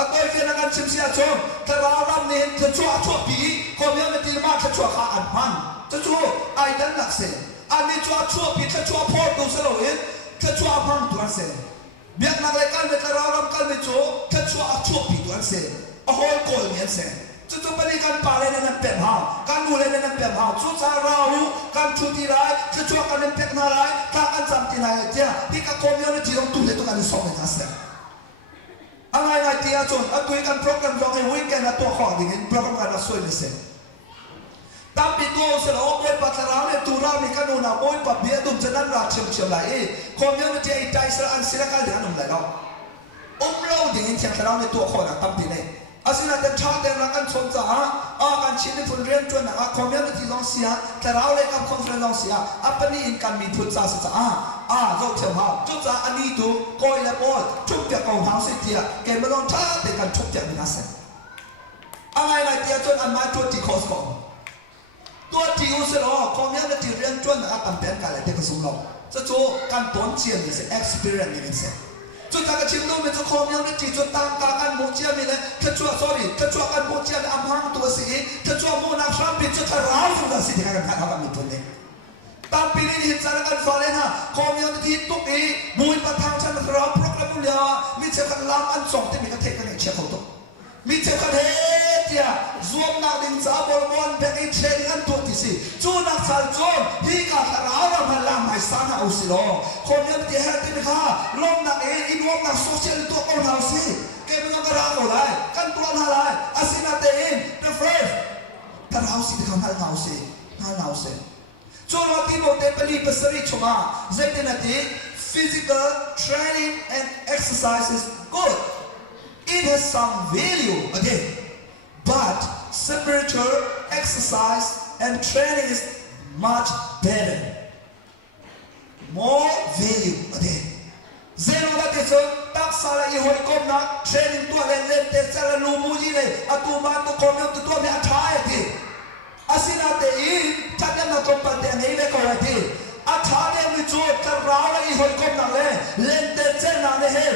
อันตัวเกี่ยงกันชิมเสียชมแต่เรารำเนี่ยจะช่วยปีก็ไม่ได้ตีมากจะช่วยขาอันมันจะช่วยไอ้ดันหลักเสียอันนี้ช่วยปีจะช่วยพ่อดูสโลเองจะช่วยพังตัวเสียเบียดนักเล่นกันเมื่อเรารำกันไม่ช่วยจะช่วยปีตัวเสียโอ้โหโกลเนี่ยเสียจะไปกันป่าเล่นนั่นเป็นหาการดูเล่นนั่นเป็นหาชุดสาราลูการชุดที่ไรจะช่วยกันเป็นเป็ดนาไรถ้ากันจำที่ไหนเจ้าที่กับคอมมิวนิตี้ต้องตุ้มเลยต้องการสองเป็นหาเสียอ อะไรไงที่อาจารย์อันตัวกันโปรแกรมรองให้วิ่งกันตัวขอดิ่งโปรแกรมการรักษาไม่เสร็จตามปีตัวเสร็จแล้วบอยปัตตาราเนี่ยตัวเรามีกันโน่นบอยปัตเบียดุมจะนั่งรักเชื่อมไหลคอมมิวนิตี้ใจสระอันศิลปะเรื่องนุ่มไหลเราเราดิ่งเชียงเราในตัวขอนะตามปีนี้อาศัยนั้นชาติเรากันชนจ้ากันชิ้นที่คนเรียนจนนะคอมมิวนิตี้ลองเสียแต่เราเลยกับคอนเฟอเรนซ์ลองเสียปนี้อินกันมีทุนจ้าสิจ้าเราเชื่อว่าจุดจ้าอันนี้ดูคอยและบอยชุบจากกองทัพสิทธิ์แกไม่ต้องท้าแต่กันชุบจากมินาเซนอะไรไงที่อาจารย์อันมาตัวที่คอสก่อนตัวที่อุตสาหคอมมิวนิตี้เรียนจนตั้งแต่การเรียนกระทรวงเราจะโจการต้นเชียนนี่สิ experience นี่สิจุดการชิมดูเป็นจุดคอมมิวนิตี้จุดต่างกันโมเชียมีเลยถ้าชัวsorryถ้าชัวกันโมเชียอัมพังตัวสิถ้าชัวโมนักทรัมป์จุดที่เราสุดสิที่กันเขากันมีตัวนี้ตามปีนี้เห็นสารกันฟ้าเลยนะคอมมิวนิตี้ตุกอีมวยประทังฉันเราโปรแกรมเลยมีเจ้ากันลำอันส่งที่มีกันเทกันเชียร์เขาตัวมีเจ้ากันเฮียzoom นักดิ้งจ้าบอลบอลเป็นอีเชนกันตัวที่สิจูนักสัลจอนที่กับเราเรามาลำให้สร้างเอาสิโลคอมมิวนิตี้เฮตินค่ะลมนักอินวอมนักโซเชียลตัวคนเราสิเก็บเงินกันเราเลยกันตัวอะไรอาศินาเตอิน the first ถ้าเราสิที่เขาให้เราสิให้เราสิจนวันที่โมเดลเป็นลีเปอร์สริชมาเจตินาที physical training and exercise is good it has some value again but spiritual exercise and training is much better more value again zero la te so tak sala I hoi kom na training tu len te sala lu mu ji le atu ma tu kom tu tu me athai ti asina te in thadam na kom pa te nei le ko la ti athane mi chu ka ra la I hoi kom na le len te chen na le he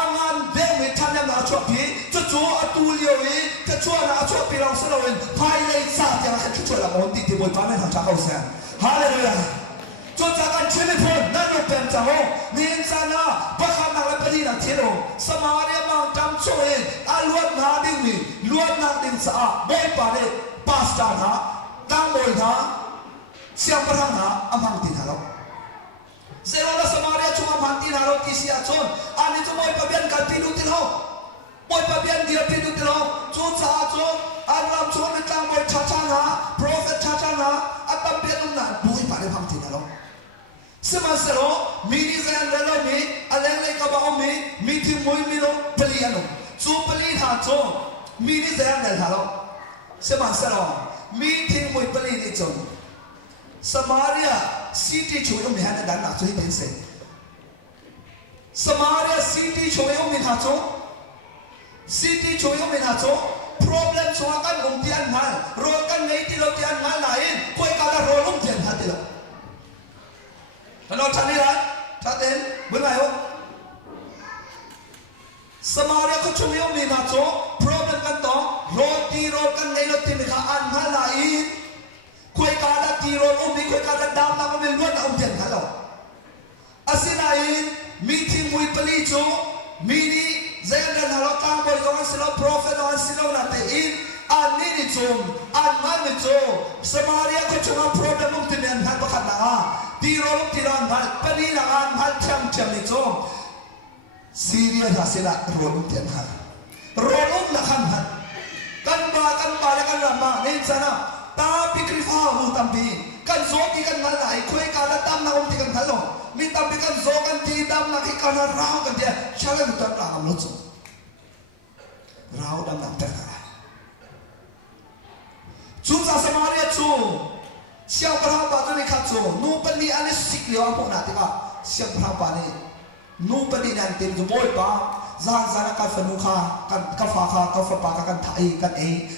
angan be mi thadam na chu pi chu chu atu liu wi ka chu na chu pi long sa lo wen phai le sa te la ka chu la mon ti ti boi pa me thang cha ko sa hallelujahจุดจากการชีวิตคนนั่นรูปเป็นจังหวะนินจานะประคันนักและปฏินักเที่ยวสมาเรียมังจำช่วยอาล้วนนาดิ้งมีล้วนนาดิ้งสะอาดบอยปาร์ปาสตานะตั้งบอยนะเสียงประทังนะอัมพังตินาเราเซโรละสมาเรียช่วยอัมพังตินาเราที่เสียชนอันนี้จะบอยปะเบียนกันพิดุติเราบอยปะเบียนเดียพิดุติเราจุดสะอาดชนอันรำชนตั้งบอยชาชานะโปรเฟตชาชานะอัตตาเบียนนั่นนะบอยปาร์พังตินาเราสมัยเสร็จมีดีไซน์แล้วมีอะไรก็บ้างมีที่มวยมีโนผลิตโนจูผลิตหาโจมีดีไซน์แล้วเราสมัยเสร็จมีที่มวยผลิตนี่โจสมัยเรียซิตี้ช่วยมีหาด้านหน้าช่วยเป็นเสร็จสมัยเรียซิตี้ช่วยมีหาโจซิตี้ช่วยมีหาโจ problem ช่วยกันเตียนหันรถกันในที่เราเตียนหันไหนคุยกันแล้วรถเตียนหันที่เราเราชันนี่ละชัดเจนเมื่อไงวะสมาเรียก็ช่วยเอามีนาโจ problem กันต่อรถตีรถกันในรถที่มีข้าอันมาไหลคุยกันแล้วตีรถมีคุยกันแล้วดำน้ำมันล้วนเอาเด่นกันแล้วอาศัยไหนมีที่มวยปลีโจมีนี่เจนเดินหาเราตั้งบริการสิเรา prophet เราสิเราหน้าเตอินอันนี้นี่โจอันมันนี่โจสมาเรียก็ช่วยเอา problem มุ่งที่มีอันหันประคันนะตีรถที่ร้านพันปนีนักอันพันช่างช่างนี่โจซีเรียสหาเสละรถที่อันหันรถนักหันหันกันบ้าแล้วกันรำมาเนี่ยจ้านะตาพิกริฟ้าหูตั้มปีกันโซที่กันนั่นไหนคุยกันแล้วตั้มนักที่กันทันลงมีตั้มปีกันโซกันที่ตั้มนักที่กันร้าวกันเดียช่างกันตั้งหลังรถโจร้าวตั้มนักแต่ละชุดสมาเรียชูเสียงพระบาทนี่ขัดโจนูปนีอันนี้สิกเลียวพวกนั้นที่ว่าเสียงพระบาทนี่นูปนีนั่นเต็มจะบ่อยป่ะจานกันฝนุขากันฟ้าขากันฟ้าปากกันถ่ายกัน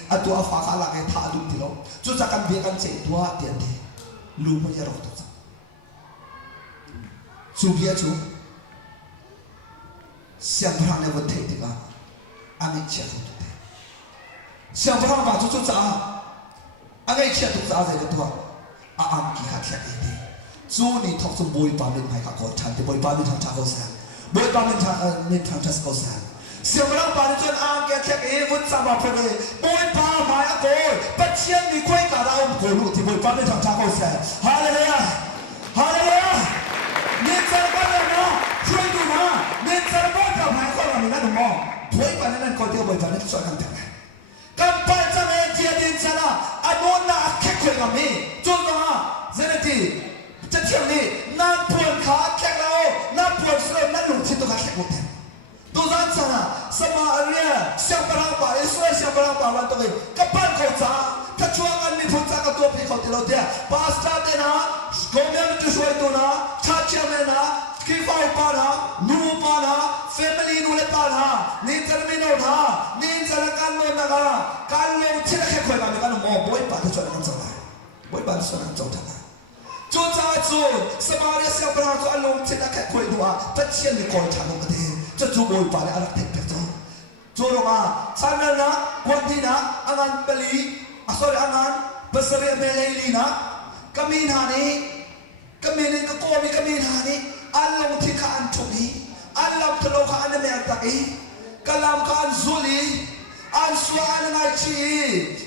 อันตัวฟ้าขาหลักถ่ายดูที่เราจุดจากกันเบียกันเจ็ดตัวเดียนเดียลูกมันจะรอดตัวจูเบียจูเสียงพระในวันเทติกาอันนี้เชื่อตัวเสียงพระบาทจุดจ้าอันนี้เชื่อตัวจ้าใจตัวอันกี่หักแค่นี้จูนี่ทอกสมบูรณ์ปามินให้กับคนฉันที่บอยปามินทางชาโกแซนบอยปามินทางทางชาโกแซนเสียงเราปามินจนอันแก่แค่นี้วุฒิสามารถเลยบอยปาหมายอะโกปัจเจียนมีคุยกับเราโกลูที่บอยปามินทางชาโกแซนฮาเลลูยาฮาเลลูยาเนี่ยจะบ้านเราช่วยดูนะเนี่ยจะบ้านเราหมายความว่ามีนั่นหรอบอยปา เดียวบ่อยฝันนี่ช่วยกันแต่งกันไปจังเองที่ดินชนะอันโน้นน่ะแค่คุยกับมีจนว่าเจนทีจะเที่ยวนี้น้ำปวดขาแข็งแล้วน้ำปวดเสื่อมน้ำหลุดที่ตัวขาแข็งหมดเลยตัวนั้นชนะสมาเรียเสียงปรางป่าเอสวยเสียงปรางป่าวันตัวเองกับปั้นเขาจ้าถ้าช่วยกันมีผลจากกับตัวพี่เขาติดเราเดียปาสตาเดนะกองเงินจะช่วยตัวนะชาเชียร์เมนะคีฟ้าปานะนูปานะแฟมิลี่นูเลปานะนี่จะไม่โน่นะนี่จะละกันโน่นนะการลงที่นักแข่งขันมันกันมองบ่อยปาที่ช่วยกันจังเลยบ่อยปาที่ช่วยกันจังเลยจุดจ้าจุดสมาเรียเสียงปรางจุดลงที่นักแข่งขันดูอ่ะถ้าเชียร์มีคนทำกันดีจะจูบ่อยปาเลยอะไรเด็กๆจ้าจูลงมาฉันนะวันที่นะอันนั้นเปรีsorry angan besare melelina kamin hani kamin ko ko mi kamin hani along thika an thubi alam thlo kha an me taki kalam kha an zuli an swa an ngai chi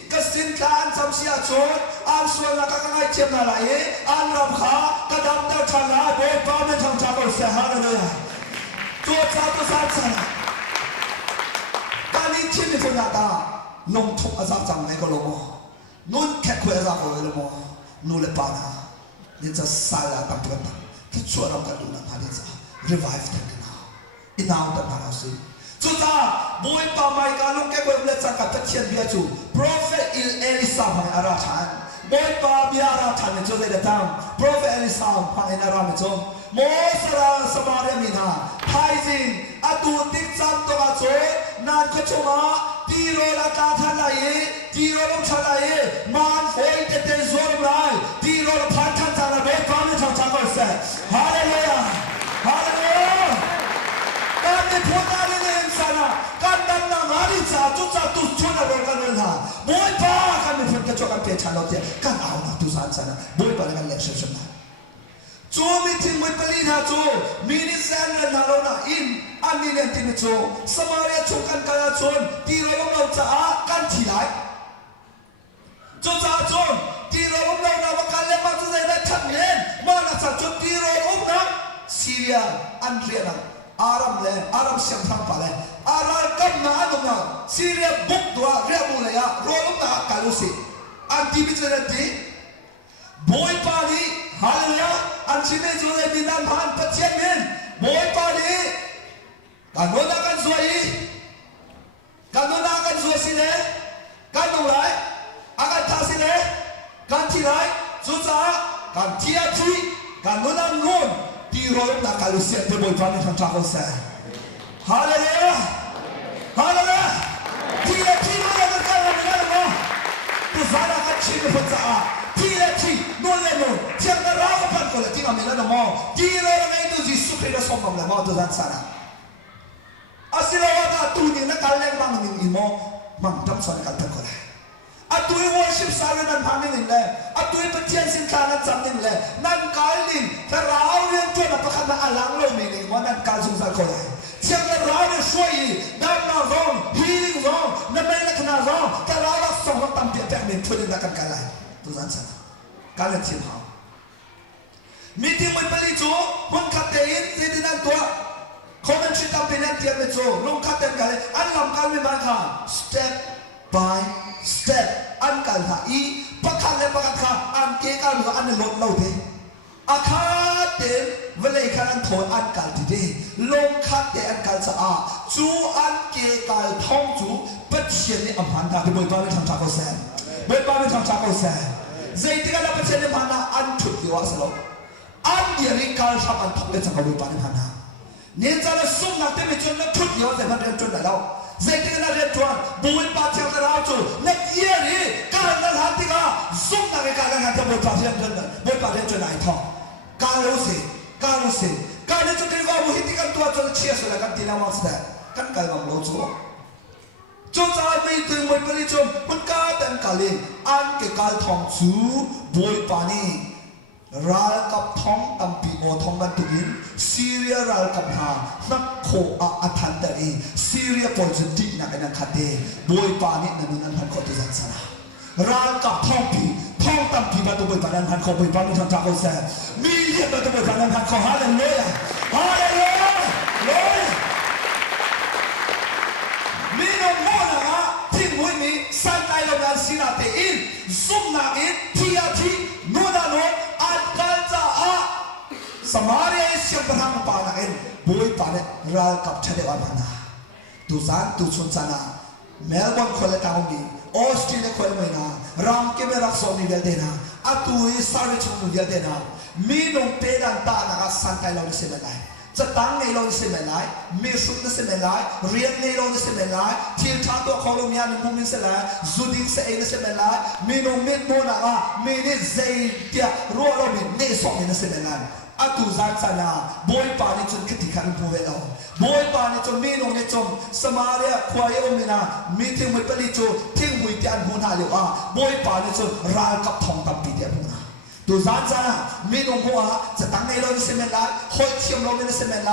kasin kha an samsia chot an swa na ka ngai chem na lai an ram kha kadam ta thala bo pa me tham cha ko se hallelujah to cha to sa cha kani chin ni phona ta nong thuk azab jang mai ko lo mo nun khat khoi azab ko lo mo nu le pa na ni cha sala tam tam ki chua ram ka lu na ha ni cha revive ta na inaw ta na si chu ta boy pa mai ka lu ke ko le cha ka ta thian bia chu prophet elisa mai ara chan boy pa bia ara chan ni chu le ta prophet elisa pa ina ra me chu mo sara samaria mina thaizin atu tik cham to ga chu nan ko chuma tiro la ta thalai tiro lo thalai man foi te te zor lai tiro lo phan than ta la be pa me chang chang ko se hallelujah hallelujah kan ni phona ni ne insana kan dam na ngari cha chu cha tu chuna ro kan na boy pa kan ni phon ka cho kan pe chan lo te kan au na tu san sana boy pa kan le shep na chu mi tin mai pali na chu mini san na lo na in ani ne tin chu samaria chu kan ka chon ti ro lo cha a kan thi lai chu cha chon ti ro lo na wa kan le ma chu ne da chan ne ma na cha chu ti ro lo na syria andrea na aram siam thang pa le aral kam na anu na syria buk dwa ria mu le ya ro lo na ka lu si anti bi chu ne ti boy pa ni hallelujah an chime chu le bi nan phan pa chen men boy pa ni kanona kan zoi kanona kan zoi si le kan nu lai akan tha si le kan thi lai chu cha kan thia thi kanona ngon ti ro na ka lu se te boy pa ni thang cha ko sa hallelujah hallelujah thi le thi no le ka la ni la no tu sa na ka chi ni pha cha thi le thi no le no thiang na ra ka pan ko le ti ma me la no mo ti ro na tu jisu christ som mam la mo tu san sa na asilawa tu ni na kaleng bang ni imo mang tam son kal ko la atui worship sare nan phanin in le atui pathian sin kha nan cham nin le nan kal nin ta raw ren tu na pakha na alang lo mi ni mo nan kal sung sa ko la chiang na raw ne shoi dam na zong healing zong na mai na kana zong ta raw la song tam pia pia min thu na kan kal lai tu san sa kal le chin ha meeting mai pali chu hun khat te in tin nan to commentary campaign tiyan me cho long khaten kale an lam kal me man kha step by step an kal ha I pakhan le pakat kha an ke kal lo an lot lo de akha te vele khan an thoi an kal ti de long khat te an kal sa a chu an ke kal thong chu pathian ni amhan da boy pa me thang cha ko sa boy pa me thang cha ko sa zai ti kala pathian ni mana an thut yo aslo an dia ri kal sa an thok le cha ko boy pa ni mana nên cho nó sung nặng tới mình cho nó thút nhiều để phát triển cho đại đâu dây cái nó lên chuẩn bùi ba theo cái áo chủ nó kia đi cái nó làm thì cả sung nặng cái nó làm cho bùi phát triển cho đại thọ cái nó cho cái vào bùi thì cái tua cho nó chia sẻ cái tiền nào mà sẽ cái bằng lỗ chỗ cho cha mình từ một cái chỗ mình cả tên cả liền ăn cái thòng chú bùi ba ni ral kap thong tampi o thong ban tuin syria ral kap ha nak kho a athan dari syria positive na kana khate boy pa ni nan han ko tizan sana ral kap thong tampi ba to boy pa nan han ko boy pa ni thang ta ko sa million ba to boy pa nan han ko hallelujah hallelujah นงโมนะฮะที่มุ้ยมีสันไตลงงานสินาเตอินซุ่มนาอินที่อาทินูนาโนอัดกันจะอะสมาเรียเสียงประทังปานาอินบุยปาเนี่ยรัลกับเฉลวันนาตุซานตุชุนซานาเมลเบิร์นคนละทางมีออสเตรเลียคนละไม่นารามเกเมรักโซมีเวลเดนาอัตุยซาริชุนมีเวลเดนามีนงเปดันตานาสันไตลงเสมไลจะตั้งในโลกเสมไลมีสุขในเสมไลเรียนในโลกเสมไลที่ทางตัวเขาลงยานมุมินเสมไลจุดิงเสเองเสมไลมีนงมินโมนามีนิเซเดียรัวเรามีเนสองในเสมไลอัตุซานซานาบอยปานิจนคิดที่ขันพูเวลาบอยปานิจนมีนงในจมสมาเรียควายอมินามีทิ้งไว้ปริจูทิ้งไว้ที่อันหูนาเลวบอยปานิจนรายกับทองตับปีเดียบุนาดูซานซานามีนงหัวจะตั้งในโลกเสมไลหอยเทียมโลกในเสมไล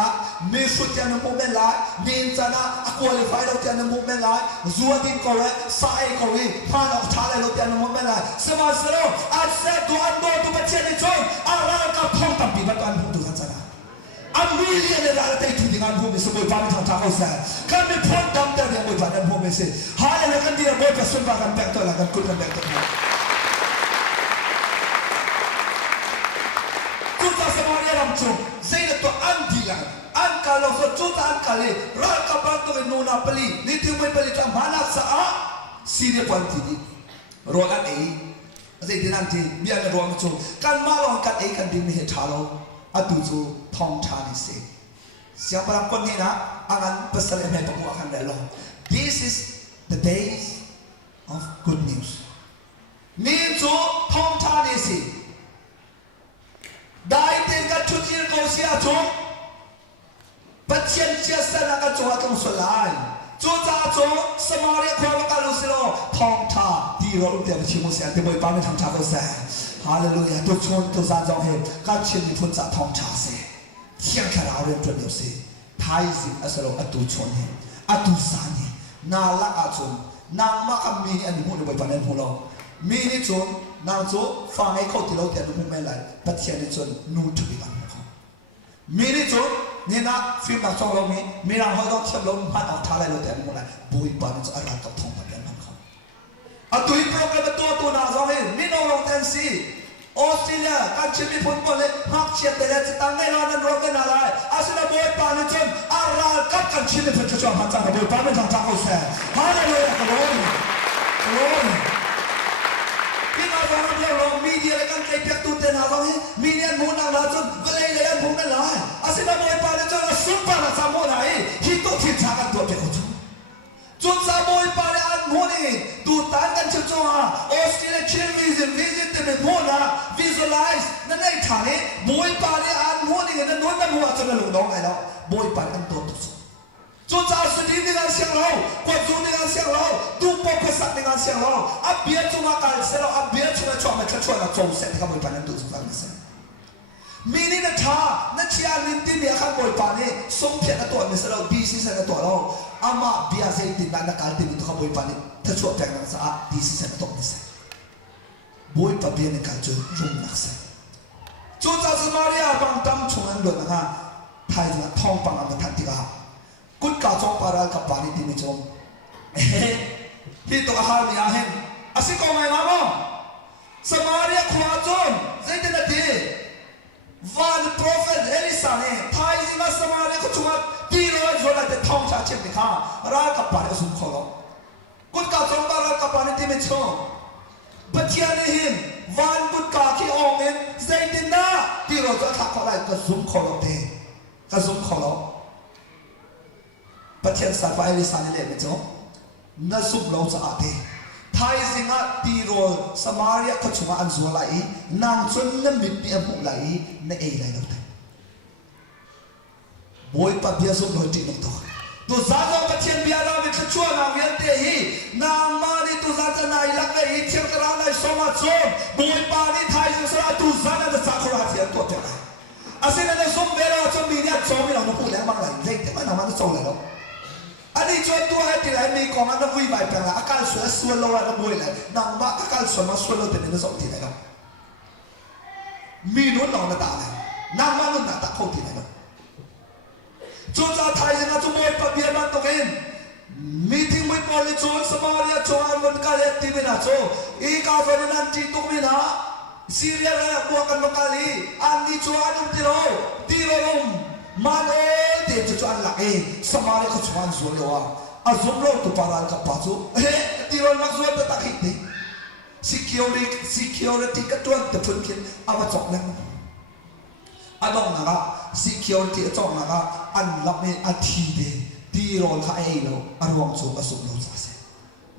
มีสุดที่อันมุมเมลไลมีนซานาอควาลิฟายโลกที่อันมุมเมลไลจัวดินเขาเวสายเขาเวพานออกทาเลโลกที่อันมุมเมลไลสมาสโลอาเซตัวอันโดตัวเชนิชงอารายกับทองตับปีบัดอันหูดูซานซานาอันวิลเลียนในราตที่งานพูดมิสบอยปานิทางทางเขาเสียกันมีพอนดำแต่เนี่ยบอยปานิพูดมิสหายแล้วกันดีนะบอยประสบการณ์แบกตัวละกันคุณกันแบกตัวละคุณจะสมาเรียรำจุงเสียตัวอันดีละอันกาลสุดจุดอันกาเลรักกับบังตัวนูนาปลีนี่ที่ไม่ปลีจะมานักสะอาซีเรียปันทีนี้รอกันเองเสียดีนั่นทีมีอะไรรอมาจุงกันมาลองกันเองกันดีมีเหตุชาโลอดูจูทองชานิเซเสียงพลังคนนี้นะอันนั้นภาษาเอเมริกาบอกกันได้หรอ This is the days of good news นี่จูทองชานิเซได้เต็มกับชุดที่เขาเสียจูปัจเจียนเชื่อสนากับจูว่าต้องสลายจูจ้าจูสมาเรียความกันลุสิโลทองชาดีเราลูกเดียวชิมุเสียที่บอยปาไม่ทำชาเขาเสียฮาเลลูยาตัวชนตัวซานจองเฮการเชื่อมีพุทธะทองชาเสียเที่ยงแค่เราเรียนจนเดียวเสียท้ายสิอัสโลอัตุชนเฮอัตุสานเฮนาลักอาจนนางมาคำมีอันนี้พูดบอยปาเนนพูดเรามีนี่จนนางจูฟังให้เขาที่เราแต่ดูไม่ไหลปัจเจียนนี่จนนู่นทุกอย่างเขามีนี่จนนี่นะฟิล์มนักจองเรามีนางเขาต้องเชื่อเราพันออกท่าอะไรเราแต่ดูไม่ไหลบอยปานี่จะอะไรกับทองแบบนั้นเขาอัตุยโปรแกรมตัวนาจองเฮมีน้องลองเต้นซีออสเตรเลียการเชื่อมีผลบอลเลยหักเชียร์แต่จะตั้งให้เรานั้นรอกันอะไรอาศัยบอยปานี่จนอะไรกับการเชื่อมีผลจะชอบหันจากบอยปาไม่ทางเขาเสียฮาเลลูยาโกรธพี่น้องเราเรียกร้องมีเดียอะไรกันใครเพียงตัวเต็นหาเราให้มีเนี่ยมูนังเราจนเวลาเลยกันผมไม่ละอาศัยบอยปานี่จนเราสุดปานะสามโมนาเอฮิตโตทิศทางกันตัวเดียวจนสามโมยปานี่อันโมนี่ดูตานกันเชื่อจ้าออสเตรเลียเชื่อวิสิตเต็มโมนาวิสุไลซ์นั่นไอ้ทางนี้บอยปานี่อันโมนี่นั่นนู้นนั่นหัวจนเราหลงน้องไงแล้วบอยปานี่ตัวตุกจนจะสุดที่ในงานเสียงเรากวาดจูในงานเสียงเราดูปกสักในงานเสียงเราอับเบียจุมาการเสียเราอับเบียจุมาชอบมาช่วยเราโจมเสร็จที่เขาบอยปานี่ดูสุดท้ายเสร็จมีนี่นะท่านั่นเชียร์ลินที่เบียร์ข้างบอยปานี่ส่งเพียรตัวมิสเราดีซีเซนตัวเราอามาเบียร์เซตินันนักการที่มีตัวข้างบอยปานี่ถ้าช่วยแปลงนักษาดีซีเซนตัวมิสบอยปาเบียร์ในการจุดรุ่งนักษาจุดจะสมาเรียบังดำชงอันหลวงนะไทยจะทองปังอันทันทีละกุดกาจงปารากับปานิติมิจงที่ตัวหามีอาเห็นอาศัยก็ไม่มาบ้างสมาเรียขวาจงใจเด็ดดีวันโปรเฟตเอลิซาเนี่ยไทยสิมาสมาเรียก็ชุมาตีโรยจวนแต่ทองชาเชมิค่ะรากับปานิสุขโลกุดกาจงปารากับปานิติมิจงปัจจัยนี้หินวันกุดกาขี้องเงินใจเด็ดนะตีโรยจะทักอะไรก็สุขโลเตก็สุขโลประเทศสัตว์ไฟลิสันเล่ไม่จบนั่นสุขเราจะอาเทไทยสิงห์ตีโรสมาเรียก็ชัวอันสัวไหลนางจนนั่นมิดเปียบุไหลในเอไหลเราแต่บอยปับเบียสุขเราตีนตัวตัวซาโจประเทศเบียร์เราไม่ชัวร์นางเวียนเตหีนางมาดิตัวซาจะนายลักเลยเที่ยวกระไรในสมาชนบอยปาดิไทยสิงห์ตัวซาเนี่ยจะสักคนหาเสียตัวเท่าไหร่อาศัยในสมเวลาจนมีเนี่ยจอมเราพูดแล้วบางหลายเรื่องแต่ไม่นำมันจะโจเลยหรอกอันนี้จนตัวให้ที่ไหนมีกองอันนั้นวิ่งไปเป็นละอาการสวยสวยเราอะไรบุยเลยนางบ้าอาการสวยมาสวยเราเป็นในสองที่ไหนครับมีนุ่นนอนตาเลยนางมานุ่นตาเข้าที่ไหนครับจนจะไทยยังไงจนบุยปะเบียร์มันตกเองมีทิ้งบุย poli chon Samaria chon mon kale timina cho I ka zon nan ti tumina Syria la buakan makali ani cho anum tiro mano te cho an la e Samaria ko chuan zo lo azum lo to paral ka pacho he tiro nak zo ta takite security ka tuan te phun kin awa chok lang adong naga security chok naga an lap me athi de tiro kha e lo arwang chu asuk lo sa se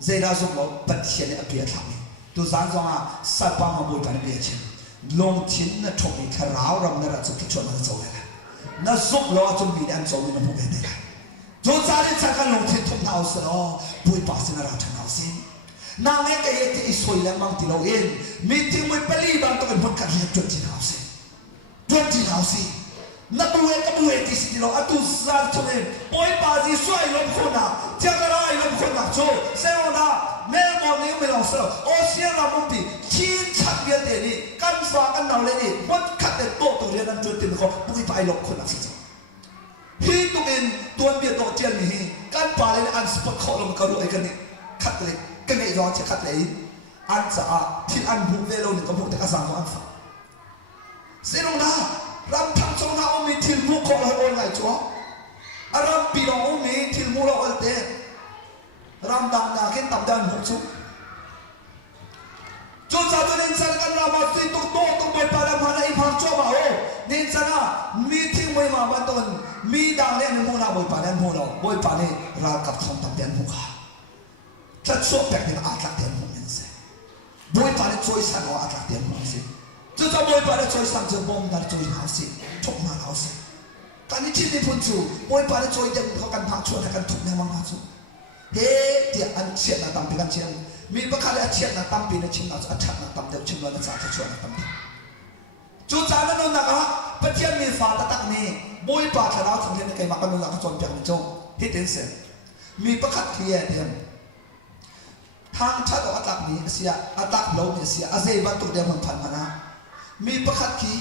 zeda zuk lo pathian e apia thami tu zan zonga sapa ma bu tan be chen long chin na thomi kharao ram na ra chu chu na zo le na zuk lo chu mi an zo ni na bu be de tu zali chakan long chin thom na os lo bui pa sin ra than na sin na me ke ye ti soi la mang ti lo in meeting mo pali ba to kan ka ri tu ti na os tu ti na os na buwe ti si lo atu zar chu me bui pa ji swai lo ko na cha ka ra lo ko na cho se ona me mo ni me lo so o sia la mo pi chin chak ye de ni kan fa kan naw le ni mot khat de to to re nan chu ti ko bui pa lo ko na si hi tu men tuan bia to chen ni kan pa le an spot ko lo ka ru ai kan ni khat le kan ei ro che khat le an sa a tin an bu ve lo ni ko bu te ka sa mo an fa se no na ram thang chong na o mi til mu ko lo on lai cho aram pi lo o mi til mu lo ol te ram dang na ken tam dan hu chu cho sa to nen san kan ra ma si to boy pa la ma na I phang cho ma o nen san na meeting moi ma ba ton mi dang le mu na boy pa dan mu lo boy pa ne ra kap thom tam dan mu kha cha cho pek ni a tlak den mu nen se boy pa ne choi san o a tlak den mu se cho cha boy pa ne choi san je bom dar choi na se thok ma na se kan ni chin ni phun chu boy pa ne choi den ko kan phang chon kan thuk ne ma chu he dia an chiat na tam pi kan chiam mi pa khale a chiat na tam pi na chim na a that na tam de chim na cha cha chon na tam chu cha na no na ka pathian mi fa ta tak ni boy pa thara chang le kai ma kan no la ka chon pyak ni chong he ten se mi pa khat thia dem thang chat o atak ni sia atak lo ni sia azei ba tu de mon phan mana mi pa khat ki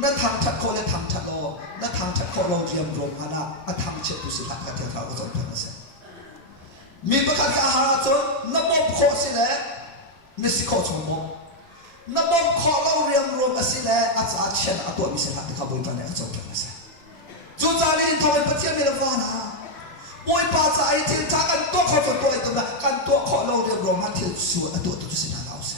na thang chat ko le thang chat lo na thang chat ko lo riam rom ana a thang chet tu si la ka the ka ko chon pyak se mi pa khat ka ha chon na bom kho si le ni si kho chon mo na bom kho lo riam rom asi le a cha chen a to mi se la ka boi pa ne a chon pyak se chu cha li thoi pathian mi la fa na boy pa cha ai tin cha kan to kho to ai tum na kan to kho lo riam rom ha thil su a to tu si na lao se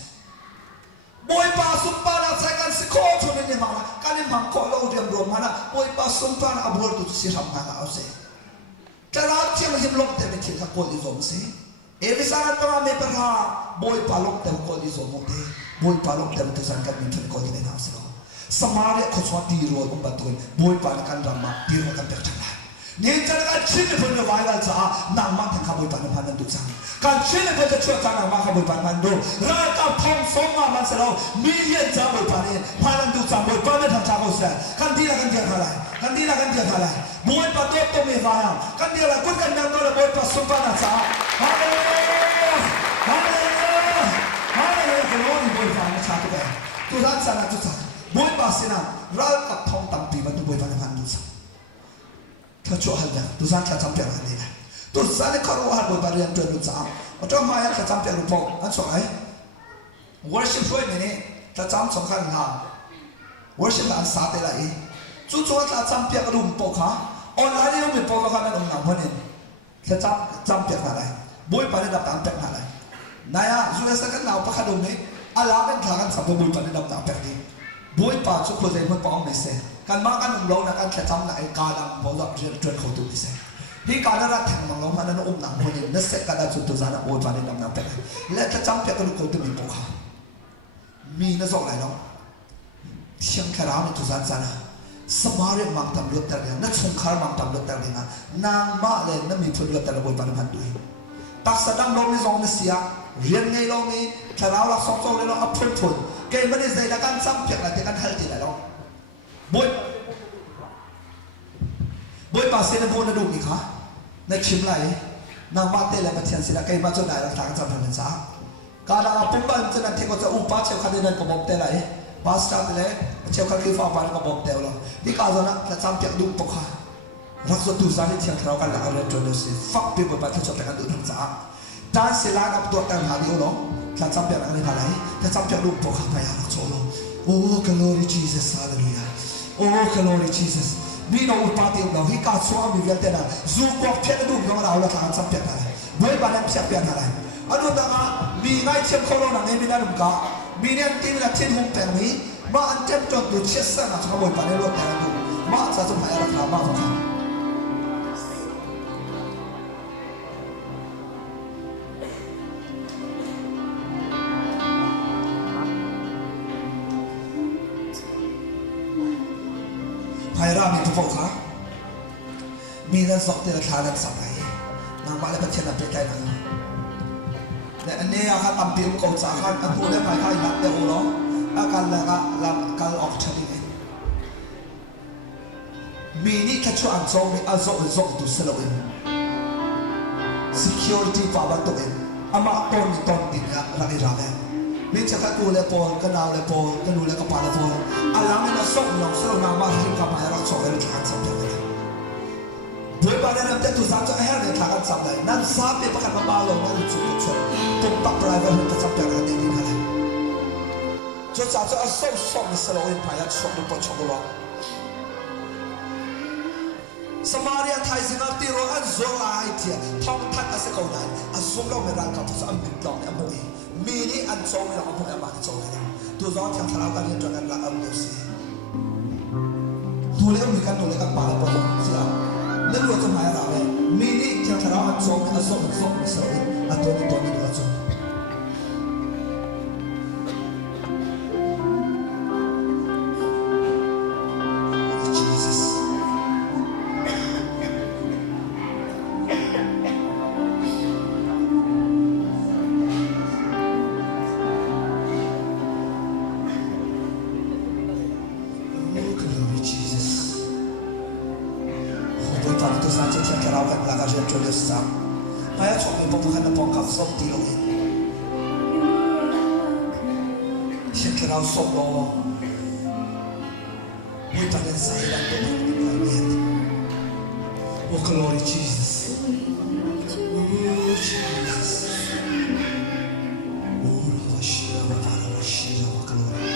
boy pa sum pa na cha kan si kho chon ni ma kan ni mang kho lo riam rom ma na boy pa sum pa na abor tu si ram na lao se kala chim him lok te me thil ka ko li zom se e vi sa ran pa me pa ha boy pa lok te ko li zom mo te boy pa lok te san kan mi thil ko li na se Samaria ko chwa ti ro ko ba to boy pa kan ram ma ti ro kan pe thang nen chan kan chin ne phun ne vai gal cha na ma thang ka boy pa na phan du sang kan chin ne phun cha cha na ma ka boy pa man do ra ka thong som ma man sa lo million cha boy pa ne phan du sang boy pa ne thang cha ko sa kan di la kan dia khala kan di la kan dia khala boy pa to me va ya kan dia la kun kan na no la boy pa som pa na cha hallelujah hallelujah hallelujah ko ni boy pa na cha to ba tu ran sa na tu cha boy pa sina ra ka thong tam pi ba tu boy pa na phan du sangถ้าช่วยกันตุสันจะจำเป็นอะไรนะตุสันนี่เขารู้ว่าบริเวณตัวนุจามว่าจะมาอยากจะจำเป็นรูปองอันสองไอ้ worship ช่วยนี่จะจำสำคัญนะ worship อันสาธิตอะไรจู่ๆจะจำเป็นรูปองค่ะออนไลน์นี่รูปองก็ไม่ต้องนำคนนี้จะจำเป็นอะไรบุยปานี่ดับตามเป็นอะไรนายจุเลสกันเราประคดมนี้อะไรกันทางกันสับบุยปานี่ดับตามเป็นนี้บุยปาชุกคนใจมันปองไม่เสร็จกันมากันเรานะกันแค่จำไหนการนำพอเราเรียนจนเขาตัวพิเศษที่การนั้นแทงมังเรามันนั้นอุ้มหนังคนนี้นั่นเสร็จกันแล้วจุดตัวนั้นโอ้ยวันนี้นำน้ำเป็นและแค่จำเป็นกันคนตัวมีปุ๊กมีนั่นส่งอะไรเนาะเชียงแค่เราในจุดนั้นนะสมาร์ทมังทำเลือดแต่เรื่องนั่นสงครามมังทำเลือดแต่เรื่องนะนางมาเลยนั่นมีทุนเลือดแต่ละโอ้ยวันนี้มันด้วยตักสะดำเราไม่ส่งไม่เสียเรียนไงเราไม่แค่เราหลักสองเลยเราอัพทุนเกมมันในใจละกันจำเป็นอะไรแต่กันเฮลที่ไหนเราboy pasir na buon na dugi ka na chimlai na mate la pathian sila kay ma chon dai la thang cham phan sa kala nga pumban chen na theko cha upa cheu khan na ko bok te lai pastor le cheu khan ki fa pa ko bok te lo di ka zona la cham pyak du pokha รักษาดูสารที่เที่ยงเรากันหลังเรื่องจนเดือดสิฟักเป็นบทบาทที่ชอบแต่กันดูทั้งสามด้านเสียลากับตัวแต่หาดิโอโลการจำเป็นอะไรอะไรการจำเป็นรูปตัวข้าพเจ้ารักโจโลโอ้ glory Jesus hallelujah โอ้ glory Jesus มีเราอุปาติเราที่การสวมมีเวลเตนะซูกอกเทนดูเราเราละการจำเป็นอะไรด้วยบ้านเสียเป็นอะไรอันนู้นต่างมีไงเชื่อมโคโรนาเนี่ยมีนั่นก็มีเนี่ยที่มีนั่นที่หุ่นแต่งนี้มาอันเจ็บจนดูเชื่อเส้นนะชาวบ้านในโลกแต่ละดูมาจะสมัยราคามาสำคัญภายรามีทุกคนครับมีนั่นสองที่ราคานั้นสมัยนางมาแล้วเป็นเช่นนั้นเป็นใจนะแต่อันนี้อาการตั้มปีมกอดสาขาอันพูดได้ภายใต้หลักเดียวหรออาการละการออกชนิดนี้มีนี่แค่ช่วยอันโซ่มีอันโซ่ดูสโลว์ security ฝ่าบันตัวเองอามาต้นดินนะรักอีรักเองมีจะกัดกูเลยปอนกันดาวเลยปอนกันดูเลยกับปลาเลยปอนอันหลังนี่เราส่งน้องส่งน้ำมาให้กับมาให้รักส่งให้เราทานสัมผัสเลยด้วยบ้านนั้นแต่ตุสานจะให้เราทานสัมผัสนั่นทราบเป็นประกันมาบ้าเรานั่นจุดจุดตุ่มปักปลายก็เห็นสัมผัสกันดีๆนั่นแหละจนสาวจะเอาส่งสโลว์พายากส่งดูปนชงร้องสมารีไทยสินาตีโรอันโซลาไอเทียท้องทัดอาศัยเขาได้อาสุเราไม่รังกับผู้สามบิดลองเนี่ยมุ่งมีนี่อันโซไม่รังกับผู้มาโซเลยตัวร้อนที่ทะเลาะกันยังจนกันละอันเดียวสิตัวเลี้ยงมีกันตัวเลี้ยงกันป่าแล้วปนเสียนั่นรู้จะหมายอะไรมีนี่ที่ทะเลาะอันโซไม่อันโซไม่โซไม่โซอันตัวนี้ดูอันโซส่งตีลงเองเช่นที่เราส่งลงวิตามินใส่ดังตัวนี้โอ้ glory Jesus โอ้ Jesus โอ้เราเชื่อว่าเราเชื่อว่า glory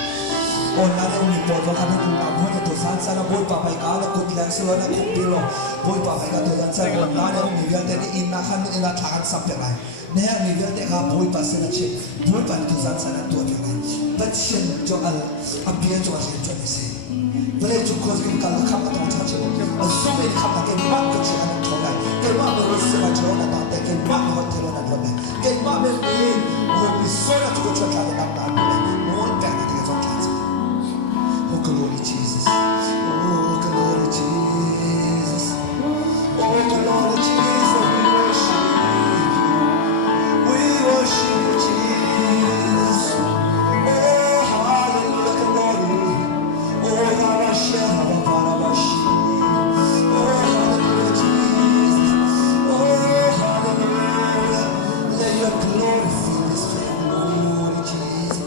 โอ้นั่นเองมีปอดว่าคันนั้นนำหัวตัวสันสันบอยป่าไปกาแล้วกุดแรงสลายคุปปิโลบอยป่าไปกาตัวสันโอ้นั่นเองมีเรื่องที่อินนักขันอินนักทางสับเป็นไรเนี่ยมีเรื่องที่เขาบอยป่าเสนอเช่นบอยป่าตัวสันสันตัวเดียวกันแต่เช่นจะอับเบียจวนเช่นจวนนี้สิเวลาจุกคนกินกันแล้วขับมาตรงชาเช่นสมัยขับมาเก่งมากก็เช่นนั้นทั่วไปเก่งมากเลยสิมาเจอหน้าตาแต่เก่งมากเลยเท่านั้นทั่วไปเก่งมากเลยโอ้มีโซ่ละทุกคนชอบกันต่างๆเลยโน้ตแปลกที่จะต้องการOh glory Jesus Oh glory Jesus Oh glory Jesus we worship you Jesus Oh hallelujah glory Oh Rabashia Rabarabashi Oh hallelujah Jesus Oh hallelujah let your glory fill this place glory Jesus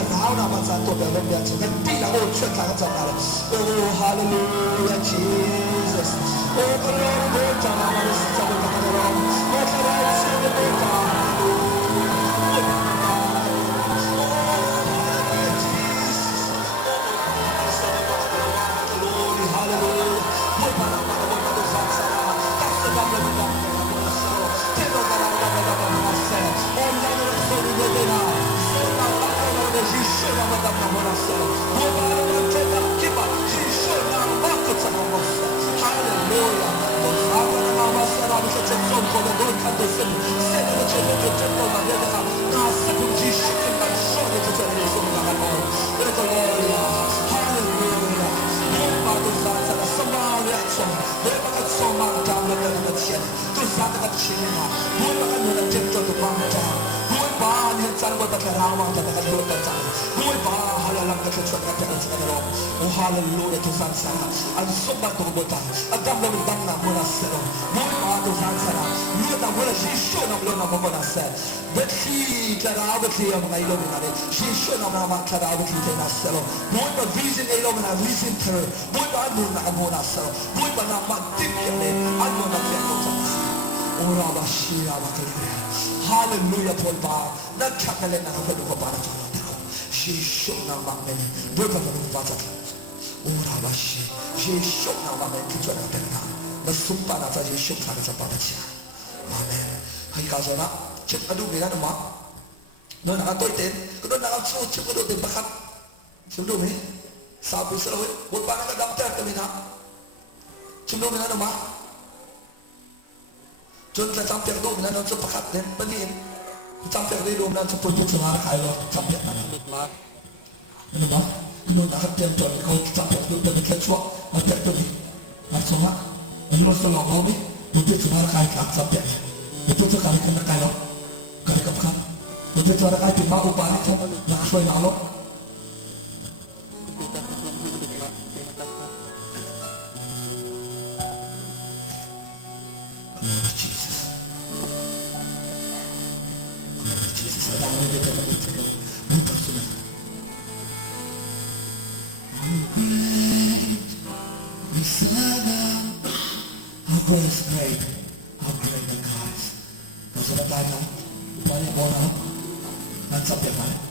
จะร้าวนะมันจะตัวแบบนี้จะเป็นปีละโอ้ช่วยทางจังเลยโอ้ฮาเลลูยา Jesus โอ้ก็ร้องโอ้จังนะมันจะเป็นการร้องโอ้ก็ร้องเสียงโอ้จังHallelujah to Sansara. And so much to Bota. A gamble with Dana Monasero. More to Sansara. Luna Mona, she showed up Luna Monasa. But she Karavati of my Illuminati. She showed up Rama Karavati in Aselo. More the vision Illuminati, vision her. More by Mona Monasero. More by Nama Dickle. And Mona Fiaco. Oh, Rabba Shira Makalia. Hallelujah to Bar. Not Catalina of the Copanata. She showed up Mamma. Both of them Batata. 오라바시 예수 나마에 기초가 된다. 너 숨바나자 예수 가르쳐 받았지. 아멘. 하이가서나 즉 아두미라는 마. 너 나가 또 있대. 그너 나가 수 측으로 된 바깥. 지금도미 사부스로 못 바나가 남자 때문이나. 지금도미라는 마. 전자 잠пер도 미나는 저 바깥 된 빨리. 잠пер이 로만 저 볼복 좀 하나 가요. 잠per 하나. 마. 이놈아. Nó đã hấp dẫn rồi, câu chạm được lúc tôi kết chuộc, hấp dẫn tôi đi. Hấp xong á, nó sẽ lọc lâu đi. Tôi biết chúng ta khai cả chạm được. Tôi cho cả cái cái đó, cả cái khăn. Tôi cho cái chuyện bao bán đi không, là xoay nào lắm. How great is great, how great the God is. Kau sudah tanya, banyak orang, dan sampai mana?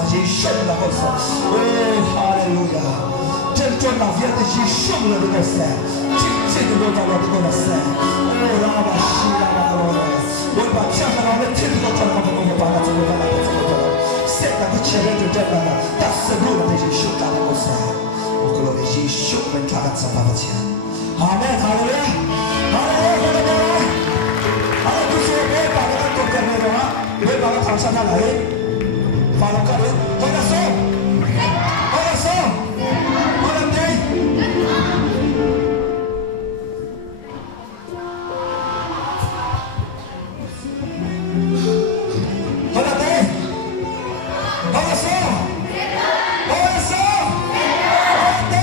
说耶稣那个是，哦哈利路亚，真正那边的耶稣了那个是，真正的罗达罗那个是，哦拉巴西拉巴罗的，我把这样的我们听到这个我们把它这个把它这个，现在的前面就这样的，但是路的耶稣那个是，我跟我的耶稣们他的怎么不钱？阿门，哈利路亚，哈利路亚，哈利路亚。好，就是我把那个都讲了嘛，我把它躺下来，放到这里，我来送，我来送，我来给。我来给，我来送，我来送，我来给，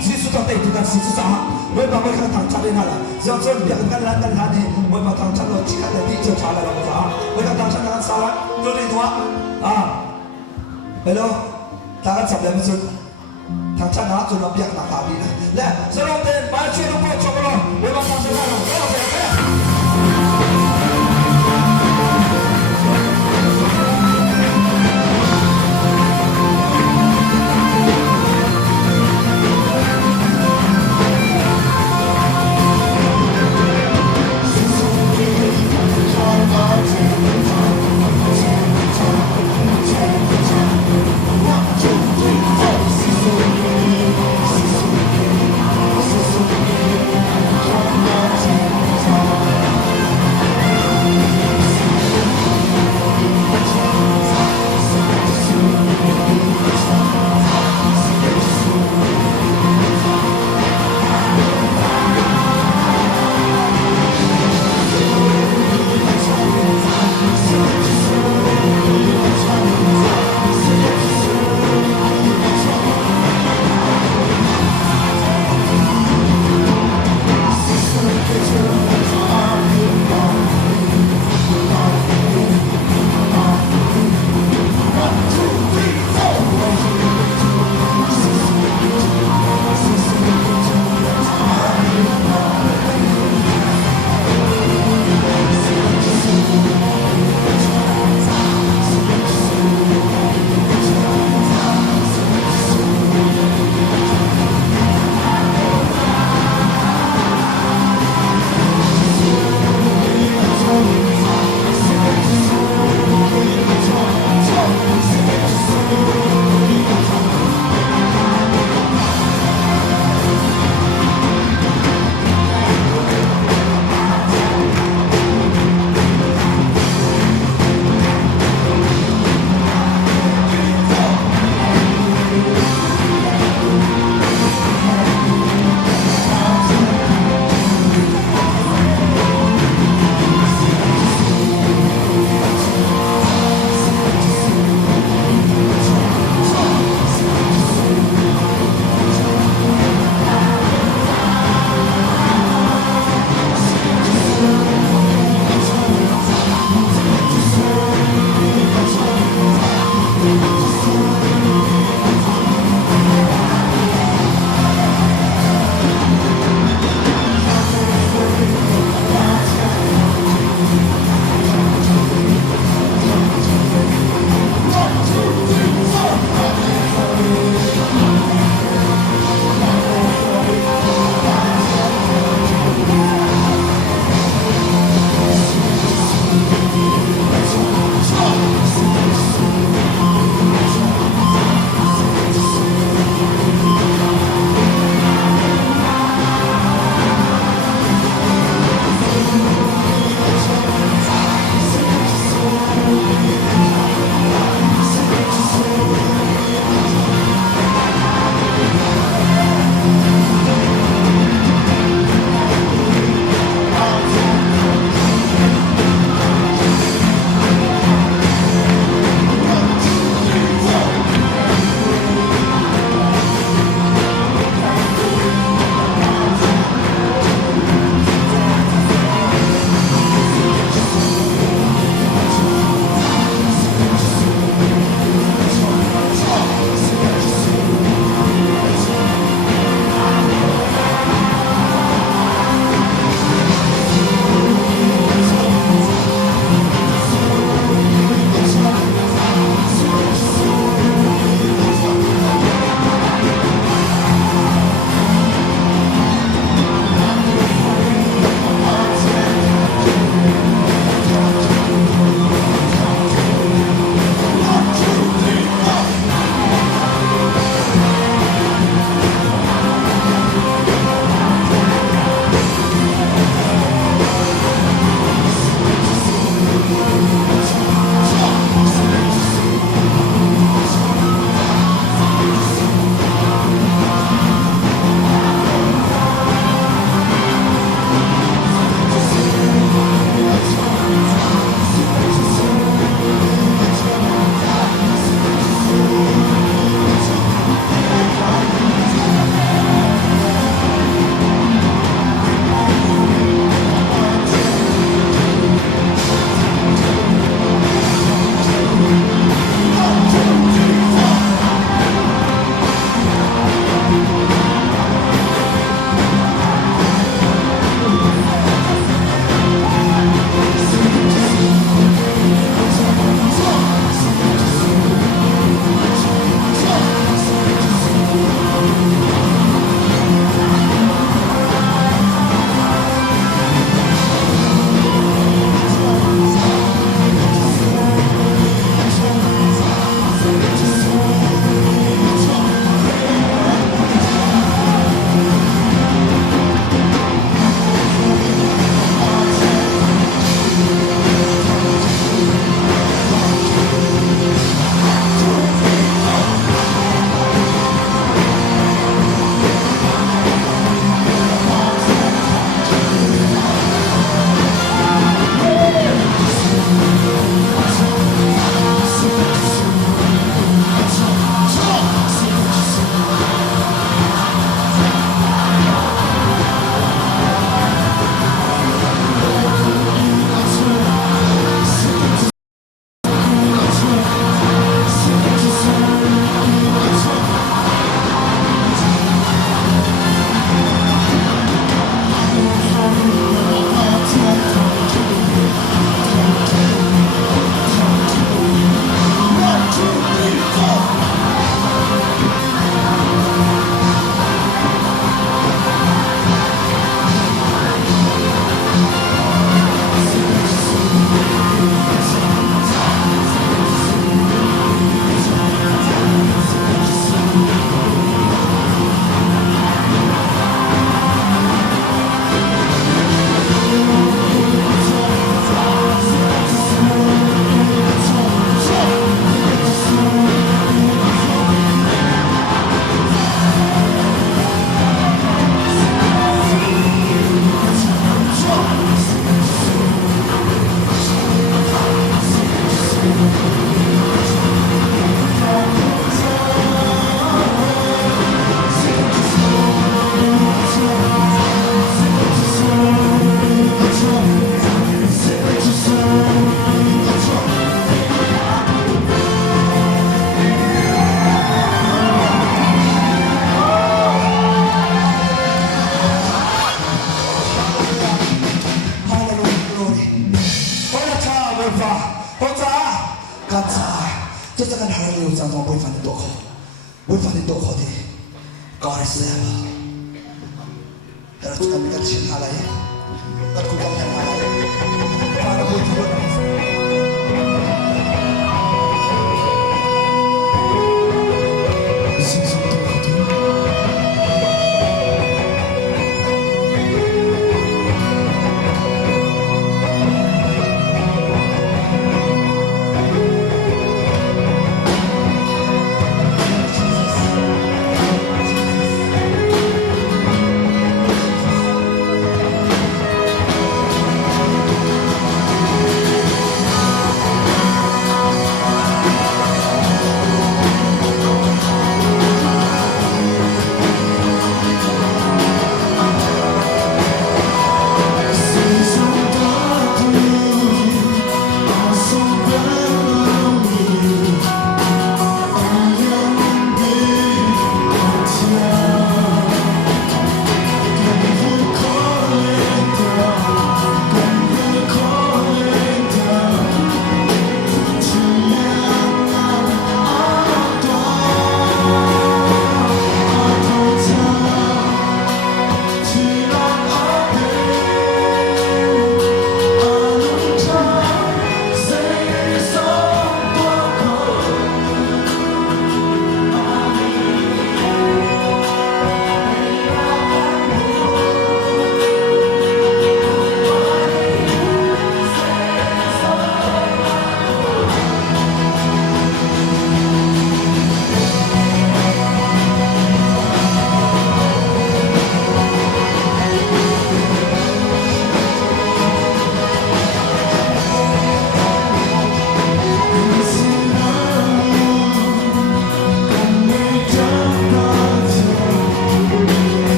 基础到底都干基础啥？我把我看躺下来了，只要这两个人跟他呢，我把躺下了，几个人就查来了，我说啊，我把躺下那个啥了，都对多啊，hello， 大家怎么样子？躺下拿住了，别拿卡币了，来，这两天把全部做了，我把躺下来了，我来。Hallelujah, glory. Hola cha, boy fa. Hola, kansa. Just akan hallelujah sa mga boy fa ni Doko. Boy fa ni Doko di. God is able. Pero kita bigat sin halay. Kat ko kami ang halay. Para boy fa ni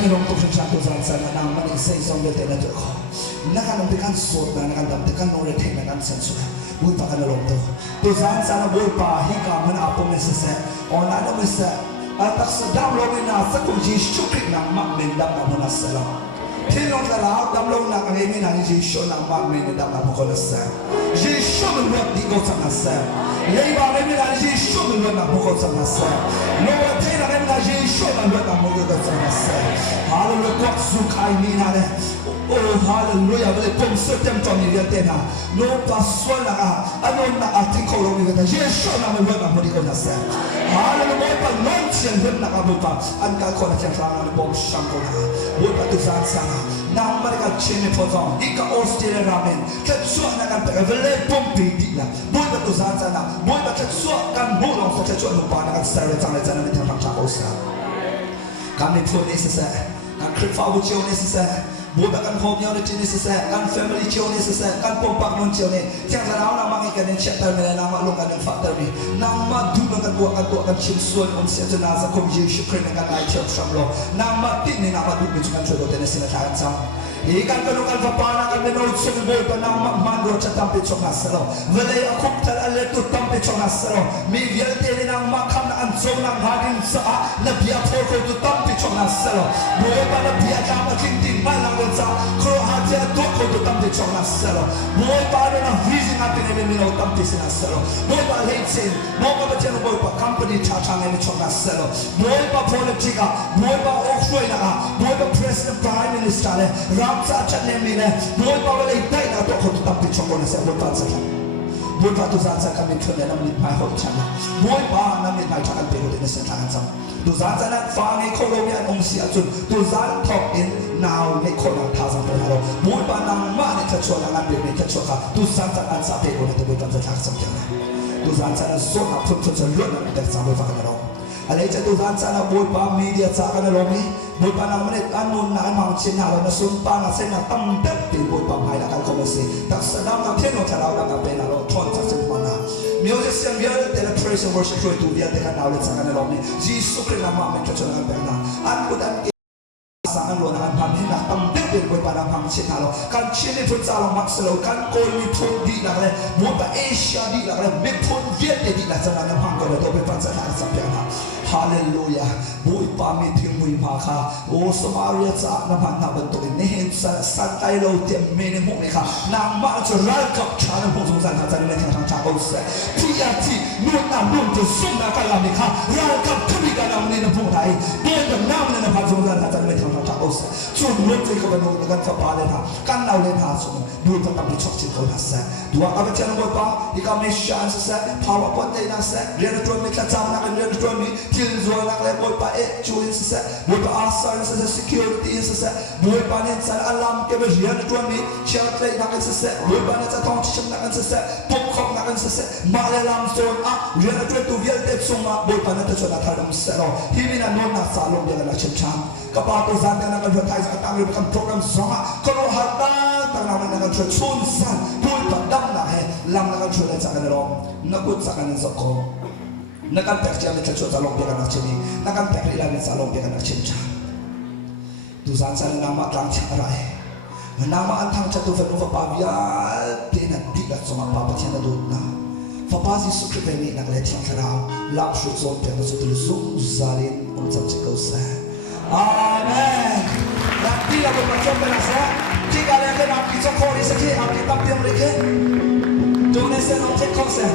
ni long tu sing satu san san na nang mani sei song de na to na kan te kan sot na kan dam te kan no re the na kan san su bui pa kan long tu san san na bui pa hi ka man apo me se se on na no me se atak sa dam lo na sa ku ji shukri na ma men dam na mona salam tin long la la dam lo na ka me na ji sho na ma men dam na mo ko sa ji sho me lo di go sa na sa lei ba me na ji sho me lo na mo ko sa na sa no wa te na me na ji sho na lo na mo ko sa na sa hallelujah ko su kai ni na le oh hallelujah vale pom so tem to ni ya te na no pa so la ano na ati ko lo ni ka ji sho na me lo na mo di ko na sa hallelujah pa non chen hem na ka mo pa an ka ko na chen tra na bom sham ko na wo pa tu san sa na ma ka chen me po zon ika ostere ramen ke so na ka pe vale pom pi di la bo pa tu san sa na bo pa ke so kan mo lo so ke so no pa na ka sa re tang le zan me ta cha ko sa kami pun necessary kan krip fa wo chiu necessary bo ba kan home yo ni necessary kan family chiu necessary kan pom pak non chiu ni tiang sa na ma ngi kan chapter me na ma lo kan factor ni na ma du ba kan kan chim suan om se na sa kom ji shukrin kan ai chap sham lo na ma tin ni na ma du bi kan chodo tene sina ta sam ikan kan kan fa pa na kan no chim bo pa na ma man ro cha tam pe chok na sa lo vele akum tal ale tu tam pe chok na sa lo mi vial te ni na ma kham na an chom na hadin sa na bia pho ko tu tam pe chok na sa lo bo pa na bia ka ma king tin ma la ko sa kro ha te to ko tu tam pe chok na sa lo bo pa na vision na pe ne mi no tam pe sina sa lo bo pa le sin bo pa chen bo pa company cha cha ne chok na sa lo bo pa politica bo pa oxway na bo pa president prime minister le ram sa cha ne mi ne bo pa le dai na to ko tu tam pe chok na sa bo pa sa bo pa tu sa sa ka mi thone na mi pa ho cha na bo pa na mi pa cha kan pe ko ne sa ta sam tu sa sa na fa nge ko lo ya ong si a chun tu sa top in now ne ko na ta sam pe na lo bo pa na ma ne cha chwa na be ne cha chwa ka tu sa sa an sa pe ko ne bo pa sa ta sam cha na tu sa sa na so na put put lo na mi ta sam bo fa ka na lo alai cha tu sa sa na bo pa media cha ka na lo mi bo pa na mo ne anon na ma chin na lo na sun pa na se na tam te pe bo pa mai na ka ko me se ta sa na na pe no cha la na ka pe na lo thon cha se ma na music sem bia de la praise and worship to bia de ka na lo cha ka na lo mi Jesus Christ na ma me cha cha na pe na an ko dan sa an lo na an pan na tam te pe bo pa na pang chin na lo kan chin ni phun cha lo mak se lo kan ko mi phun di la le mo pa Asia di la le me phun viet di la cha na pang ko lo to pe pa cha na sa pe na hallelujah bui pa mi thing mui pa kha o Samaria cha na man na ban to ne hen sa san tai lo te me ne mo ne kha na ma cha ra kap cha na po song san ta ne thang thang cha ko se ti ya ti no na no to sum na ka la me kha ra kap tu bi ka na ne na po dai de na na ne na pa song san ta ne thang thang cha ko se chu no te ko ba no ka fa pa le na kan na le na su du ta ka bi chok chi ko na sa du ka ba cha no pa di ka me shan sa power point na sa re na to me ka cha na ka re na to me til zo na le boy pa e chu in sa boy pa asar sa security in sa boy pa ne sa alam ke be re na to me cha na le na ka sa boy pa ne sa tong chi na ka sa pop khop na ka sa ma le lam so a re na to vial te so ma boy pa ne ta cho na tha dam sa lo hi mi na no na sa lo de na chim cham ka pa ko zan na ka advertise ka ta me kan program so ma ko lo ha ta ta na na ka chun san boy pa dam na he lam na ka chu le sa ka lo na ko sa ka na so ko nakan pek jam ni chacho talong dia kan chini nakan pek ila ni salong dia kan chincha tu san san nama tang cha rai nama antang chatu fa no pa bia te na diga soma pa pa chana do na fa pa si su ke ni na le chang ra la shu zo te no zo tu zu zalin om cham che ko sa amen na ti la ko pa chom na sa ti ga le ke na ki cho ko ni sa ki a ki tam tem le ke do ne se no che ko sa